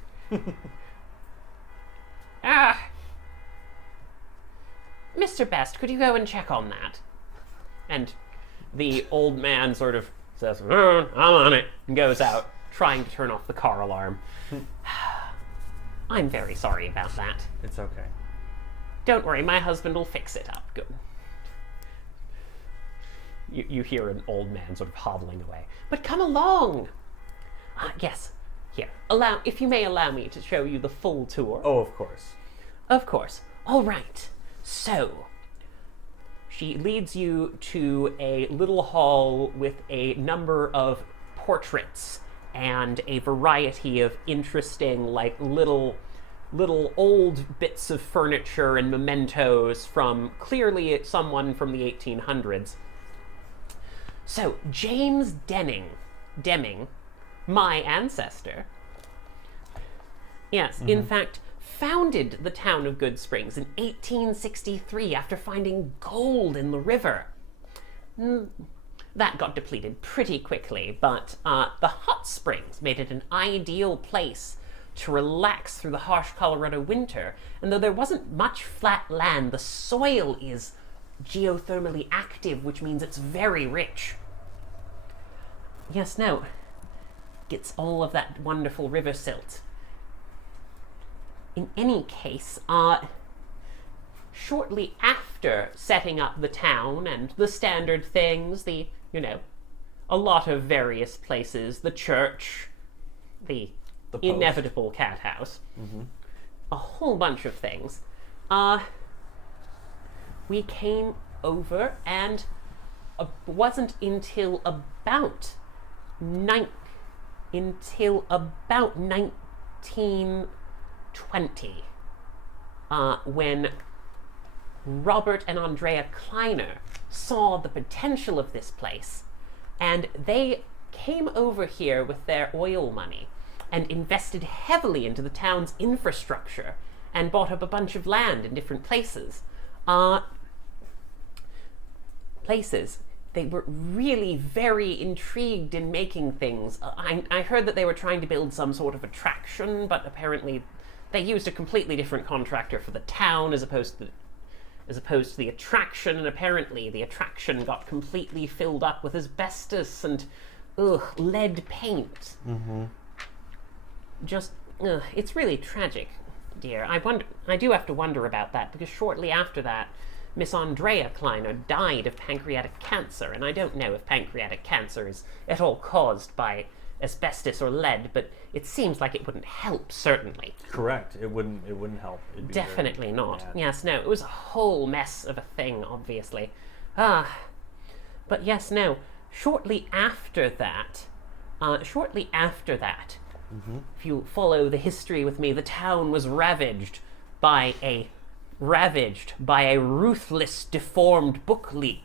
Mr. Best, could you go and check on that? And the old man sort of says, I'm on it, and goes out, trying to turn off the car alarm. I'm very sorry about that. It's okay. Don't worry, my husband will fix it up. Good. You hear an old man sort of hobbling away. But come along! Yes. Here, if you may allow me to show you the full tour. Oh, of course. Of course. All right. So, she leads you to a little hall with a number of portraits and a variety of interesting, like, little old bits of furniture and mementos from clearly someone from the 1800s. So, James Deming, my ancestor, yes, in fact, founded the town of Good Springs in 1863 after finding gold in the river. That got depleted pretty quickly, but the hot springs made it an ideal place to relax through the harsh Colorado winter. And though there wasn't much flat land, the soil is geothermally active, which means it's very rich. Yes, no. Gets all of that wonderful river silt. In any case, shortly after setting up the town and the standard things, a lot of various places, the church, the post. inevitable cat house, a whole bunch of things, we came over, and wasn't until about 1920 when Robert and Andrea Kleiner saw the potential of this place, and they came over here with their oil money and invested heavily into the town's infrastructure and bought up a bunch of land in different places. They were really very intrigued in making things. I heard that they were trying to build some sort of attraction, but apparently they used a completely different contractor for the town as opposed to the attraction, and apparently the attraction got completely filled up with asbestos and lead paint. Mm-hmm. It's really tragic, dear. I do have to wonder about that, because shortly after that, Miss Andrea Kleiner died of pancreatic cancer, and I don't know if pancreatic cancer is at all caused by asbestos or lead, but it seems like it wouldn't help, certainly. Correct. It wouldn't help. It'd be Definitely very not. bad. Yes, no, it was a whole mess of a thing, obviously. But yes, no, shortly after that, if you follow the history with me, the town was ravaged by a ruthless, deformed bootlegger.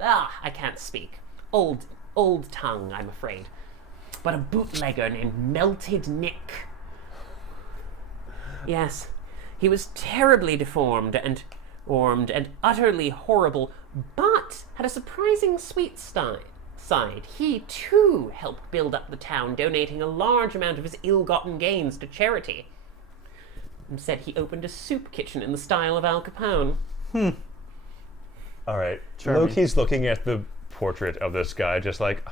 I can't speak. Old tongue, I'm afraid. But a bootlegger named Melted Nick. Yes, he was terribly deformed and utterly horrible, but had a surprising sweet side. He too helped build up the town, donating a large amount of his ill-gotten gains to charity. And said he opened a soup kitchen in the style of Al Capone. All right. Charming. Loki's looking at the portrait of this guy, just like,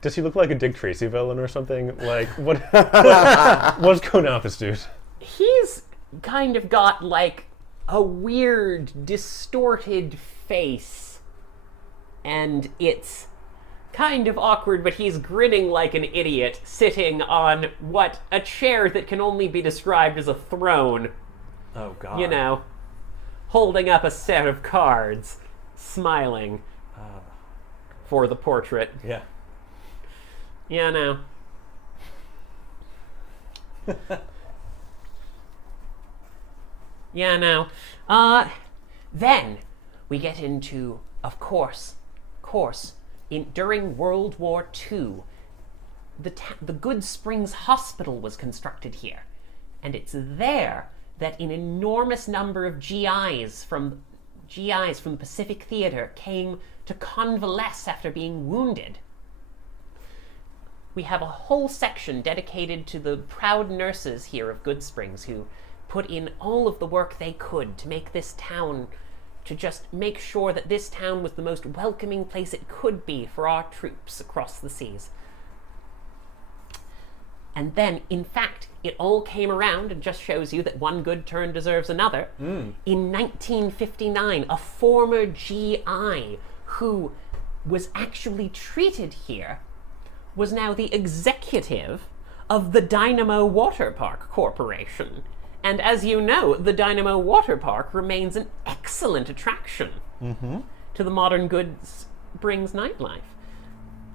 does he look like a Dick Tracy villain or something? Like, what? What's going on with this dude? He's kind of got like a weird, distorted face, and it's kind of awkward, but he's grinning like an idiot, sitting on a chair that can only be described as a throne. Oh God. You know, holding up a set of cards, smiling for the portrait. Yeah. Yeah, no. Yeah, no. Then we get into, of course, during World War II, the Good Springs Hospital was constructed here, and it's there that an enormous number of GIs from the Pacific Theater came to convalesce after being wounded. We have a whole section dedicated to the proud nurses here of Good Springs who put in all of the work they could to make this town, to just make sure that this town was the most welcoming place it could be for our troops across the seas. And then, in fact, it all came around and just shows you that one good turn deserves another. In 1959, a former GI who was actually treated here was now the executive of the Dynamo Water Park Corporation. And as you know, the Dynamo Water Park remains an excellent attraction to the modern Good Springs nightlife.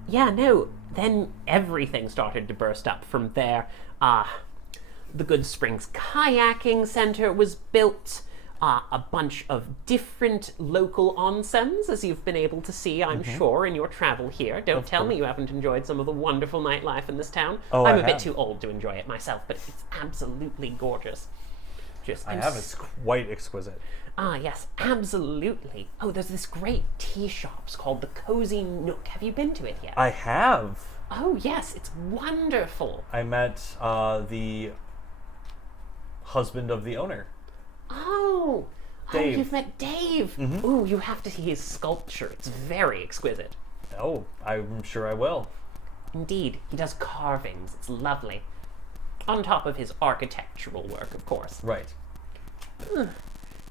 Yeah, no, then everything started to burst up from there. The Good Springs Kayaking Center was built. A bunch of different local onsens, as you've been able to see, I'm sure, in your travel here. Don't tell me you haven't enjoyed some of the wonderful nightlife in this town. Oh, I'm I a bit have. too old to enjoy it myself, but it's absolutely gorgeous. It's quite exquisite. Yes, absolutely. Oh, there's this great tea shops called the Cozy Nook. Have you been to it yet? I have. Oh, yes, it's wonderful. I met the husband of the owner. Oh, Dave. you've met Dave. Ooh, you have to see his sculpture. It's very exquisite. Oh, I'm sure I will. Indeed, he does carvings. It's lovely. On top of his architectural work, of course. Right.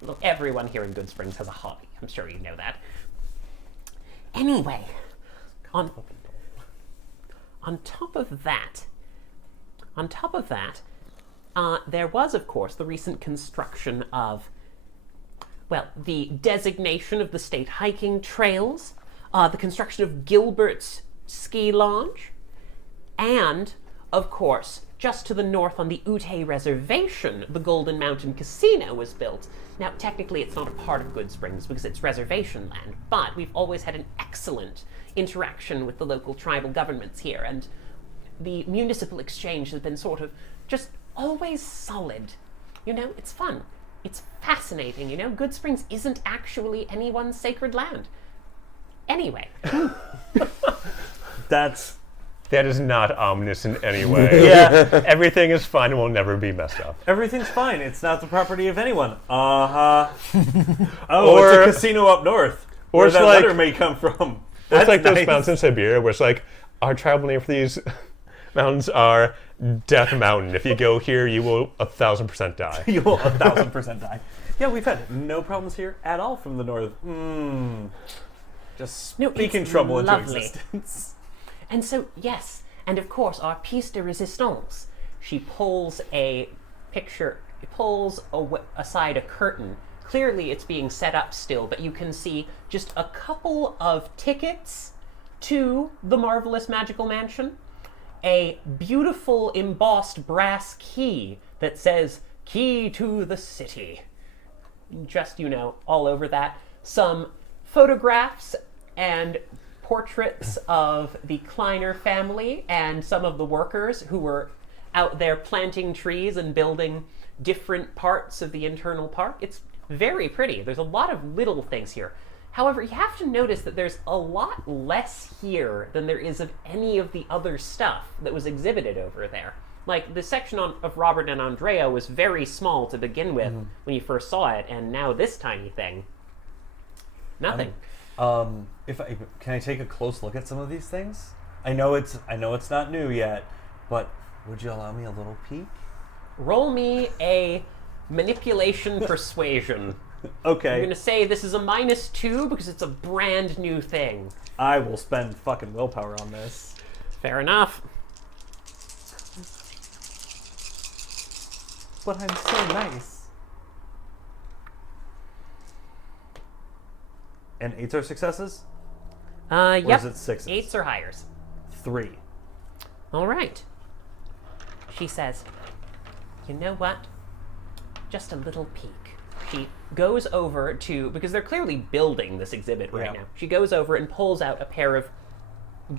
Look, everyone here in Good Springs has a hobby. I'm sure you know that. Anyway, on top of that, there was, of course, the recent construction of, the designation of the state hiking trails, the construction of Gilbert's ski lodge, and, of course, just to the north on the Ute Reservation, the Golden Mountain Casino was built. Now, technically, it's not a part of Good Springs because it's reservation land, but we've always had an excellent interaction with the local tribal governments here, and the municipal exchange has been sort of just always solid. You know, it's fun. It's fascinating, you know? Good Springs isn't actually anyone's sacred land. Anyway. That is not ominous in any way. Yeah. Everything is fine and will never be messed up. Everything's fine. It's not the property of anyone. Oh, Or- it's a casino up north. or Where it's that like- letter may come from. It's That's like those nice. mountains in Siberia where it's like, our tribal name for these mountains are Death Mountain. If you go here, you will 1,000% die. You will 1,000% die. Yeah, we've had no problems here at all from the north. Just No, speaking it's trouble into lovely. existence. And so, yes, and of course, our piece de resistance. She pulls a picture, aside a curtain. Clearly, it's being set up still, but you can see just a couple of tickets to the Marvelous Magical Mansion. A beautiful embossed brass key that says, "Key to the City." Just, you know, all over that. Some photographs and portraits of the Kleiner family and some of the workers who were out there planting trees and building different parts of the internal park. It's very pretty. There's a lot of little things here. However, you have to notice that there's a lot less here than there is of any of the other stuff that was exhibited over there. Like, the section of Robert and Andrea was very small to begin with when you first saw it, and now this tiny thing. Nothing. Can I take a close look at some of these things? I know it's not new yet, but would you allow me a little peek? Roll me a manipulation persuasion. I'm Okay. going to say this is a -2 because it's a brand new thing. I will spend fucking willpower on this. Fair enough. But I'm so nice. And 8s are successes? Or Yep. is it 6s? 8s or higher. 3. All right. She says, "You know what? Just a little peek." She goes over to, because they're clearly building this exhibit right Yeah. now. She goes over and pulls out a pair of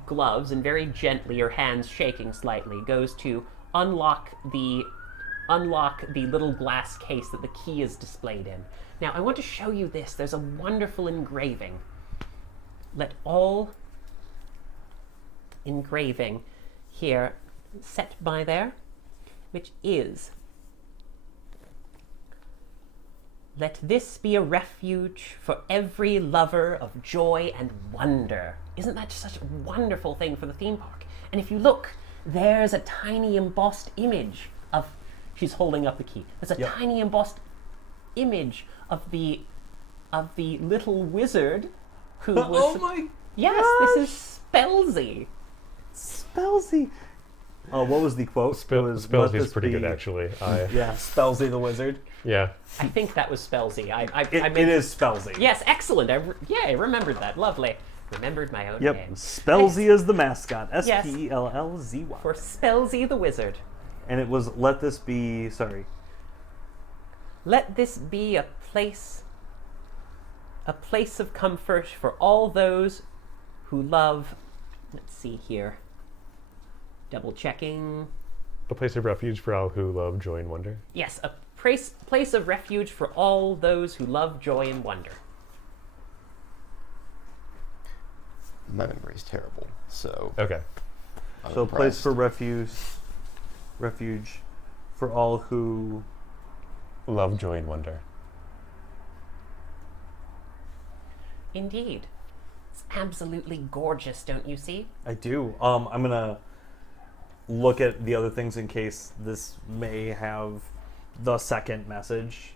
gloves and very gently, her hands shaking slightly, goes to unlock the little glass case that the key is displayed in. Now, I want to show you this. There's a wonderful engraving. Let all engraving here set by there, which is, "Let this be a refuge for every lover of joy and wonder." Isn't that just such a wonderful thing for the theme park? And if you look, there's a tiny embossed image of, she's holding up the key. There's a Yep. tiny embossed image of the little wizard who was. Oh my Yes, this is Spellsy. Spellsy. Oh, what was the quote? It was, "Let Spellsy is this pretty be-" good, actually. Yeah, Spellsy the wizard. Yeah. I think that was Spellsy. I It meant, is Spellsy. Yes, excellent. I remembered that. Lovely. Remembered my own Yep. name. Spellsy is the mascot. Yes. Spellzy. For Spellsy the wizard. And it was "Let this be." Sorry. Let this be a place of comfort for all those who love. Let's see here. Double checking. A place of refuge for all who love joy and wonder. Yes, a place of refuge for all those who love joy and wonder. My memory is terrible, so Okay. I'm So, place impressed. for refuge for all who. Love, joy, and wonder. Indeed. It's absolutely gorgeous, don't you see? I do. I'm gonna look at the other things in case this may have the second message.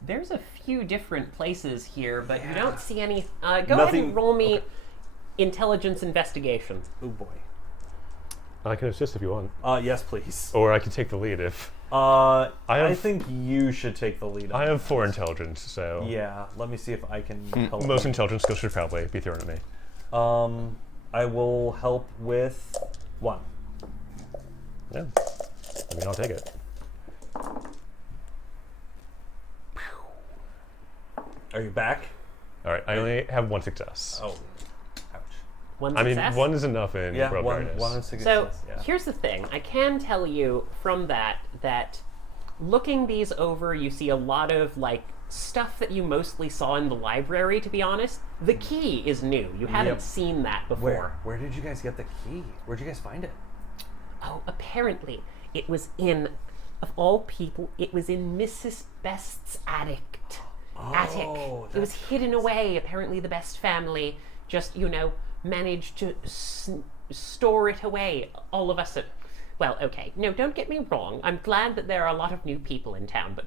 There's a few different places here, but you Yeah. don't see any. Go ahead Nothing- and roll me intelligence investigation. Oh boy. I can assist if you want. Yes, please. Or I can take the lead if... I have- think you should take the lead. On I have this. 4 intelligence, so... Yeah. Let me see if I can help. Most intelligence skills should probably be thrown at me. I will help with 1. Yeah. I mean, I'll take it. Are you back? All right, I only have one success. Oh, ouch. One I mean, success? one is enough in Yeah, rogue one awareness. is success. So yeah. here's the thing. I can tell you from that looking these over, you see a lot of like stuff that you mostly saw in the library. To be honest, the key is new. You hadn't Yep. seen that before. Where did you guys get the key? Where'd you guys find it? Oh, apparently it was in, of all people, it was in Mrs. Best's attic. Oh, It was hidden away. Apparently, the Best family just, managed to store it away. All of us. Well, okay. No, don't get me wrong. I'm glad that there are a lot of new people in town, but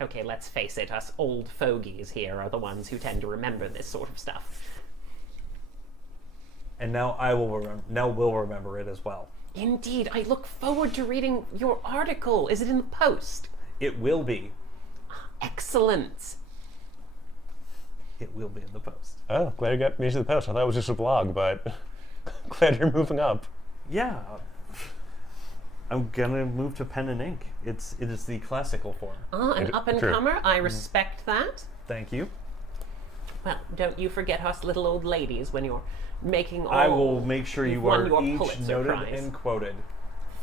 okay, let's face it. Us old fogies here are the ones who tend to remember this sort of stuff. And now I will remember. Now we'll remember it as well. Indeed, I look forward to reading your article. Is it in the Post? It will be. Excellent. It will be in the Post. Oh, glad you got me to the Post. I thought it was just a blog, but glad you're moving up. Yeah. I'm gonna move to pen and ink. It is the classical form. An True. up-and-comer. I respect that. Thank you. Well, don't you forget us little old ladies when you're making all... I will make sure you won are your each Pulitzer noted Prize. and quoted.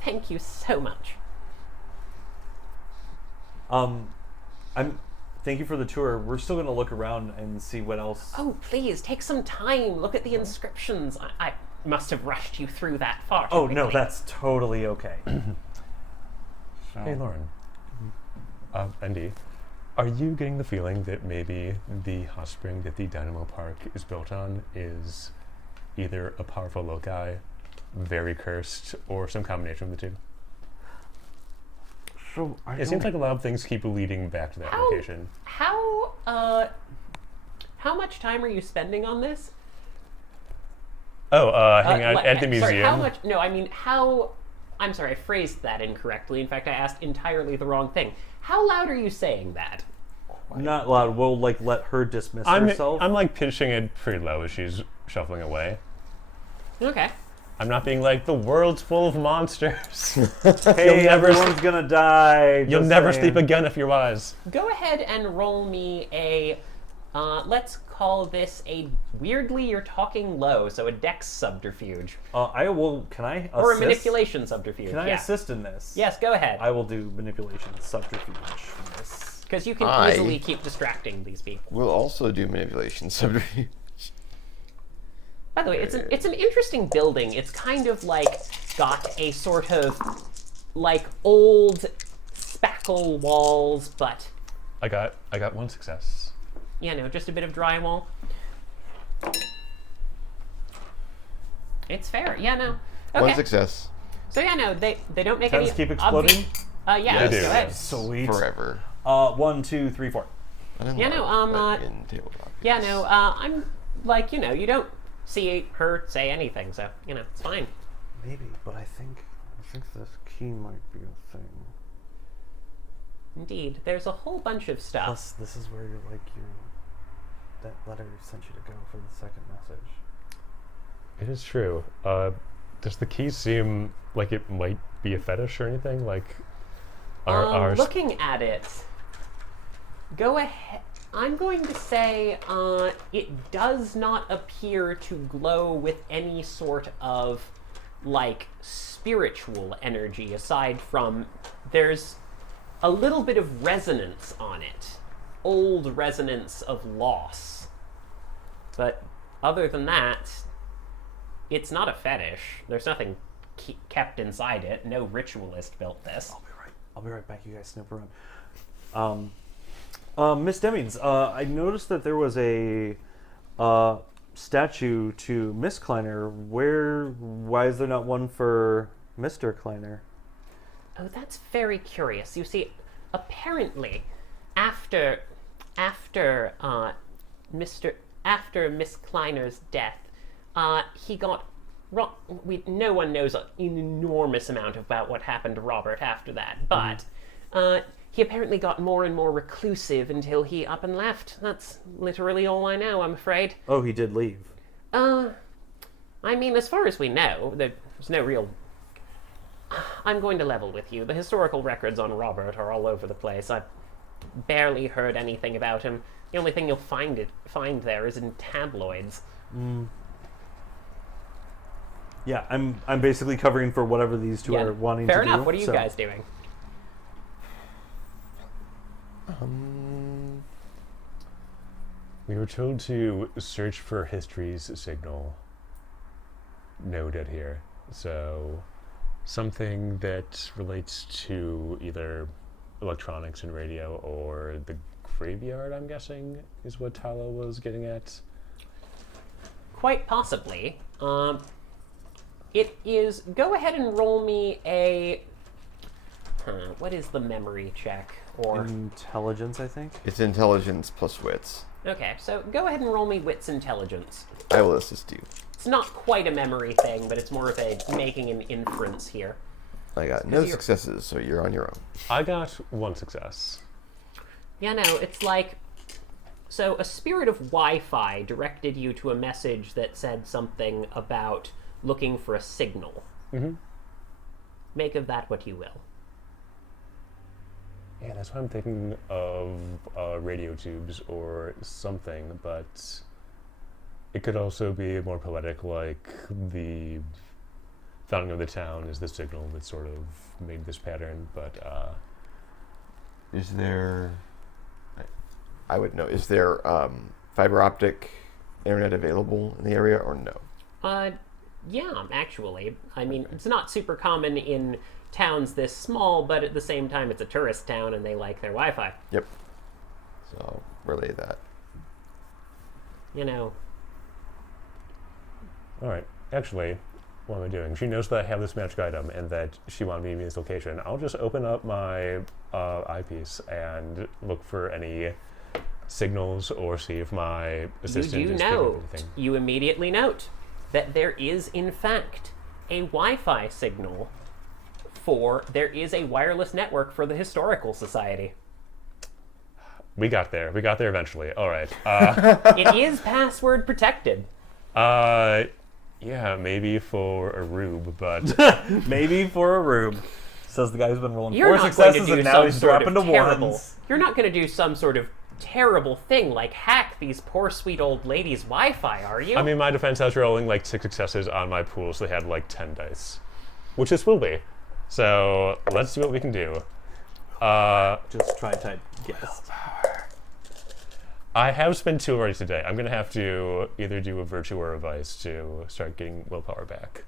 Thank you so much. Thank you for the tour. We're still gonna look around and see what else. Oh, please, take some time. Look at the inscriptions. I must have rushed you through that far too quickly. No, that's totally okay. Hey, Lauren. Andy, are you getting the feeling that maybe the hot spring that the Dynamo Park is built on is either a powerful loci, very cursed, or some combination of the two? So It seems like a lot of things keep leading back to that location. How much time are you spending on this? Oh, hanging out at the museum. Sorry, how much? No, I mean how. I'm sorry, I phrased that incorrectly. In fact, I asked entirely the wrong thing. How loud are you saying that? not loud. We'll let her dismiss I'm herself. like pitching it pretty low as she's shuffling away. Okay. I'm not being like, the world's full of monsters. Hey, never everyone's gonna die. You'll just never saying. sleep again if you're wise. Go ahead and roll me a. Let's call this a weirdly you're talking low, so a dex subterfuge I will. Can I assist? or a manipulation subterfuge. Can I yeah. assist in this? Yes, go ahead. I will do manipulation subterfuge for this. Because you can I- easily keep distracting these people. We'll also do manipulation subterfuge. By the way, it's an interesting building. It's kind of like got a sort of like old spackle walls, but I got one success. just a bit of drywall. It's fair. Yeah, no. Okay. One success. So they don't make Tens any keep exploding? Yeah, They do. go ahead. Sweet. Forever. 1, 2, 3, 4. I didn't Yeah, like no, that in tabletop. Yeah, no, I'm like, you don't see her say anything, so, it's fine. Maybe, but I think this key might be a thing. Indeed. There's a whole bunch of stuff. Plus, this is where that letter sent you to go for the second message. It is true. Does the key seem like it might be a fetish or anything? Like, our Looking at it, go ahead. I'm going to say it does not appear to glow with any sort of like spiritual energy aside from there's a little bit of resonance on it, old resonance of loss. But other than that, it's not a fetish. There's nothing kept inside it. No ritualist built this. I'll be right back. You guys snoop around. Miss Demings, I noticed that there was a statue to Miss Kleiner. Why is there not one for Mr. Kleiner? Oh, that's very curious. You see, apparently, after Miss Kleiner's death, he got. No one knows an enormous amount about what happened to Robert after that, but he apparently got more and more reclusive until he up and left. That's literally all I know, I'm afraid. Oh, he did leave. I mean, as far as we know, there's no real I'm going to level with you. The historical records on Robert are all over the place. I've barely heard anything about him. The only thing you'll find there is in tabloids. Yeah, I'm basically covering for whatever these two are wanting to do. Fair enough. What are you guys doing? We were told to search for history's signal. No dead here. So, something that relates to either electronics and radio or the graveyard, I'm guessing, is what Talo was getting at. Quite possibly. It is... Go ahead and roll me a... what is the memory check? Or Intelligence, I think. It's intelligence plus wits. Okay, so go ahead and roll me wits intelligence. I will assist you. It's not quite a memory thing, but it's more of a making an inference here. I got no successes, so you're on your own. I got one success. Yeah, no, it's like... So a spirit of Wi-Fi directed you to a message that said something about looking for a signal. Mm-hmm. Make of that what you will. Yeah, that's what I'm thinking of, radio tubes or something, but it could also be more poetic, like the founding of the town is the signal that sort of made this pattern, but... Is there... I would know. Is there fiber optic internet available in the area or no? Yeah, actually. I mean, it's not super common in towns this small, but at the same time, it's a tourist town and they like their Wi-Fi. Yep. So I'll relay that. You know. All right. Actually, what am I doing? She knows that I have this magic item and that she wanted me to be in this location. I'll just open up my eyepiece and look for any signals or see if my assistant is picking up anything. You immediately note that there is, in fact, a Wi-Fi signal there is a wireless network for the Historical Society. We got there. We got there eventually. All right. It is password protected. Yeah, maybe for a rube, but... Maybe for a rube. Says the guy who's been rolling You're 4 not going to successes do and now some he's sort dropping of to terrible... ones. You're not going to do some sort of terrible thing like hack these poor sweet old ladies' Wi-Fi, are you? I mean, my defense, I was rolling like 6 successes on my pool, so they had like 10 dice. Which this will be. So, let's see what we can do. Just try and type guess. I have spent 2 already today. I'm going to have to either do a virtue or a vice to start getting willpower back.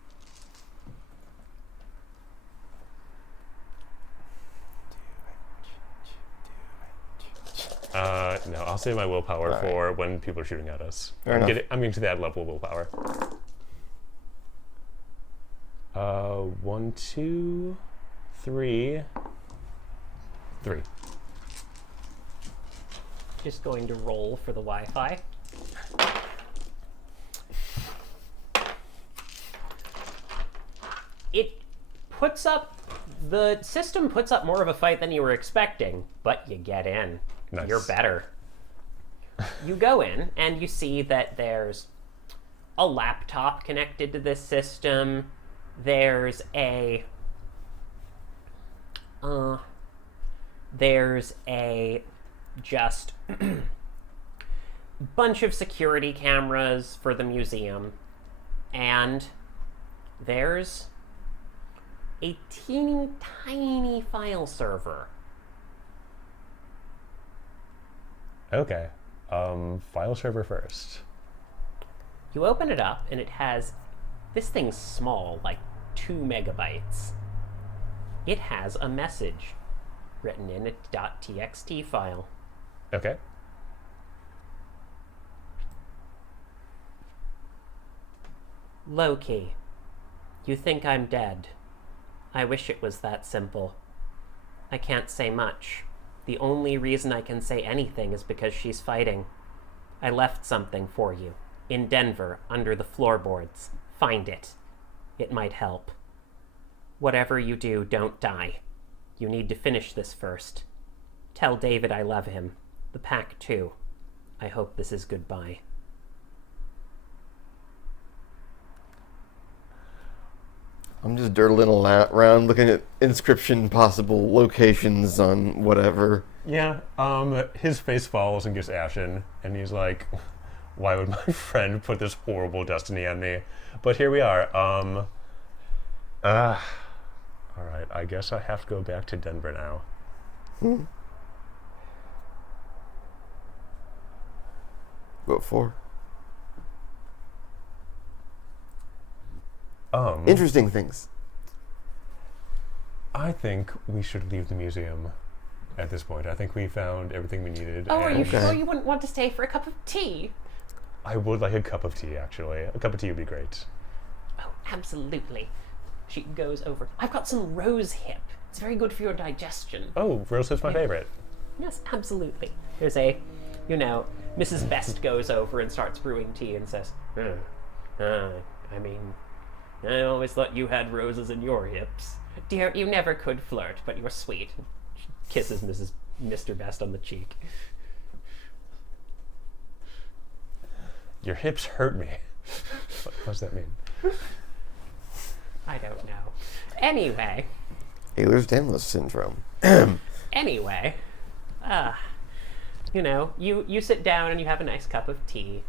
No, I'll save my willpower for when people are shooting at us. I'm getting to that level of willpower. 1, 2, 3. 3. Just going to roll for the Wi-Fi. The system puts up more of a fight than you were expecting, but you get in. Nice. You're better. You go in, and you see that there's a laptop connected to this system. There's a just bunch of security cameras for the museum, and there's a teeny tiny file server. Okay. File server first. You open it up, and it has... This thing's small, like 2 megabytes. It has a message written in a .txt file. Okay. Loki, you think I'm dead. I wish it was that simple. I can't say much. The only reason I can say anything is because she's fighting. I left something for you. In Denver, under the floorboards. Find it. It might help. Whatever you do, don't die. You need to finish this first. Tell David I love him. The pack, too. I hope this is goodbye. I'm just dirtling around looking at inscription possible locations on whatever. Yeah, his face falls and gets ashen, and he's like, why would my friend put this horrible destiny on me? But here we are. Alright, I guess I have to go back to Denver now. What for? Um, Interesting things. I think we should leave the museum at this point. I think we found everything we needed. Oh, are you and sure you wouldn't want to stay for a cup of tea? I would like a cup of tea, actually. A cup of tea would be great. Oh, absolutely. She goes over. I've got some rose hip. It's very good for your digestion. Oh, rose is my favorite. Yes, absolutely. There's a, Mrs. Best goes over and starts brewing tea and says, I mean, I always thought you had roses in your hips. Dear, you never could flirt, but you're sweet. She kisses Mr. Best on the cheek. Your hips hurt me. What does that mean? I don't know. Anyway. Ehlers-Danlos syndrome. Anyway. You sit down and you have a nice cup of tea.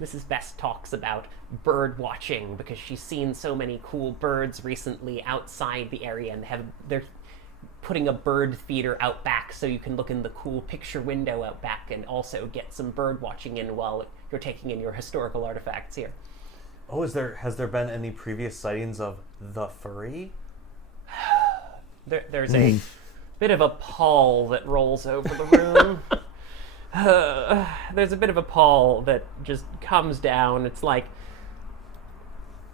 Mrs. Best talks about bird watching because she's seen so many cool birds recently outside the area, and they're putting a bird feeder out back so you can look in the cool picture window out back and also get some bird watching in while you're taking in your historical artifacts here. Oh, has there been any previous sightings of the furry? There's a bit of a pall that rolls over the room. There's a bit of a pall that just comes down. It's like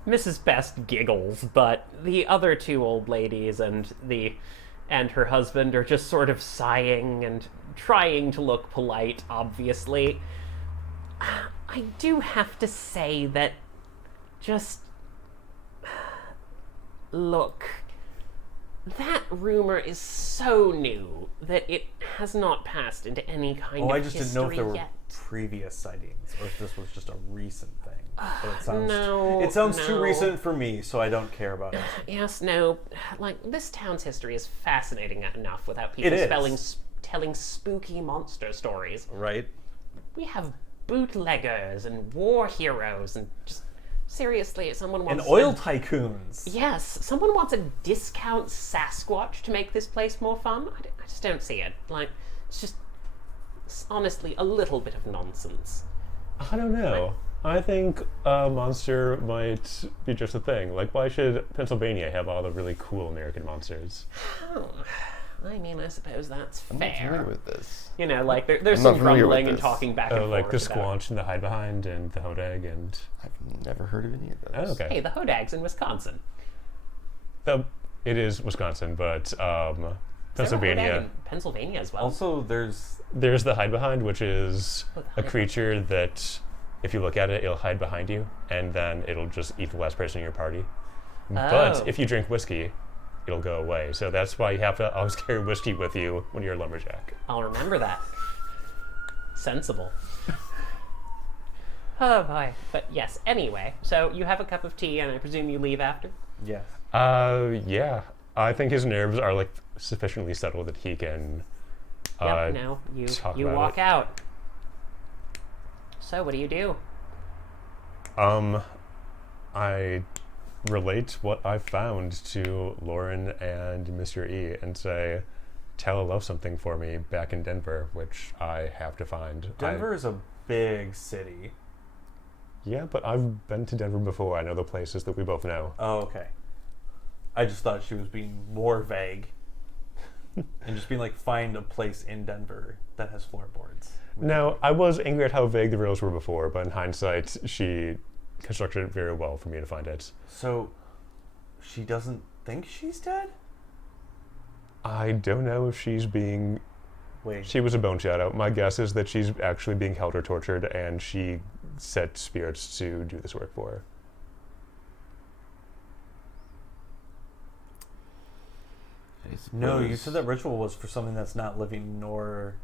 Mrs. Best giggles, but the other two old ladies and her husband are just sort of sighing and trying to look polite, obviously. I do have to say that look, that rumor is so new that it has not passed into any kind of I just didn't know if there were yet. previous sightings or if this was just a recent thing. But No, it sounds too no. recent for me, so I don't care about it. Yes, no. Like, this town's history is fascinating enough without people It is. telling spooky monster stories. Right? We have bootleggers and war heroes and just seriously, someone And wants oil tycoons. Yes, someone wants a discount Sasquatch to make this place more fun. I just don't see it. Like, it's honestly a little bit of nonsense. I don't know. I think a monster might be just a thing. Like, why should Pennsylvania have all the really cool American monsters? Oh, I mean, I suppose that's I'm not familiar fair. with this. Like there's I'm not some familiar with grumbling and this. talking back and forth. Like the about- Squanch and the Hide Behind and the Hodag and... I've never heard of any of those. Oh, okay. Hey, the Hodag's in Wisconsin. It is Wisconsin, but Is there a Hodag Pennsylvania... in Pennsylvania as well. Also, there's There's the Hide Behind, which is Oh, the a Hide creature that, if you look at it, it'll hide behind you, and then it'll just eat the last person in your party. Oh. But if you drink whiskey, it'll go away. So that's why you have to always carry whiskey with you when you're a lumberjack. I'll remember that. Sensible. Oh boy. But yes, anyway. So you have a cup of tea and I presume you leave after? yes. Yeah. I think his nerves are like sufficiently settled that he can Yep, no. talk You about walk it. out. So what do you do? I relate what I found to Lauren and Mr. E and say, tell a love something for me back in Denver, which I have to find. Denver is a big city. Yeah, but I've been to Denver before. I know the places that we both know. Oh, okay. I just thought she was being more vague. And just being like, find a place in Denver that has floorboards. No, I was angry at how vague the rules were before, but in hindsight, she constructed it very well for me to find it. So, she doesn't think she's dead? I don't know if she's being... Wait. She was a bone shadow. My guess is that she's actually being held or tortured, and she set spirits to do this work for her. No, you said that ritual was for something that's not living nor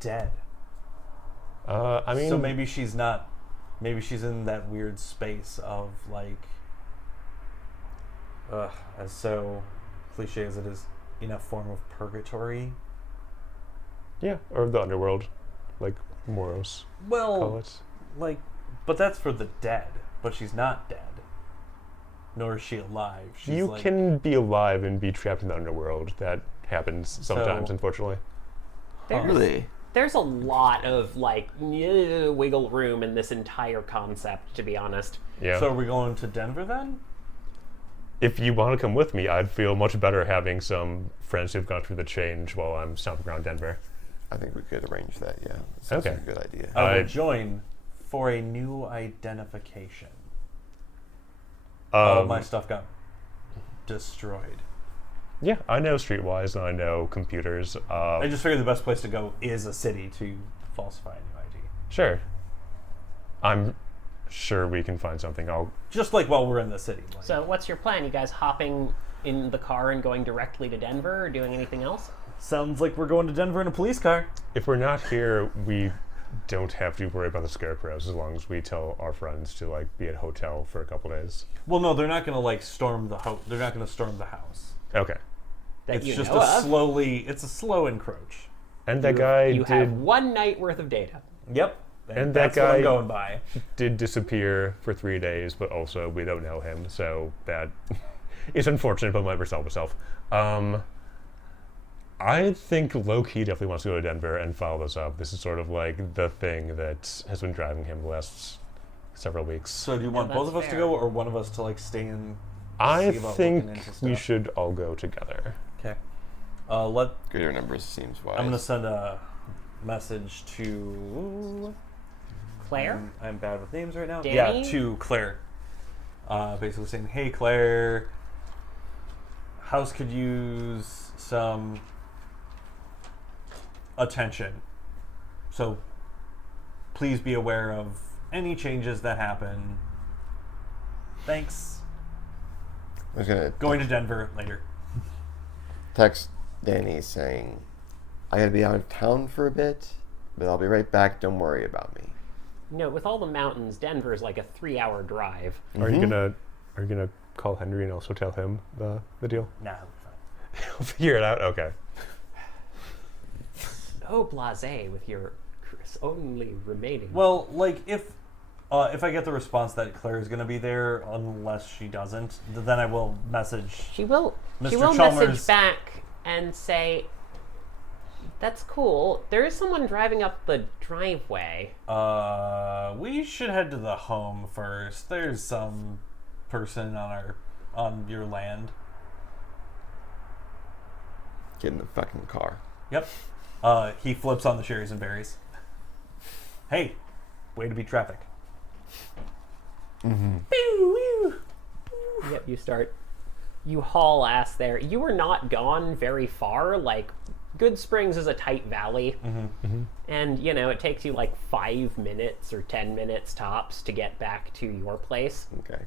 dead. I mean... So maybe she's not. Maybe she's in that weird space of like. as so cliche as it is, in a form of purgatory. Yeah, or the underworld, like Moros call Well, it. like, but that's for the dead. But she's not dead. Nor is she alive. She's You like, can be alive and be trapped in the underworld. That happens sometimes, So- unfortunately. There's, Really? there's a lot of like wiggle room in this entire concept, to be honest. Yeah. So are we going to Denver then? If you want to come with me, I'd feel much better having some friends who've gone through the change while I'm stomping around Denver. I think we could arrange that, yeah. That sounds Okay. like a good idea. I I- will join for a new identification. All my stuff got destroyed. Yeah, I know Streetwise and I know computers. I just figured the best place to go is a city to falsify a new ID. Sure. I'm sure we can find something. Just like while we're in the city. Like, So, what's your plan? You guys hopping in the car and going directly to Denver, or doing anything else? sounds like we're going to Denver in a police car. If we're not here, we don't have to worry about the scarecrows as long as we tell our friends to like be at a hotel for a couple days. Well, no, they're not going to like storm the They're not going to storm the house. Okay. That It's you just know a of. It's a slow encroach. And that guy You have did 1 night worth of data. Yep. And that that's what I'm guy- going by. disappear for 3 days, but also we don't know him, so that is unfortunate, but might resolve itself. I think low-key definitely wants to go to Denver and follow this up. This is sort of like the thing that has been driving him the last several weeks. So do you want that's both of us to fair. go, or one of us to like stay and I see about think looking into we stuff? should all go together. Okay. Greater numbers seems wise. I'm gonna send a message to. Claire? I'm bad with names right now. Danny? Yeah, to Claire. Basically saying, "Hey Claire, house could use some attention. So please be aware of any changes that happen. Thanks. I was gonna Going to Denver later." text Danny saying, I gotta be out of town for a bit, but I'll be right back. Don't worry about me. You know, with all the mountains, Denver is like a 3-hour drive. Are you gonna call Henry and also tell him the deal? Nah, it'll be fine. We'll figure it out. Okay. So blasé with your only remaining. Well, like if I get the response that Claire is going to be there, unless she doesn't, then I will message. She will Mr. message Chalmers. back and say, "That's cool. There is someone driving up the driveway." We should head to the home first. There's some person on your land. Get in the fucking car. Yep. He flips on the cherries and berries. Hey, way to beat traffic. Yep, you start. You haul ass there. You were not gone very far. Like, Good Springs is a tight valley. And, you know, it takes you like 5 minutes or 10 minutes tops to get back to your place. Okay.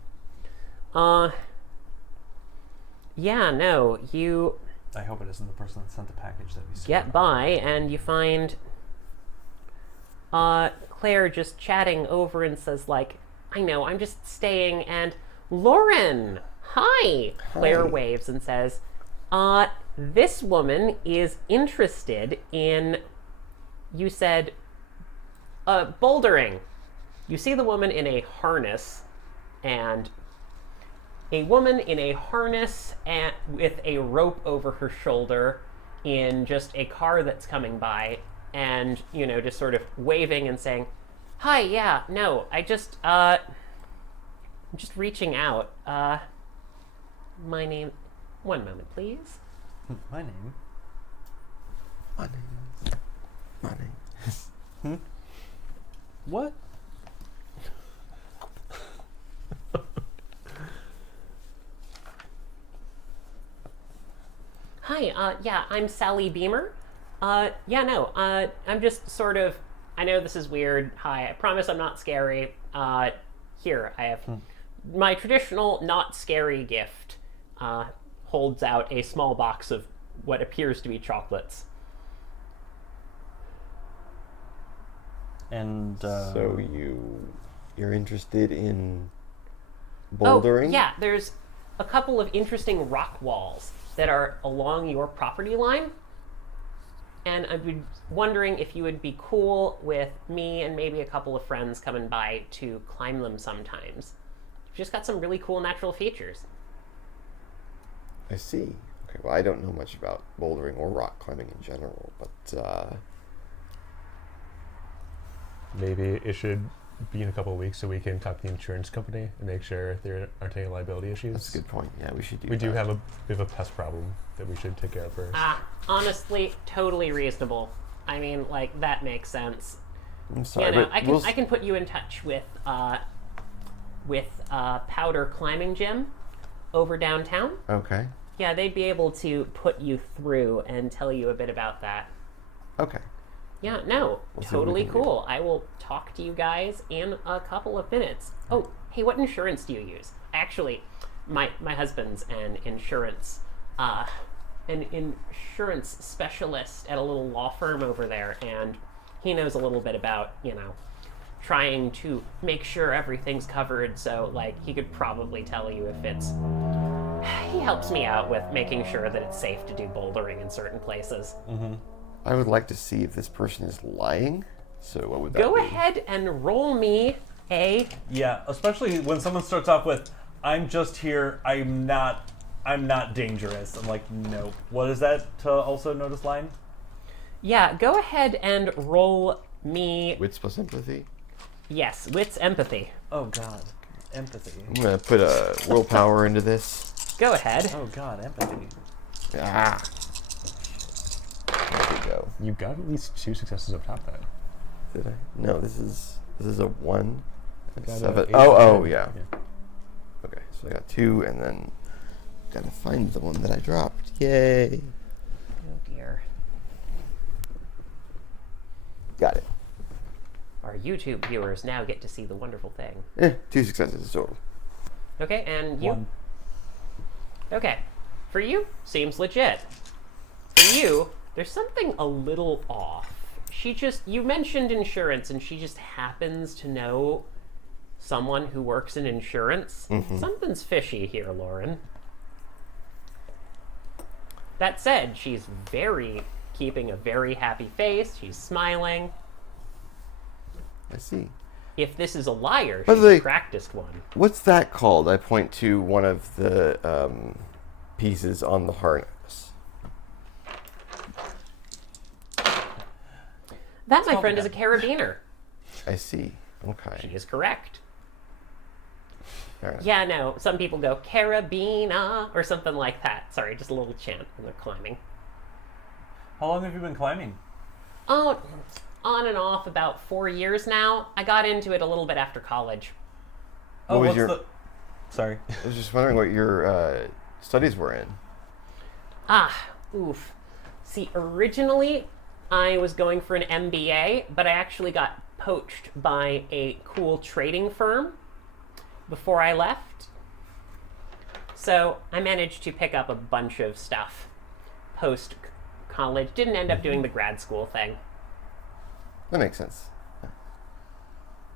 Yeah, no, you I hope it isn't the person that sent the package that we sent. get by and you find Claire just chatting over and says like, "I know, I'm just staying," and Lauren, hi. Claire waves and says, this woman is interested in, you said, bouldering. You see the woman in a harness, and a woman in a harness and with a rope over her shoulder in just a car that's coming by, and, you know, just sort of waving and saying, "Hi, yeah, no, I'm just reaching out. My name, one moment, please." My name. Money. What? Hi, yeah, I'm Sally Beamer. Yeah, no, I'm just sort of, I know this is weird. Hi, I promise I'm not scary. Here, I have my traditional not scary gift. Holds out a small box of what appears to be chocolates. And So you're interested in bouldering? Oh, yeah, there's a couple of interesting rock walls that are along your property line. And I'm wondering if you would be cool with me and maybe a couple of friends coming by to climb them sometimes. You've just got some really cool natural features. I see. Okay, well, I don't know much about bouldering or rock climbing in general, but Maybe it should be in a couple of weeks so we can talk to the insurance company and make sure there aren't any liability issues. that's a good point. Yeah, we should do We that. do have a bit of a pest problem that we should take care of first. Honestly, totally reasonable. I mean, like, that makes sense. I'm sorry, Yeah, no, but I can put you in touch with Powder Climbing Gym over downtown. Okay. Yeah, they'd be able to put you through and tell you a bit about that. Okay. Yeah, no, We'll see what we totally can do. cool. I will talk to you guys in a couple of minutes. Oh, hey, what insurance do you use? Actually, my husband's an insurance specialist at a little law firm over there, and he knows a little bit about, trying to make sure everything's covered, so, like, he could probably tell you if it's... He helps me out with making sure that it's safe to do bouldering in certain places. Mm-hmm. I would like to see if this person is lying. So what would that Go be? ahead and roll me a... Yeah, especially when someone starts off with, "I'm just here. I'm not dangerous." I'm like, "No." What is that to also notice line? Yeah, go ahead and roll me... Wits plus empathy. Yes, wits empathy. Oh God, empathy. I'm gonna put a willpower into this. Go ahead. Oh God, empathy. Ah. There we go. You got at least 2 successes up top, then. Did I? No, this is a 1. and Got a 7. 8 Oh, and yeah. 10. Okay, so I got 2, and then gotta find the one that I dropped. Yay! Oh dear. Got it. Our YouTube viewers now get to see the wonderful thing. 2 successes total. Okay, and you? 1. Okay. For you, seems legit. For you, there's something a little off. You mentioned insurance, and she just happens to know someone who works in insurance. Mm-hmm. Something's fishy here, Lauren. That said, she's keeping a very happy face. She's smiling. I see. If this is a liar, By she's the way- a practiced one. What's that called? I point to one of the pieces on the harness. That, my friend, is a carabiner. I see. She Okay. is correct. Fair enough. Yeah, no, some people go carabina or something like that. Sorry, just a little chant when they're climbing. How long have you been climbing? Oh, on and off about 4 years now. I got into it a little bit after college. Oh, What was what's your- the? Sorry. I was just wondering what your studies were in. Oof. See, originally I was going for an MBA, but I actually got poached by a cool trading firm before I left. So I managed to pick up a bunch of stuff post-college. Didn't end up doing the grad school thing. That makes sense.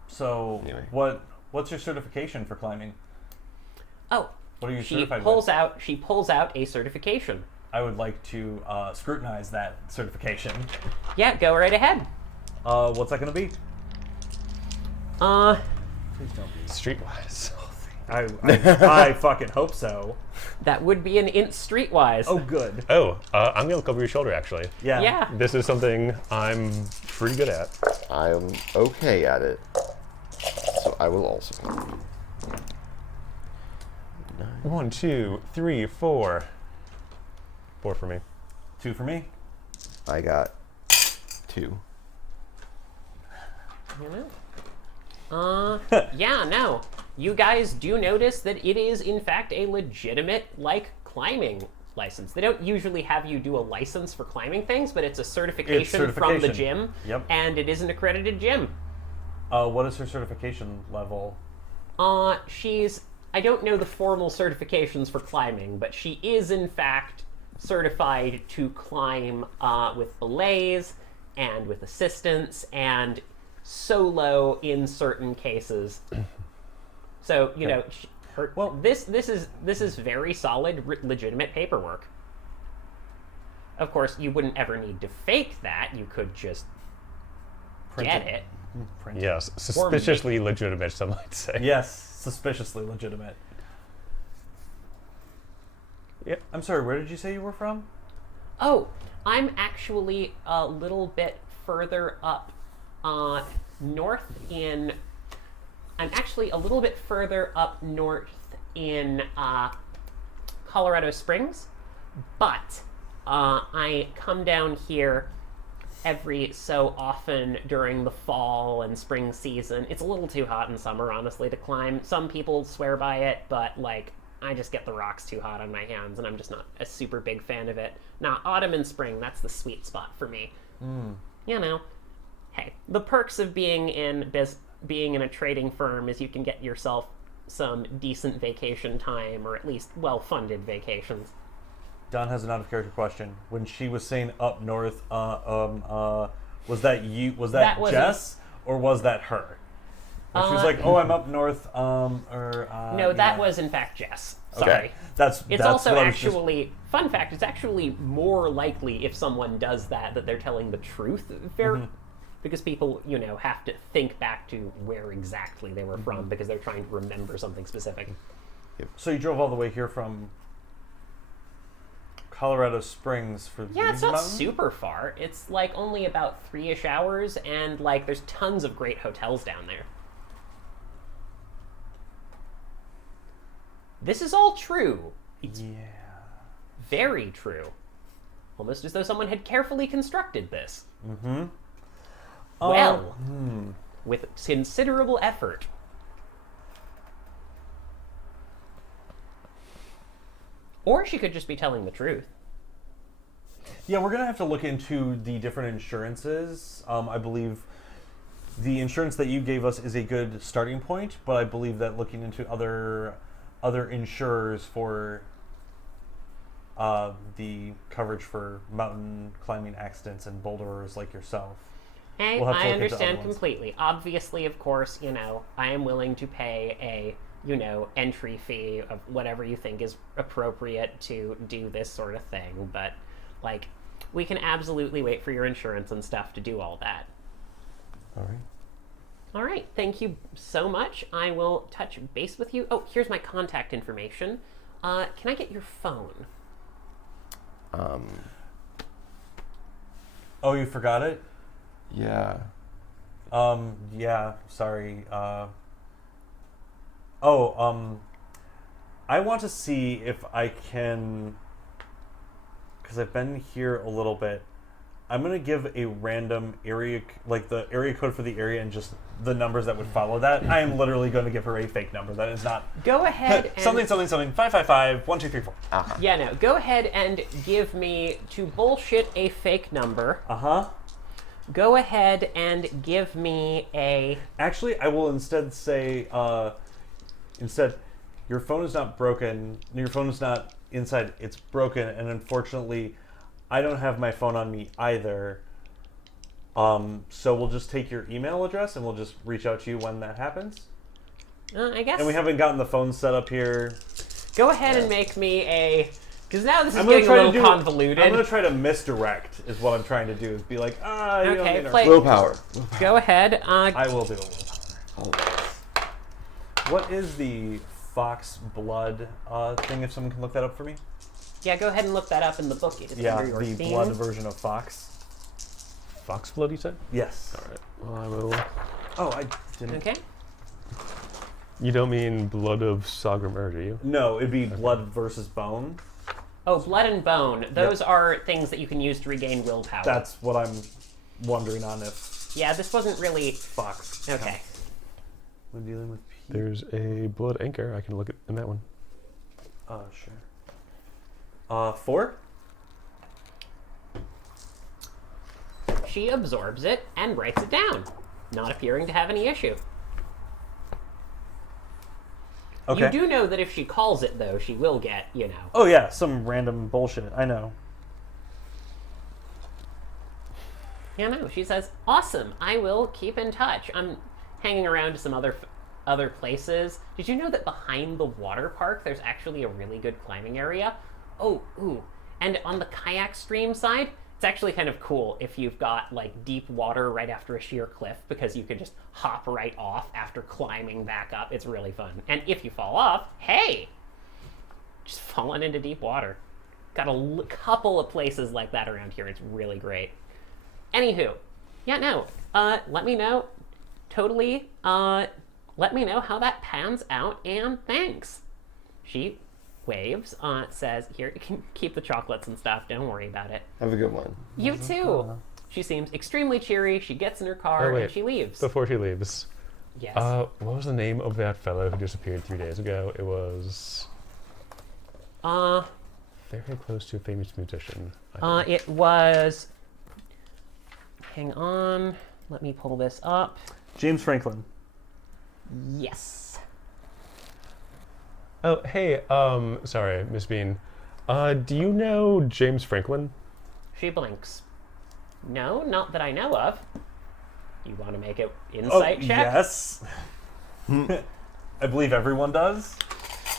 So, Anyway. what's your certification for climbing? Oh, What are you she certified pulls with? out a certification. I would like to scrutinize that certification. Yeah, go right ahead. What's that going to be? Please don't be. Streetwise. I fucking hope so. That would be an int streetwise. Oh, good. Oh, I'm going to look over your shoulder, actually. Yeah. Yeah. This is something I'm pretty good at. I'm okay at it. So I will also come. 1, 2, 3, 4. 4 for me. 2 for me. I got 2. You know? Yeah, no. You guys do notice that it is, in fact, a legitimate, climbing license. They don't usually have you do a license for climbing things, but it's a certification from the gym. Yep. And it is an accredited gym. What is her certification level? I don't know the formal certifications for climbing, but she is, in fact, certified to climb with belays and with assistance and solo in certain cases. So, Well, this is very solid, legitimate paperwork. Of course, you wouldn't ever need to fake that. You could just get it. Print. Yes, suspiciously legitimate, some might say. Yes, suspiciously legitimate. Yep. I'm sorry, where did you say you were from? Oh, I'm actually a little bit further up north in... I'm actually a little bit further up north in Colorado Springs, but I come down here every so often during the fall and spring season. It's a little too hot in summer, honestly, to climb. Some people swear by it, but, like, I just get the rocks too hot on my hands, and I'm just not a super big fan of it. Now, autumn and spring, that's the sweet spot for me. You know, hey, the perks of being in a trading firm is you can get yourself some decent vacation time, or at least well-funded vacations. Don has an out-of-character question. When she was saying up north, was that you? Was that Jess, or was that her? When she was like, "Oh, I'm up north," no, that was in fact Jess. Sorry. Okay. That's also what I was actually fun fact. It's actually more likely if someone does that they're telling the truth. Because people, you know, have to think back to where exactly they were from because they're trying to remember something specific. So you drove all the way here from Colorado Springs for Yeah, it's these not mountains? super far. It's like only about 3-ish hours, and like there's tons of great hotels down there. This is all true. It's very true. Almost as though someone had carefully constructed this. Well, with considerable effort. Or she could just be telling the truth. Yeah, we're gonna have to look into the different insurances. I believe the insurance that you gave us is a good starting point, but I believe that looking into other insurers for the coverage for mountain climbing accidents and boulderers like yourself. Hey, We'll have to I look into understand other ones. completely. Obviously, of course, you know, I am willing to pay a, you know, entry fee of whatever you think is appropriate to do this sort of thing, but, like, we can absolutely wait for your insurance and stuff to do all that. All right. All right, thank you so much. I will touch base with you. Oh, here's my contact information. Can I get your phone? Oh, you forgot it? Yeah. Yeah, sorry. I want to see if I can, because I've been here a little bit. I'm going to give a random area, like the area code for the area and just the numbers that would follow that. I am literally going to give her a fake number. That is not... Go ahead and... something, 555, 1234. Yeah, no, go ahead and give me, to bullshit a fake number, Uh-huh. go ahead and give me a... Actually, I will instead say, your phone is not broken. Your phone is not inside. It's broken, and unfortunately, I don't have my phone on me either. So we'll just take your email address, and we'll just reach out to you when that happens. I guess... And we haven't gotten the phone set up here. Go ahead and make me a... Because now this is I'm gonna getting a try to little do- convoluted. I'm going to try to misdirect, is what I'm trying to do, is be like, you don't Okay, need our play- Willpower. Go ahead. I will do a willpower. What is the Fox Blood thing, if someone can look that up for me? Yeah, go ahead and look that up in the book. It is Yeah, under your the theme. blood version of Fox. Foxblood, you said? Yes. All right. Well, I will. Oh, I didn't. Okay. You don't mean Blood of Sagramur, do you? No, it'd be blood versus bone. Oh, blood and bone. Those are things that you can use to regain willpower. That's what I'm wondering on if Yeah, this wasn't really... Fox. Okay. We're dealing with P. There's a Blood Anchor. I can look at in that one. Sure. 4? She absorbs it and writes it down, not appearing to have any issue. Okay. You do know that if she calls it, though, she will get, you know... Oh yeah, some random bullshit. I know. Yeah, no, she says, awesome, I will keep in touch. I'm hanging around to some other other places. Did you know that behind the water park, there's actually a really good climbing area? Oh, ooh. And on the kayak stream side, it's actually kind of cool if you've got like deep water right after a sheer cliff, because you can just hop right off after climbing back up. It's really fun. And if you fall off, hey, just falling into deep water. Got a couple of places like that around here. It's really great. Anywho, yeah, no, let me know. Totally, let me know how that pans out, and thanks. She waves, says, here, you can keep the chocolates and stuff. Don't worry about it. Have a good one. You too. She seems extremely cheery. She gets in her car and she leaves. Before she leaves, Yes. what was the name of that fellow who disappeared 3 days ago? It was very close to a famous musician. It was, hang on, let me pull this up. James Franklin. Yes. Oh, hey, sorry, Miss Bean. Do you know James Franklin? She blinks. No, not that I know of. You want to make it insight check? Yes. I believe everyone does.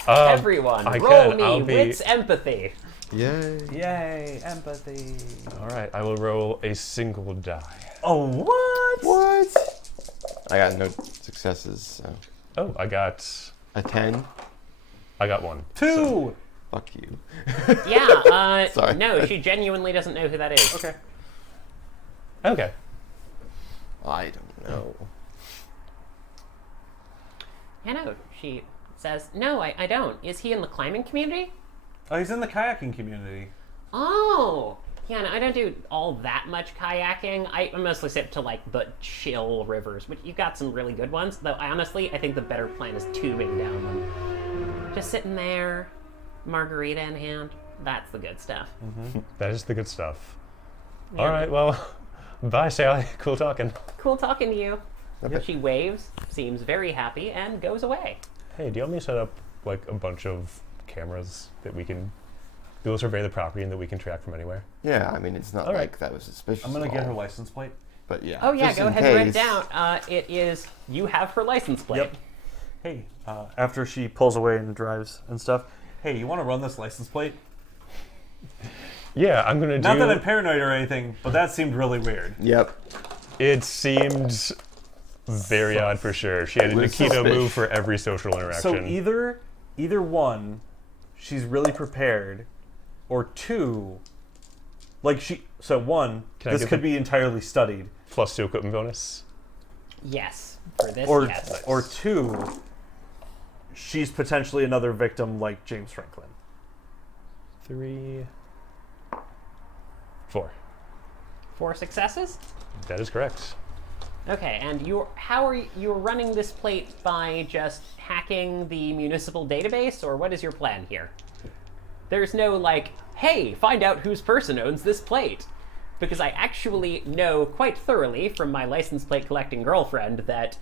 Everyone, I roll can, me I'll be- wits empathy. Yay. Yay, empathy. All right, I will roll a single die. Oh, what? What? I got no successes, so. Oh, I got A 10? 1. 2. Fuck you. Yeah, Sorry. no, she genuinely doesn't know who that is. Okay. Okay. I don't know. Yeah, no, she says, no, I don't. Is he in the climbing community? Oh, he's in the kayaking community. Oh, yeah, no, I don't do all that much kayaking. I mostly sit to, like, the chill rivers, but you've got some really good ones. Though, I think the better plan is tubing down them. Just sitting there, margarita in hand. That's the good stuff. That is the good stuff. Yeah. All right, well, bye, Sally. Cool talking. Cool talking to you. Okay. She waves, seems very happy, and goes away. Hey, do you want me to set up, like, a bunch of cameras that we can... that will survey the property and that we can track from anywhere? Yeah, I mean, it's not All right. like that was suspicious. I'm gonna at get her all, license plate. But yeah. Oh, yeah, just go in ahead and write it case. down. It is, you have her license plate. Yep. Hey, after she pulls away and drives and stuff. Hey, you want to run this license plate? Yeah, I'm gonna do... Not that I'm paranoid or anything, but that seemed really weird. Yep. It seemed very odd for sure. She had a Was Nikita suspicious. move for every social interaction. So either one, she's really prepared, or two, like one, Can I this give could her- be entirely studied, +2 equipment bonus. Yes. For this, or yes. or two, she's potentially another victim like James Franklin. 3, 4. 4 successes? That is correct. Okay, and you're running this plate by just hacking the municipal database, or what is your plan here? There's no like, hey, find out whose person owns this plate. Because I actually know quite thoroughly from my license plate collecting girlfriend that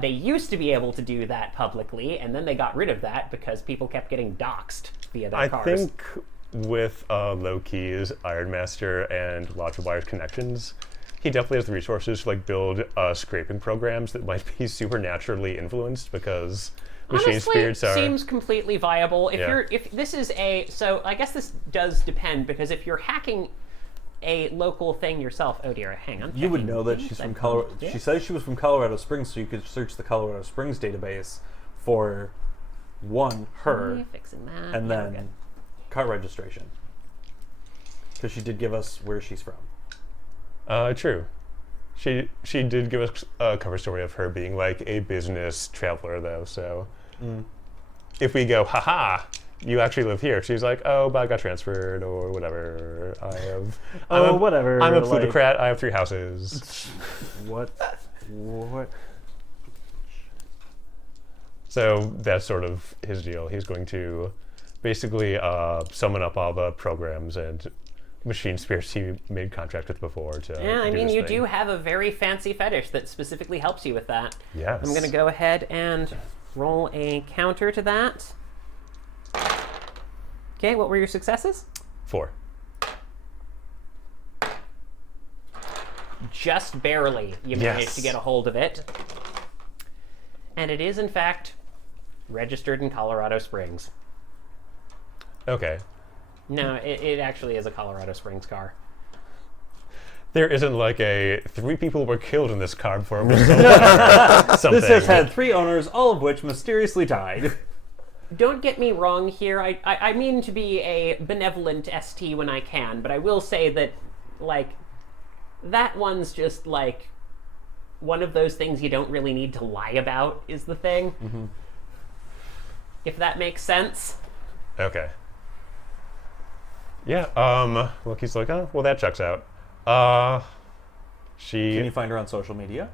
they used to be able to do that publicly, and then they got rid of that because people kept getting doxxed via their I cars. think with Low-Key's Iron Master and lots of Wire's connections, he definitely has the resources to like build scraping programs that might be supernaturally influenced, because machine Honestly, spirits are... seems completely viable. Yeah. If this is so I guess this does depend, because if you're hacking a local thing yourself, oh dear, hang on. You would checking know that things she's I from found. Colorado. Yeah. She says she was from Colorado Springs, so you could search the Colorado Springs database for her, Fixing that. and Yeah, we're then car registration, because she did give us where she's from. True. She did give us a cover story of her being like a business traveler, though. So if we go, haha, you actually live here, she's like, oh, but I got transferred or whatever. Whatever. I'm a like, plutocrat. I have 3 houses. What? So that's sort of his deal. He's going to basically summon up all the programs and machine spirits he made contact with before to Yeah, I do mean, this you thing. do have a very fancy fetish that specifically helps you with that. Yes. I'm going to go ahead and roll a counter to that. Okay, what were your successes? 4. Just barely you Yes. managed to get a hold of it. And it is, in fact, registered in Colorado Springs. Okay. No, it actually is a Colorado Springs car. There isn't like a 3 people were killed in this car before it was sold. Something. This has had 3 owners, all of which mysteriously died. Don't get me wrong here. I mean to be a benevolent ST when I can, but I will say that, like, that one's just, like, one of those things you don't really need to lie about is the thing. Mm-hmm. If that makes sense. Okay. Yeah, Loki's like, oh, well, that checks out. Can you find her on social media?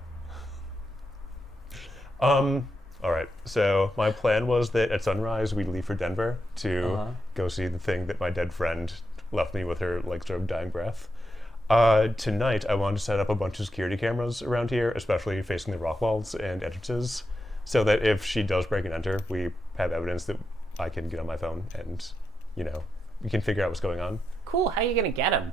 Alright, so my plan was that at sunrise we'd leave for Denver to go see the thing that my dead friend left me with her, like, sort of dying breath. Tonight I wanted to set up a bunch of security cameras around here, especially facing the rock walls and entrances, so that if she does break and enter, we have evidence that I can get on my phone and, you know, we can figure out what's going on. Cool, how are you gonna get him?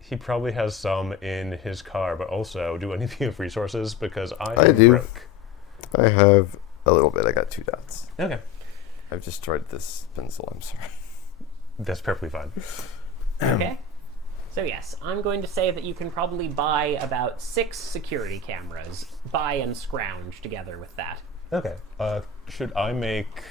He probably has some in his car, but also, do any of you have resources? Because I am do. broke. I have a little bit. I got 2 dots. Okay. I've destroyed this pencil. I'm sorry. That's perfectly fine. Okay. So yes, I'm going to say that you can probably buy about 6 security cameras. Buy and scrounge together with that. Okay. Should I make...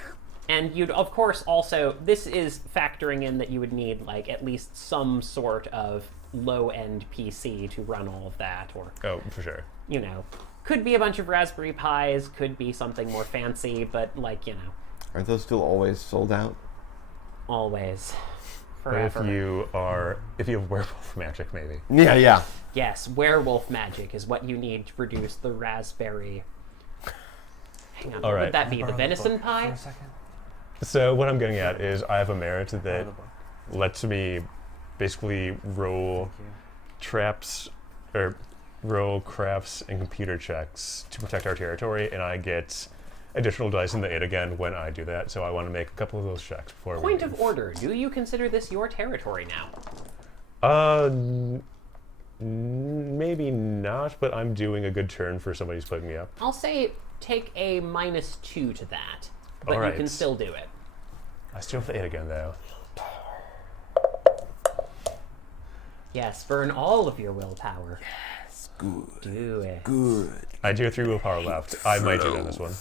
And you'd, of course, also, this is factoring in that you would need, like, at least some sort of low-end PC to run all of that, or... Oh, for sure. You know, could be a bunch of Raspberry Pis, could be something more fancy, but, like, you know... Are those still always sold out? Always. But Forever. if you have werewolf magic, maybe. Yeah. Yes, werewolf magic is what you need to produce the raspberry... Hang on, All what right. would that be? The venison pie? For a second. So what I'm getting at is I have a merit that lets me basically roll traps, or roll crafts and computer checks to protect our territory, and I get additional dice in the 8 again when I do that, so I want to make a couple of those checks before Point of order, do you consider this your territory now? Maybe not, but I'm doing a good turn for somebody who's putting me up. I'll say take a -2 to that, but you Alright. can still do it. I still have the 8 again, though. Yes, burn all of your willpower. Yes. Good. Do it. Good. I do have 3 willpower left. I might do it on this one.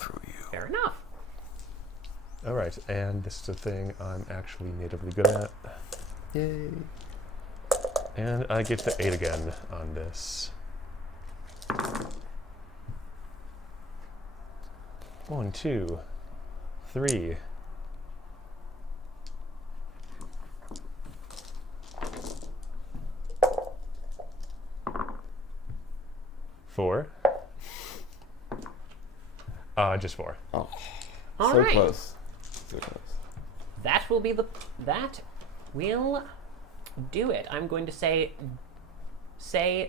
Fair enough. Alright, and this is a thing I'm actually natively good at. Yay. And I get the 8 again on this. 1, 2, 3. 4. Just 4. Oh, All so right. close. So close. That will do it. I'm going to say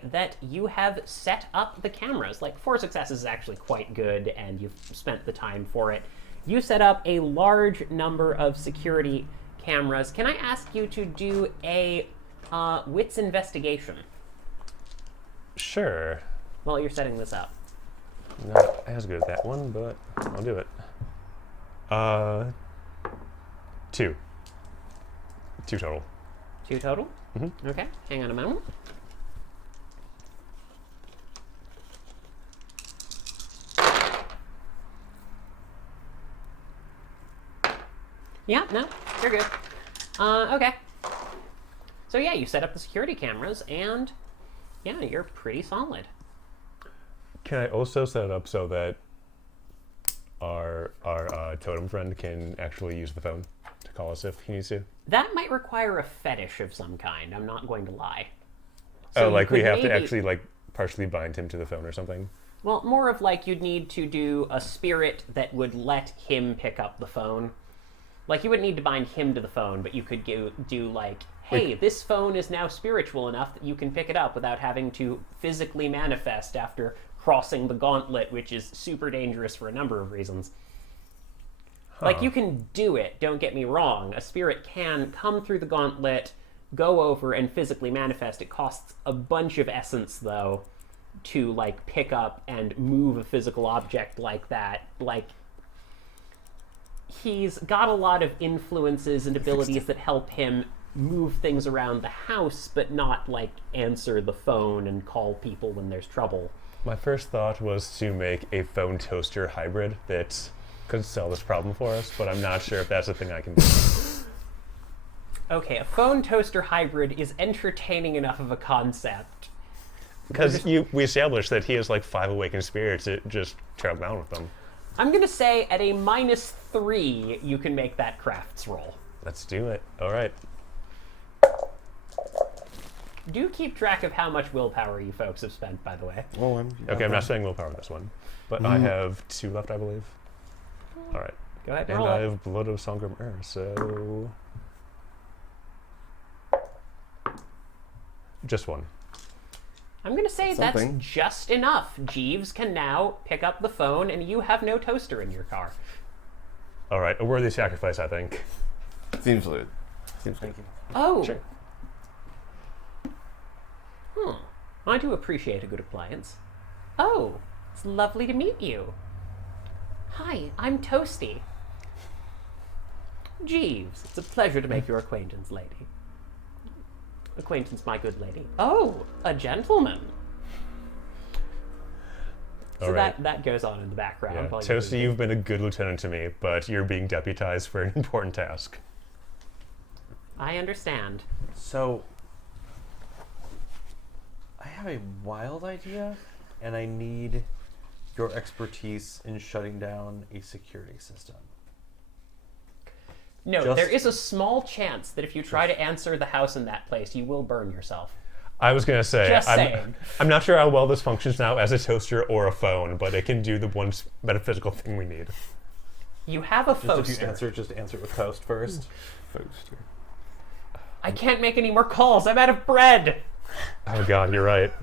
that you have set up the cameras. Like, 4 successes is actually quite good, and you've spent the time for it. You set up a large number of security cameras. Can I ask you to do a wits investigation Sure. while you're setting this up? Not as good at that one, but I'll do it. 2. 2 total. 2 total? Mm-hmm. Okay, hang on a moment. Yeah, no, you're good. Okay. So yeah, you set up the security cameras, and yeah, you're pretty solid. Can I also set it up so that our totem friend can actually use the phone to call us if he needs to? That might require a fetish of some kind, I'm not going to lie. Oh, you like we could have to maybe- actually like partially bind him to the phone or something? Well, more of like you'd need to do a spirit that would let him pick up the phone. Like, you wouldn't need to bind him to the phone, but you could do like, hey, this phone is now spiritual enough that you can pick it up without having to physically manifest after crossing the gauntlet, which is super dangerous for a number of reasons. Like, you can do it, don't get me wrong. A spirit can come through the gauntlet, go over, and physically manifest. It costs a bunch of essence, though. to like pick up and move a physical object like that. Like, he's got a lot of influences and abilities that help him move things around the house, but not like answer the phone and call people when there's trouble. My first thought was to make a phone toaster hybrid that could solve this problem for us, but I'm not sure if that's a thing I can do. Okay, a phone toaster hybrid is entertaining enough of a concept. Because we established that he has like 5 awakened spirits that just travel down with them. I'm gonna say at a -3, you can make that crafts roll. Let's do it. All right. Do keep track of how much willpower you folks have spent, by the way. Oh, Okay, I'm not saying willpower on this one, but I have 2 left, I believe. All right. Go ahead and And roll I it. have Blood of Songrim Air, so... Just 1. I'm gonna say Something. that's just enough. Jeeves can now pick up the phone, and you have no toaster in your car. All right, a worthy sacrifice, I think. Seems good. Seems good. Thank you. Oh. Sure. I do appreciate a good appliance. Oh, it's lovely to meet you. Hi, I'm Toasty. Jeeves, it's a pleasure to make your acquaintance, lady. Acquaintance, my good lady. Oh, a gentleman. So All right. that goes on in the background. Yeah. while you're Toasty, moving. you've been a good lieutenant to me, but you're being deputized for an important task. I understand. So, I have a wild idea, and I need your expertise in shutting down a security system. No, Just- there is a small chance that if you try to answer the house in that place, you will burn yourself. I was going to say, Just saying. I'm not sure how well this functions now as a toaster or a phone, but it can do the one metaphysical thing we need. You have a Just toaster. if you answer it with toast first. Toaster. I can't make any more calls. I'm out of bread. Oh god, you're right.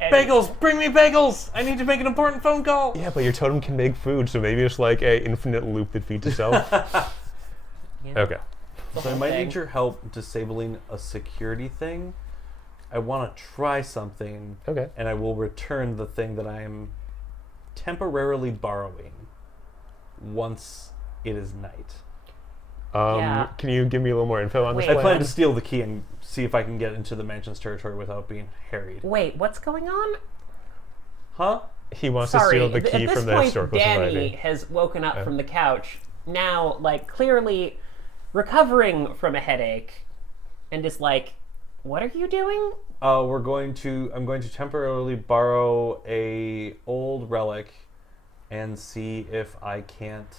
And Bagels! Bring me bagels! I need to make an important phone call! Yeah, but your totem can make food, so maybe it's like a infinite loop that feeds itself. Yeah, Okay. the So I whole might thing. need your help disabling a security thing. I want to try something, Okay. and I will return the thing that I am temporarily borrowing once it is night. Yeah. Can you give me a little more info on this Wait. I plan? plan to steal the key and see if I can get into the mansion's territory without being harried. Wait, what's going on? Huh? He wants Sorry, to steal the at key this from the point, historical Danny society. has woken up from the couch, now, like, clearly recovering from a headache, and is like, what are you doing? I'm going to temporarily borrow a old relic and see if I can't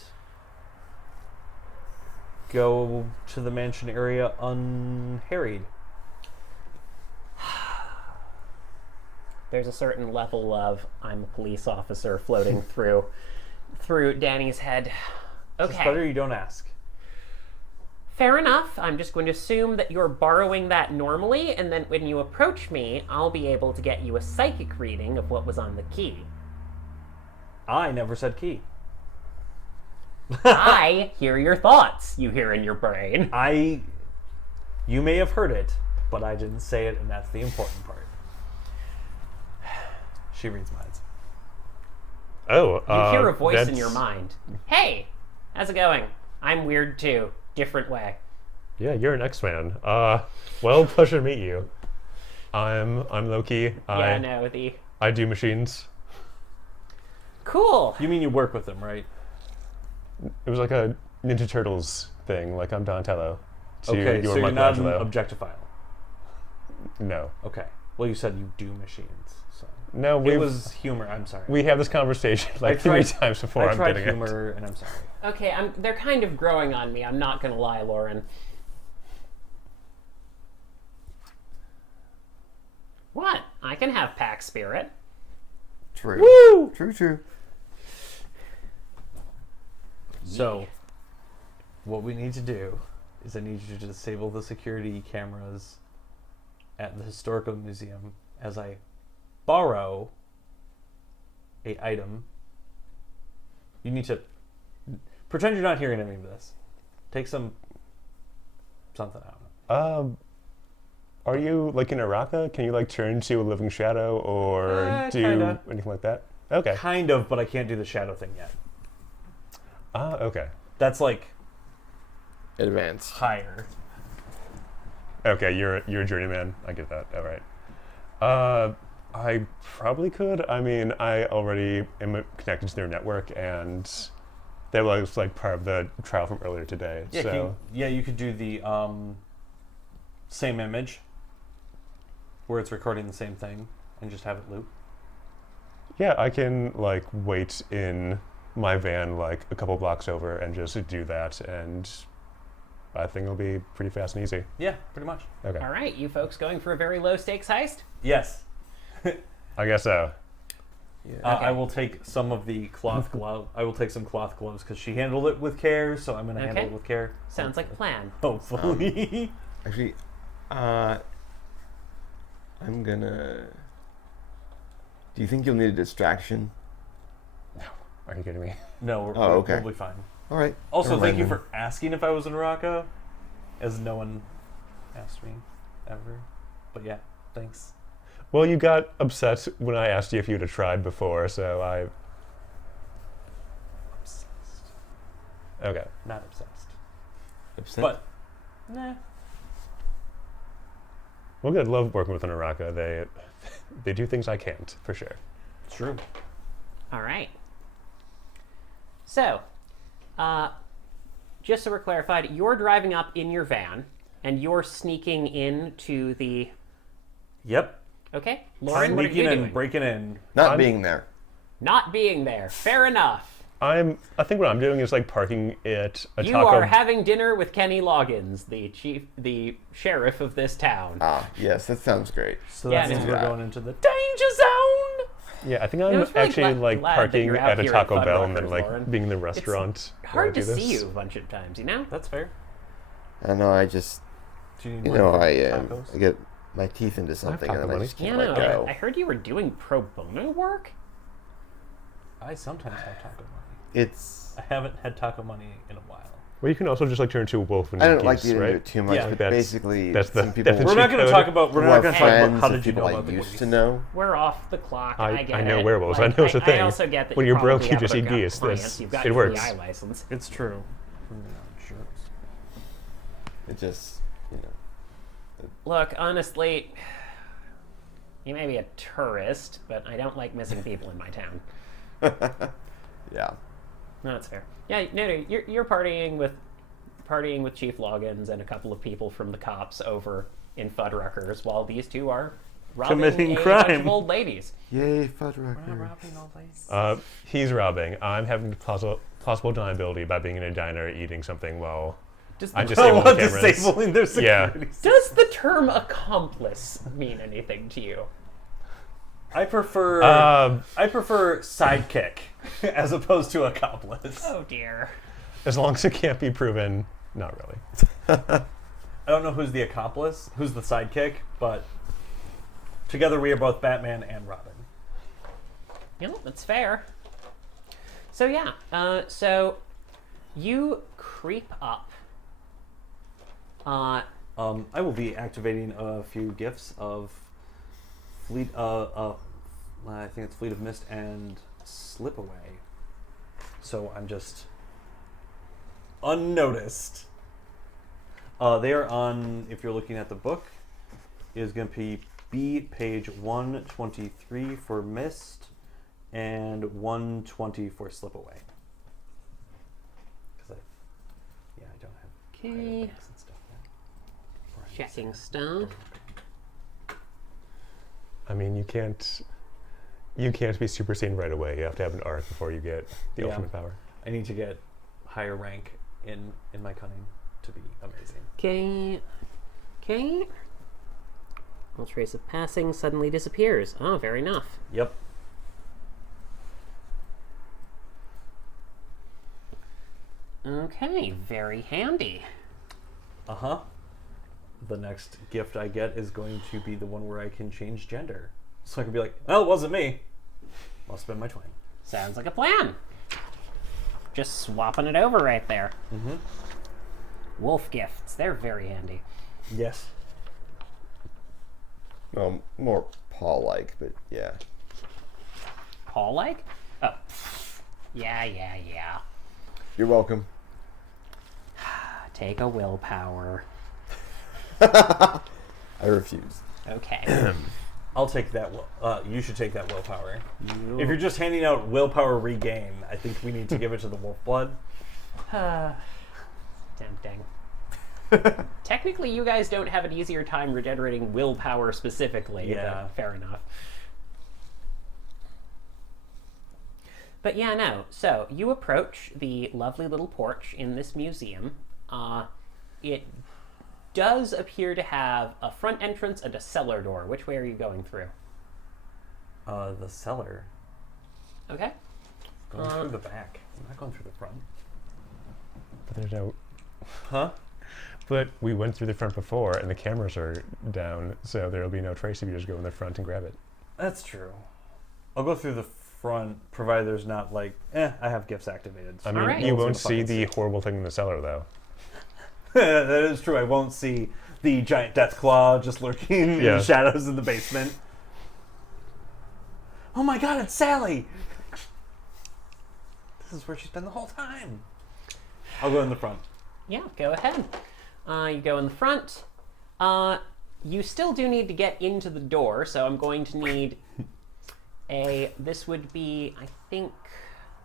go to the mansion area unharried. There's a certain level of I'm a police officer floating through Danny's head. It's better Okay, you don't ask. fair enough. I'm just going to assume that you're borrowing that normally, and then when you approach me, I'll be able to get you a psychic reading of what was on the key. I never said key. I hear your thoughts, you hear in your brain. You may have heard it, but I didn't say it, and that's the important part. She reads minds. Oh, You hear a voice in that's- your mind. Hey, how's it going? I'm weird too. Different way. Yeah, you're an X-Man. Well, pleasure to meet you. I'm Loki. Yeah, no, I do machines. Cool. You mean you work with them, right? It was like a Ninja Turtles thing. Like I'm Donatello. Okay, you so were you're not an Michelangelo. objectophile. No, Okay. Well, you said you do machines, so no. it was humor. I'm sorry. We have this conversation like tried- 3 times before. I I'm tried getting it. humor, and I'm sorry. Okay, they're kind of growing on me. I'm not gonna lie, Lauren. What? I can have pack spirit. True. Woo! True. So, what we need to do is I need you to disable the security cameras at the historical museum as I borrow a item. You need to pretend you're not hearing any of this. Take something out. Are you like in Araka? Can you like turn to a living shadow or do Kinda. anything like that? Okay. Kind of, but I can't do the shadow thing yet. Okay. That's like Advanced. higher. Okay, you're a journeyman. I get that. All right. I probably could. I mean, I already am connected to their network, and that was like part of the trial from earlier today. Yeah, So you could do the same image where it's recording the same thing and just have it loop. yeah, I can like wait in my van like a couple blocks over and just do that, and I think it'll be pretty fast and easy. Yeah, pretty much. Okay. All right, you folks going for a very low stakes heist? Yes. I guess so. Yeah. Okay. I will take some of the cloth glove. I will take some cloth gloves because she handled it with care, so I'm going to handle Okay. it with care. Sounds like a plan. Hopefully. Actually, I'm gonna. Do you think you'll need a distraction? Are you kidding me? No, okay. we'll be fine. All right. Also, never thank mind you then. for asking if I was in Morocco, as no one asked me ever. But yeah, thanks. Well, you got upset when I asked you if you'd have tried before, so I. Obsessed. Okay. Not obsessed. Upset? But, nah. Well, good. Love working with Naraka. They do things I can't, for sure. True. All right. So, just so we're clarified, you're driving up in your van, and you're sneaking into the... Yep. Okay, Lauren, what are you Sneaking doing? and breaking in. Not being there. Not being there. Fair enough. I think what I'm doing is like parking at a You taco. are having dinner with Kenny Loggins, the sheriff of this town. Ah, yes, that sounds great. So Yeah, that means no. we're going into the danger zone. Yeah, I think I I'm was really actually glad like that parking you're out at a here Taco at Bell and then Fuddruckers, like Lauren. being in the restaurant. while I Hard to do this. see you a bunch of times, you know? That's fair. I know. I just, Do you need you more know, for I tacos? get my teeth into something taco and then I money. just Yeah, can't no, let go. I heard you were doing pro bono work? I sometimes have taco money. It's. I haven't had taco money in a while. Well, you can also just like turn to a wolf and I eat don't like to geese, get into right? it too much, Yeah. but That's- basically, that's the- some people that's the We're cheat not going to code. talk about. We're who not are going to talk about friends how of did you people know I about the used Goonies. to know. We're off the clock. I I get know it. werewolves. Like, I know it's a thing. I also get that When you you're broke, probably you have just other eat geese. clients. You've got It your works. PI license. It's true. It just, you know. Look, honestly, you may be a tourist, but I don't like missing people in my town. Yeah. No, that's fair. Yeah, no, you're partying with Chief Loggins and a couple of people from the cops over in Fuddruckers, while these two are robbing Committing a bunch crime. of old ladies. Yay, Fuddrucker. He's robbing. I'm having plausible deniability by being in a diner eating something while I'm disabling the cameras. Disabling their Yeah. security. Does the term accomplice mean anything to you? I prefer sidekick as opposed to accomplice. Oh dear. As long as it can't be proven, not really. I don't know who's the accomplice, who's the sidekick, but together we are both Batman and Robin. You know, that's fair. So yeah, so you creep up. I will be activating a few gifts of Fleet. I think it's Fleet of Mist and Slip Away. So I'm just unnoticed. They are on. If you're looking at the book, is going to be page 123 for Mist and 120 for Slip Away. Because I don't have. Okay. and stuff yet. Checking stuff. I mean, you can't be Super Saiyan right away. You have to have an arc before you get the Yeah. ultimate power. I need to get higher rank in my cunning to be amazing. Okay. Okay. All trace of passing suddenly disappears. Oh, fair enough. Yep. Okay, very handy. Uh-huh. The next gift I get is going to be the one where I can change gender. So I can be like, well, it wasn't me. Must have been my twin. Sounds like a plan. Just swapping it over right there. Mm-hmm. Wolf gifts, they're very handy. Yes. Well, more paw-like, but yeah. Paw-like? Oh. Yeah. You're welcome. Take a willpower. I refuse. Okay. I'll take that. You should take that willpower. If you're just handing out willpower regain, I think we need to give it to the wolf blood. Tempting. Technically, you guys don't have an easier time regenerating willpower specifically. Yeah. But fair enough. But yeah, no. So you approach the lovely little porch in this museum. It does appear to have a front entrance and a cellar door. Which way are you going through? The cellar. Okay. Going through the back. I'm not going through the front. But there's no. Huh? But we went through the front before, and the cameras are down, so there'll be no trace if you just go in the front and grab it. That's true. I'll go through the front, provided there's not like, I have gifts activated. So I mean, Alright. you no won't one's gonna see fucking the horrible thing in the cellar, though. That is true. I won't see the giant death claw just lurking in Yeah. the shadows in the basement. Oh my god, it's Sally! This is where she's been the whole time. I'll go in the front. Yeah, go ahead. You go in the front. You still do need to get into the door, so I'm going to need this would be, I think,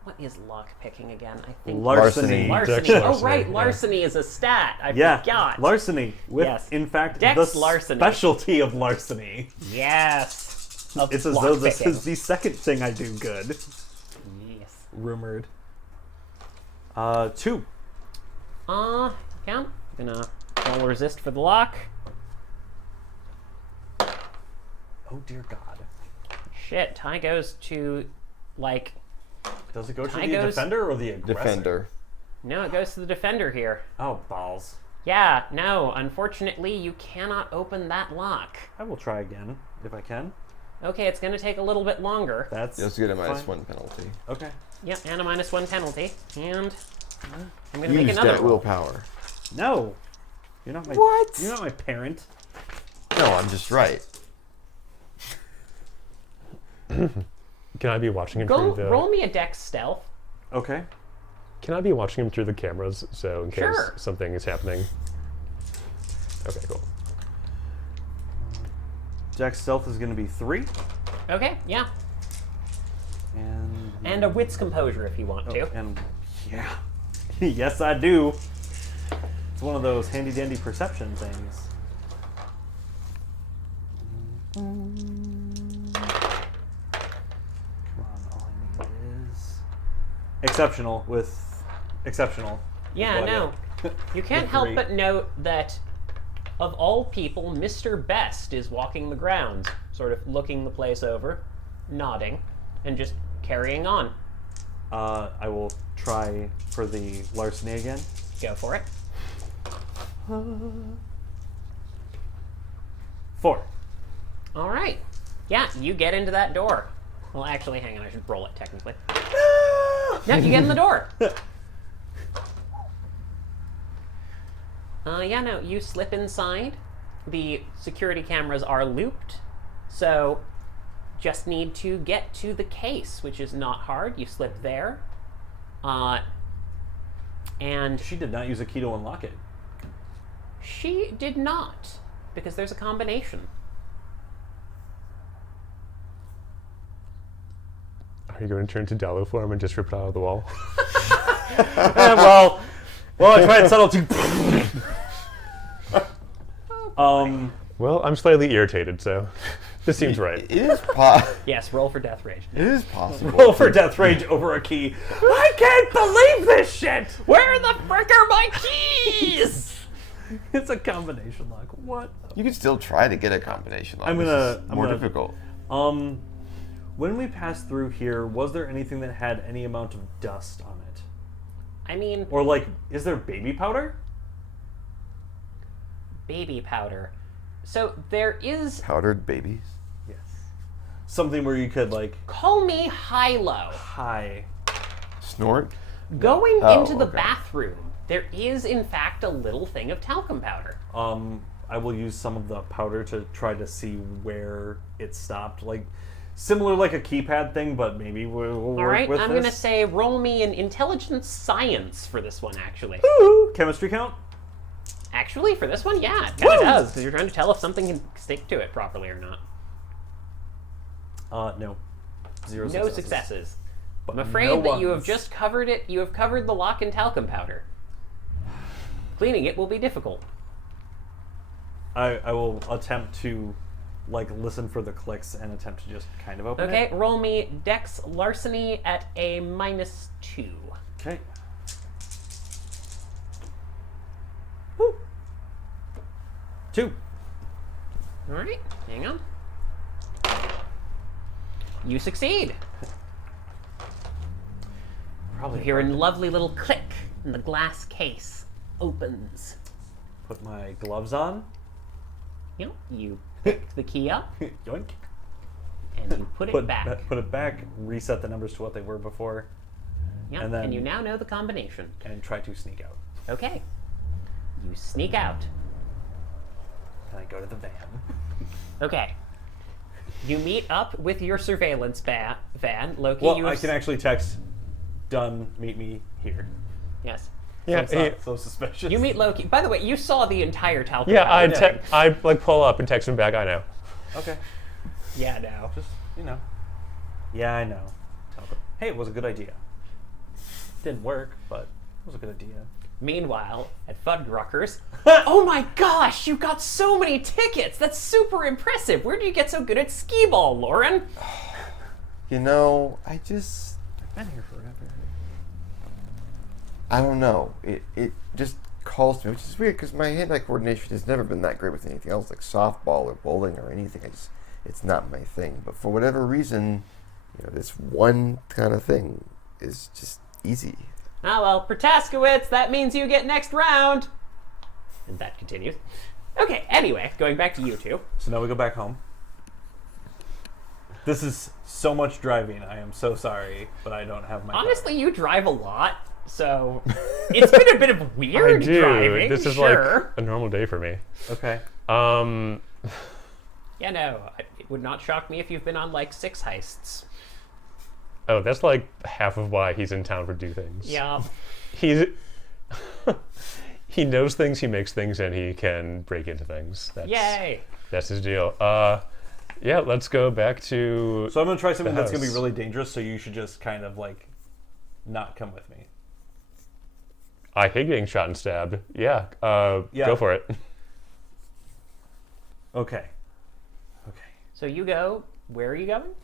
what is lock picking again? I think Larceny. Larceny. Dex Oh, larceny, right, yeah. larceny is a stat. I Yeah, forgot. larceny. With, Yes. in fact, Dex the larceny. specialty of larceny. Yes. Of It's as though lock this picking. is the second thing I do good. Yes. Rumored. 2. Count. Gonna roll resist for the lock. Oh dear God. Shit, tie goes to, like, Does it go to Tie the goes- defender or the aggressor? Defender. no, it goes to the defender here. Oh, balls. Yeah, no, unfortunately, you cannot open that lock. I will try again, if I can. Okay, it's gonna take a little bit longer. That's You also get a fine. -1 penalty. Okay. Yep, and a -1 penalty. And I'm gonna make Use another that roll. willpower. No. You're not my What? You're not my parent. No, I'm just right. Can I be watching him Go through the? roll me a dex stealth. Okay. Can I be watching him through the cameras, so in case Sure. something is happening? Okay, cool. Jack's stealth is going to be 3. Okay, yeah. And And a wits composure if you want to. and yeah. Yes, I do. It's one of those handy dandy perception things. Come on, all I need is exceptional with exceptional. Yeah, What? no. You can't With help 3. but note that of all people, Mr. Best is walking the grounds, sort of looking the place over, nodding, and just carrying on. I will try for the larceny again. Go for it. 4. All right. Yeah, you get into that door. Well, actually, hang on. I should roll it technically. Yeah, you get in the door. Yeah, no, you slip inside. The security cameras are looped, so just need to get to the case, which is not hard. You slip there. And She did not use a key to unlock it. she did not, because there's a combination. Are you going to turn to Dallo form and just rip it out of the wall? well, I tried subtle too. Well, I'm slightly irritated, so this seems right. It is Yes, roll for death rage. It is possible. Roll for death rage over a key. I can't believe this shit. Where the frick are my keys? It's a combination lock. What? You can still try to get a combination lock. I'm This gonna- is I'm more gonna- difficult. When we passed through here, was there anything that had any amount of dust on it? I mean, Or like, is there baby powder? baby powder. So there is. Powdered babies. Yes. Something where you could like, Call me high-low. hi. Snort. Going Oh, into the okay. bathroom, there is in fact a little thing of talcum powder. I will use some of the powder to try to see where it stopped. Like, similar like a keypad thing, but maybe we'll All work right, with I'm this. going to say roll me an intelligence science for this one, actually. Ooh, chemistry count? Actually, for this one, yeah, it kind of does, because you're trying to tell if something can stick to it properly or not. No. Zero No successes. successes. But I'm afraid no that you have ones. just covered it. You have covered the lock and talcum powder. Cleaning it will be difficult. I will attempt to, like, listen for the clicks and attempt to just kind of open Okay, it. roll me Dex Larceny at a -2. Okay. 2. All right, hang on. You succeed. Probably You hear a lovely little click, and the glass case opens. put my gloves on. You pick the key up, Yoink. and you put it back. Put it back, reset the numbers to what they were before, Yep, and then- you now know the combination. and try to sneak out. Okay. You sneak out. And I go to the van. Okay. You meet up with your surveillance van. Loki, Well, you I have can actually text, done, meet me here. Yes. Yeah, So it's not so suspicious. You meet Loki. By the way, you saw the entire talcum yeah. powder. I like pull up and text him back. I know. Okay. Yeah, no. Just, Yeah, I know. Hey, it was a good idea. Didn't work, but it was a good idea. Meanwhile, at Fuddruckers, oh my gosh, you got so many tickets! That's super impressive! Where did you get so good at skee-ball, Lauren? I've been here forever. I don't know. It just calls to me, which is weird because my hand-eye coordination has never been that great with anything else, like softball or bowling or anything. It's not my thing. But for whatever reason, this one kind of thing is just easy. Ah well, Protaskowitz, that means you get next round! And that continues. Okay, anyway, going back to you two. So now we go back home. This is so much driving. I am so sorry, but I don't have my car. Honestly, you drive a lot, so it's been a bit of I weird do. driving. This is sure. like a normal day for me. Okay. Yeah, no, it would not shock me if you've been on like 6 heists. Oh, that's like half of why he's in town for do things. Yeah. He's he knows things, he makes things, and he can break into things. Yay! That's his deal. Yeah, let's go back to. So I'm going to try something the that's going to be house. really dangerous, so you should just kind of, like, not come with me. I hate getting shot and stabbed. Yeah, Yeah. go for it. Okay. So you go, where are you going?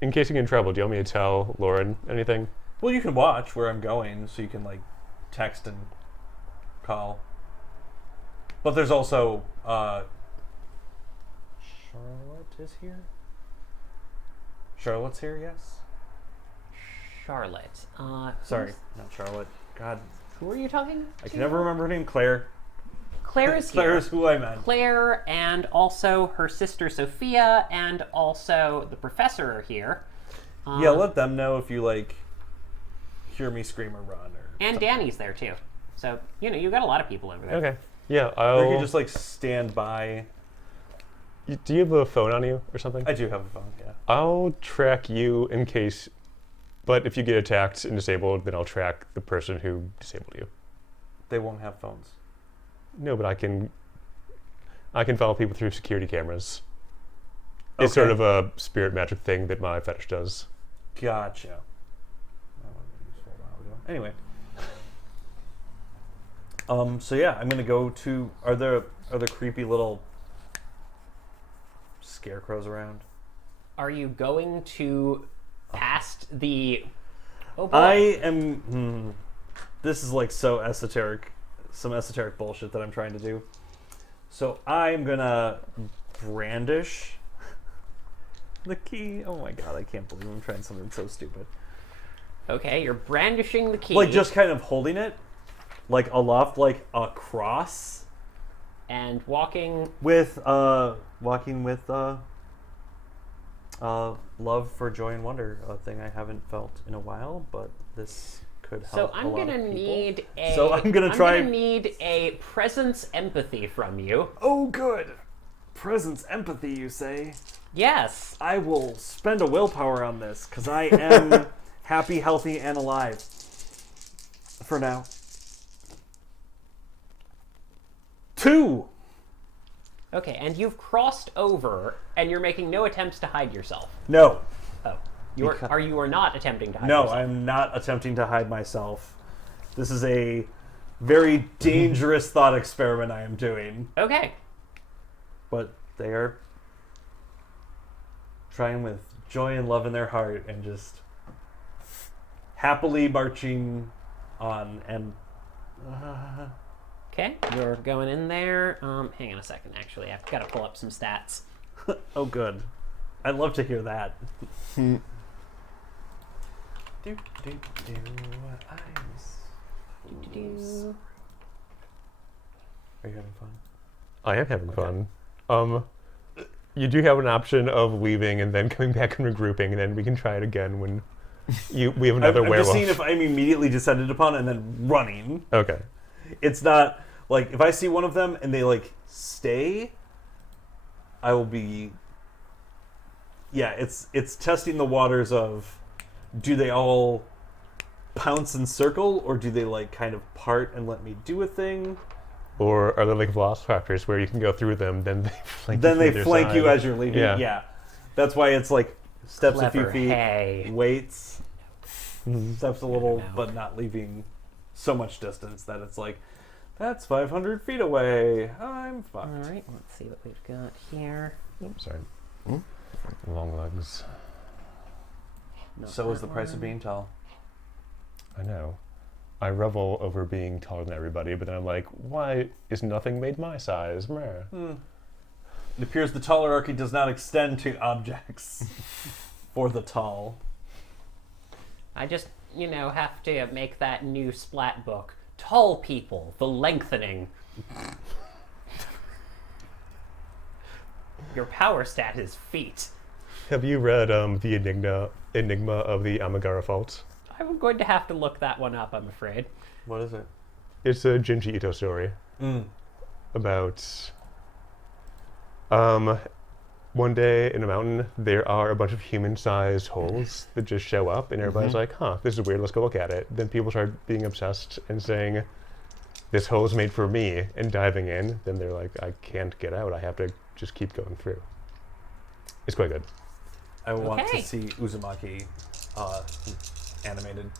In case you get in trouble, do you want me to tell Lauren anything? Well, you can watch where I'm going, so you can, like, text and call. But there's also, Charlotte is here? Charlotte's here, yes? Charlotte. Sorry, not Charlotte. God, Who are you talking to? I can never remember her name. Claire. Claire is here. Claire is who I meant. Claire and also her sister Sophia and also the professor are here. Yeah, let them know if you, like, hear me scream or run. Or And Danny's there too. So, you got a lot of people over there. Okay. Yeah, Or you I'll. can just, like, stand by. Do you have a phone on you or something? I do have a phone, yeah. I'll track you in case. But if you get attacked and disabled, then I'll track the person who disabled you. They won't have phones. No, but I can follow people through security cameras. It's sort Okay. of a spirit magic thing that my fetish does. Gotcha. That would have been useful a while ago. Anyway. So yeah, I'm gonna go to. Are there creepy little scarecrows around? Are you going to past the... Oh boy. I am. This is like so esoteric, some esoteric bullshit that I'm trying to do. So I'm gonna brandish the key. Oh my god, I can't believe I'm trying something so stupid. Okay, you're brandishing the key. Like just kind of holding it, like aloft, like a cross, and walking... with love for joy and wonder, a thing I haven't felt in a while, but this could help. So I'm a lot gonna of people. need a. So I'm gonna need a presence empathy from you. Oh, good. Presence empathy, you say? Yes. I will spend a willpower on this because I am happy, healthy, and alive. For now. 2. Okay, and you've crossed over, and you're making no attempts to hide yourself. No. Oh, you are not attempting to hide No, yourself. I'm not attempting to hide myself. This is a very dangerous thought experiment I am doing. Okay. But they are trying with joy and love in their heart and just happily marching on. And Okay, you're going in there. Hang on a second, actually. I've got to pull up some stats. oh, good. I'd love to hear that. do, do, do, Do-do-do. Are you having fun? I am having fun. You do have an option of leaving and then coming back and regrouping, and then we can try it again when we have another I'm werewolf. just seeing if I'm immediately descended upon and then running. Okay. It's not like if I see one of them and they like stay, I will be. Yeah, it's testing the waters of, do they all pounce and circle, or do they like kind of part and let me do a thing? Or are they like velociraptors where you can go through them, then they flank Then you they from either flank you side? as you're leaving. Yeah. Yeah, that's why it's like steps a few Clever. feet, Hey. waits, steps a little, No. but not leaving so much distance that it's like, that's 500 feet away. I'm fucked. All right, let's see what we've got here. Sorry. Long legs. Not So is that the price of one. being tall. I know. I revel over being taller than everybody, but then I'm like, why is nothing made my size? Meh. It appears the talarchy does not extend to objects for the tall. I just, have to make that new splat book. Tall people, the lengthening. Your power stat is feet. Have you read the Enigma of the Amagara Fault? I'm going to have to look that one up, I'm afraid. What is it? It's a Junji Ito story about one day in a mountain there are a bunch of human-sized holes that just show up, and everybody's like, this is weird, let's go look at it. Then people start being obsessed and saying, this hole is made for me, and diving in. Then they're like, I can't get out, I have to just keep going through. It's quite good. I want Okay. to see Uzumaki animated.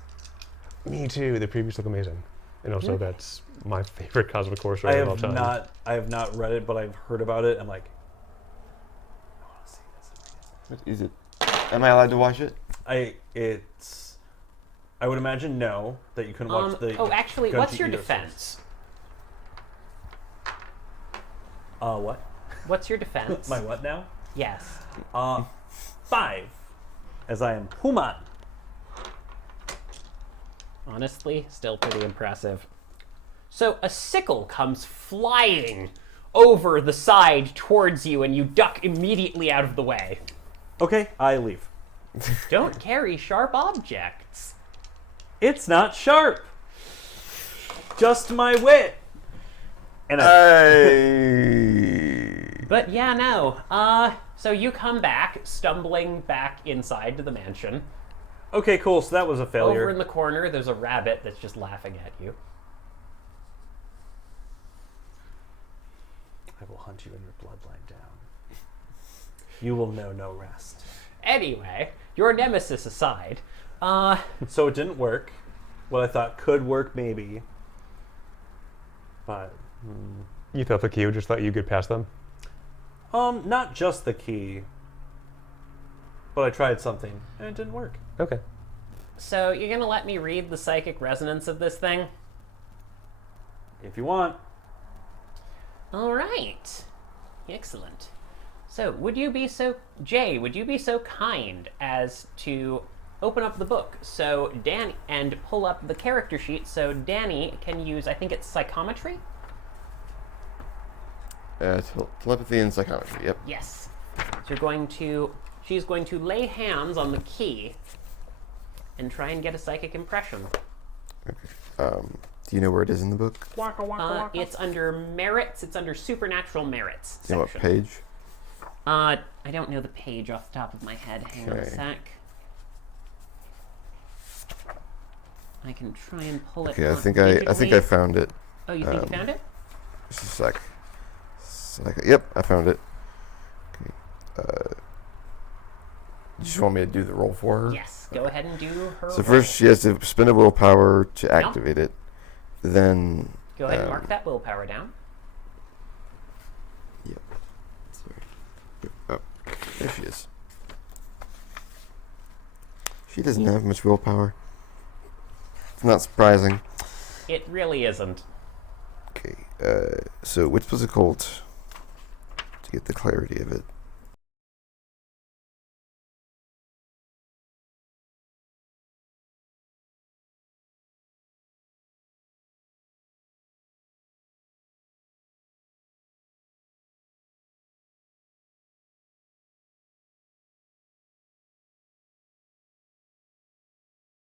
Me too, the previews look amazing. And also that's my favorite cosmic horror story of all time. I have not read it, but I've heard about it. I'm like, I want to see this. What is it? Am I allowed to watch it? I would imagine no, that you couldn't watch the. Actually, Gunji what's your Ito defense? What? What's your defense? My what now? Yes. 5, as I am human. Honestly, still pretty impressive. So a sickle comes flying over the side towards you, and you duck immediately out of the way. Okay, I leave. Don't carry sharp objects. It's not sharp. Just my wit. And But yeah, no. So you come back, stumbling back inside to the mansion. okay, cool. So that was a failure. Over in the corner, there's a rabbit that's just laughing at you. I will hunt you in your bloodline down. You will know no rest. Anyway, your nemesis aside, So it didn't work. What I thought could work, maybe. But You thought the key would just let you get past them? not just the key. But I tried something and it didn't work. Okay. so you're gonna let me read the psychic resonance of this thing? If you want. All right. Excellent. So, would you be so kind as to open up the book so Danny and pull up the character sheet so Danny can use, I think it's psychometry? Telepathy and psychometry, yep. Yes. So she's going to lay hands on the key and try and get a psychic impression. Do you know where it is in the book? It's under merits. It's under supernatural merits Do you know what section. page? I don't know the page off the top of my head. Hang on a Okay. sec. I can try and pull it. Okay, I up think I digitally. found it. Oh, you think you found it? Just a sec. Yep, I found it. Okay. You just want me to do the roll for her? Yes. Go ahead and do her. So roll. first she has to spend a willpower to activate it. Then Go ahead and mark that willpower down. Yep. Sorry. Yep. Oh, there she is. She doesn't have much willpower. It's not surprising. It really isn't. Okay. So which was it called? To get the clarity of it.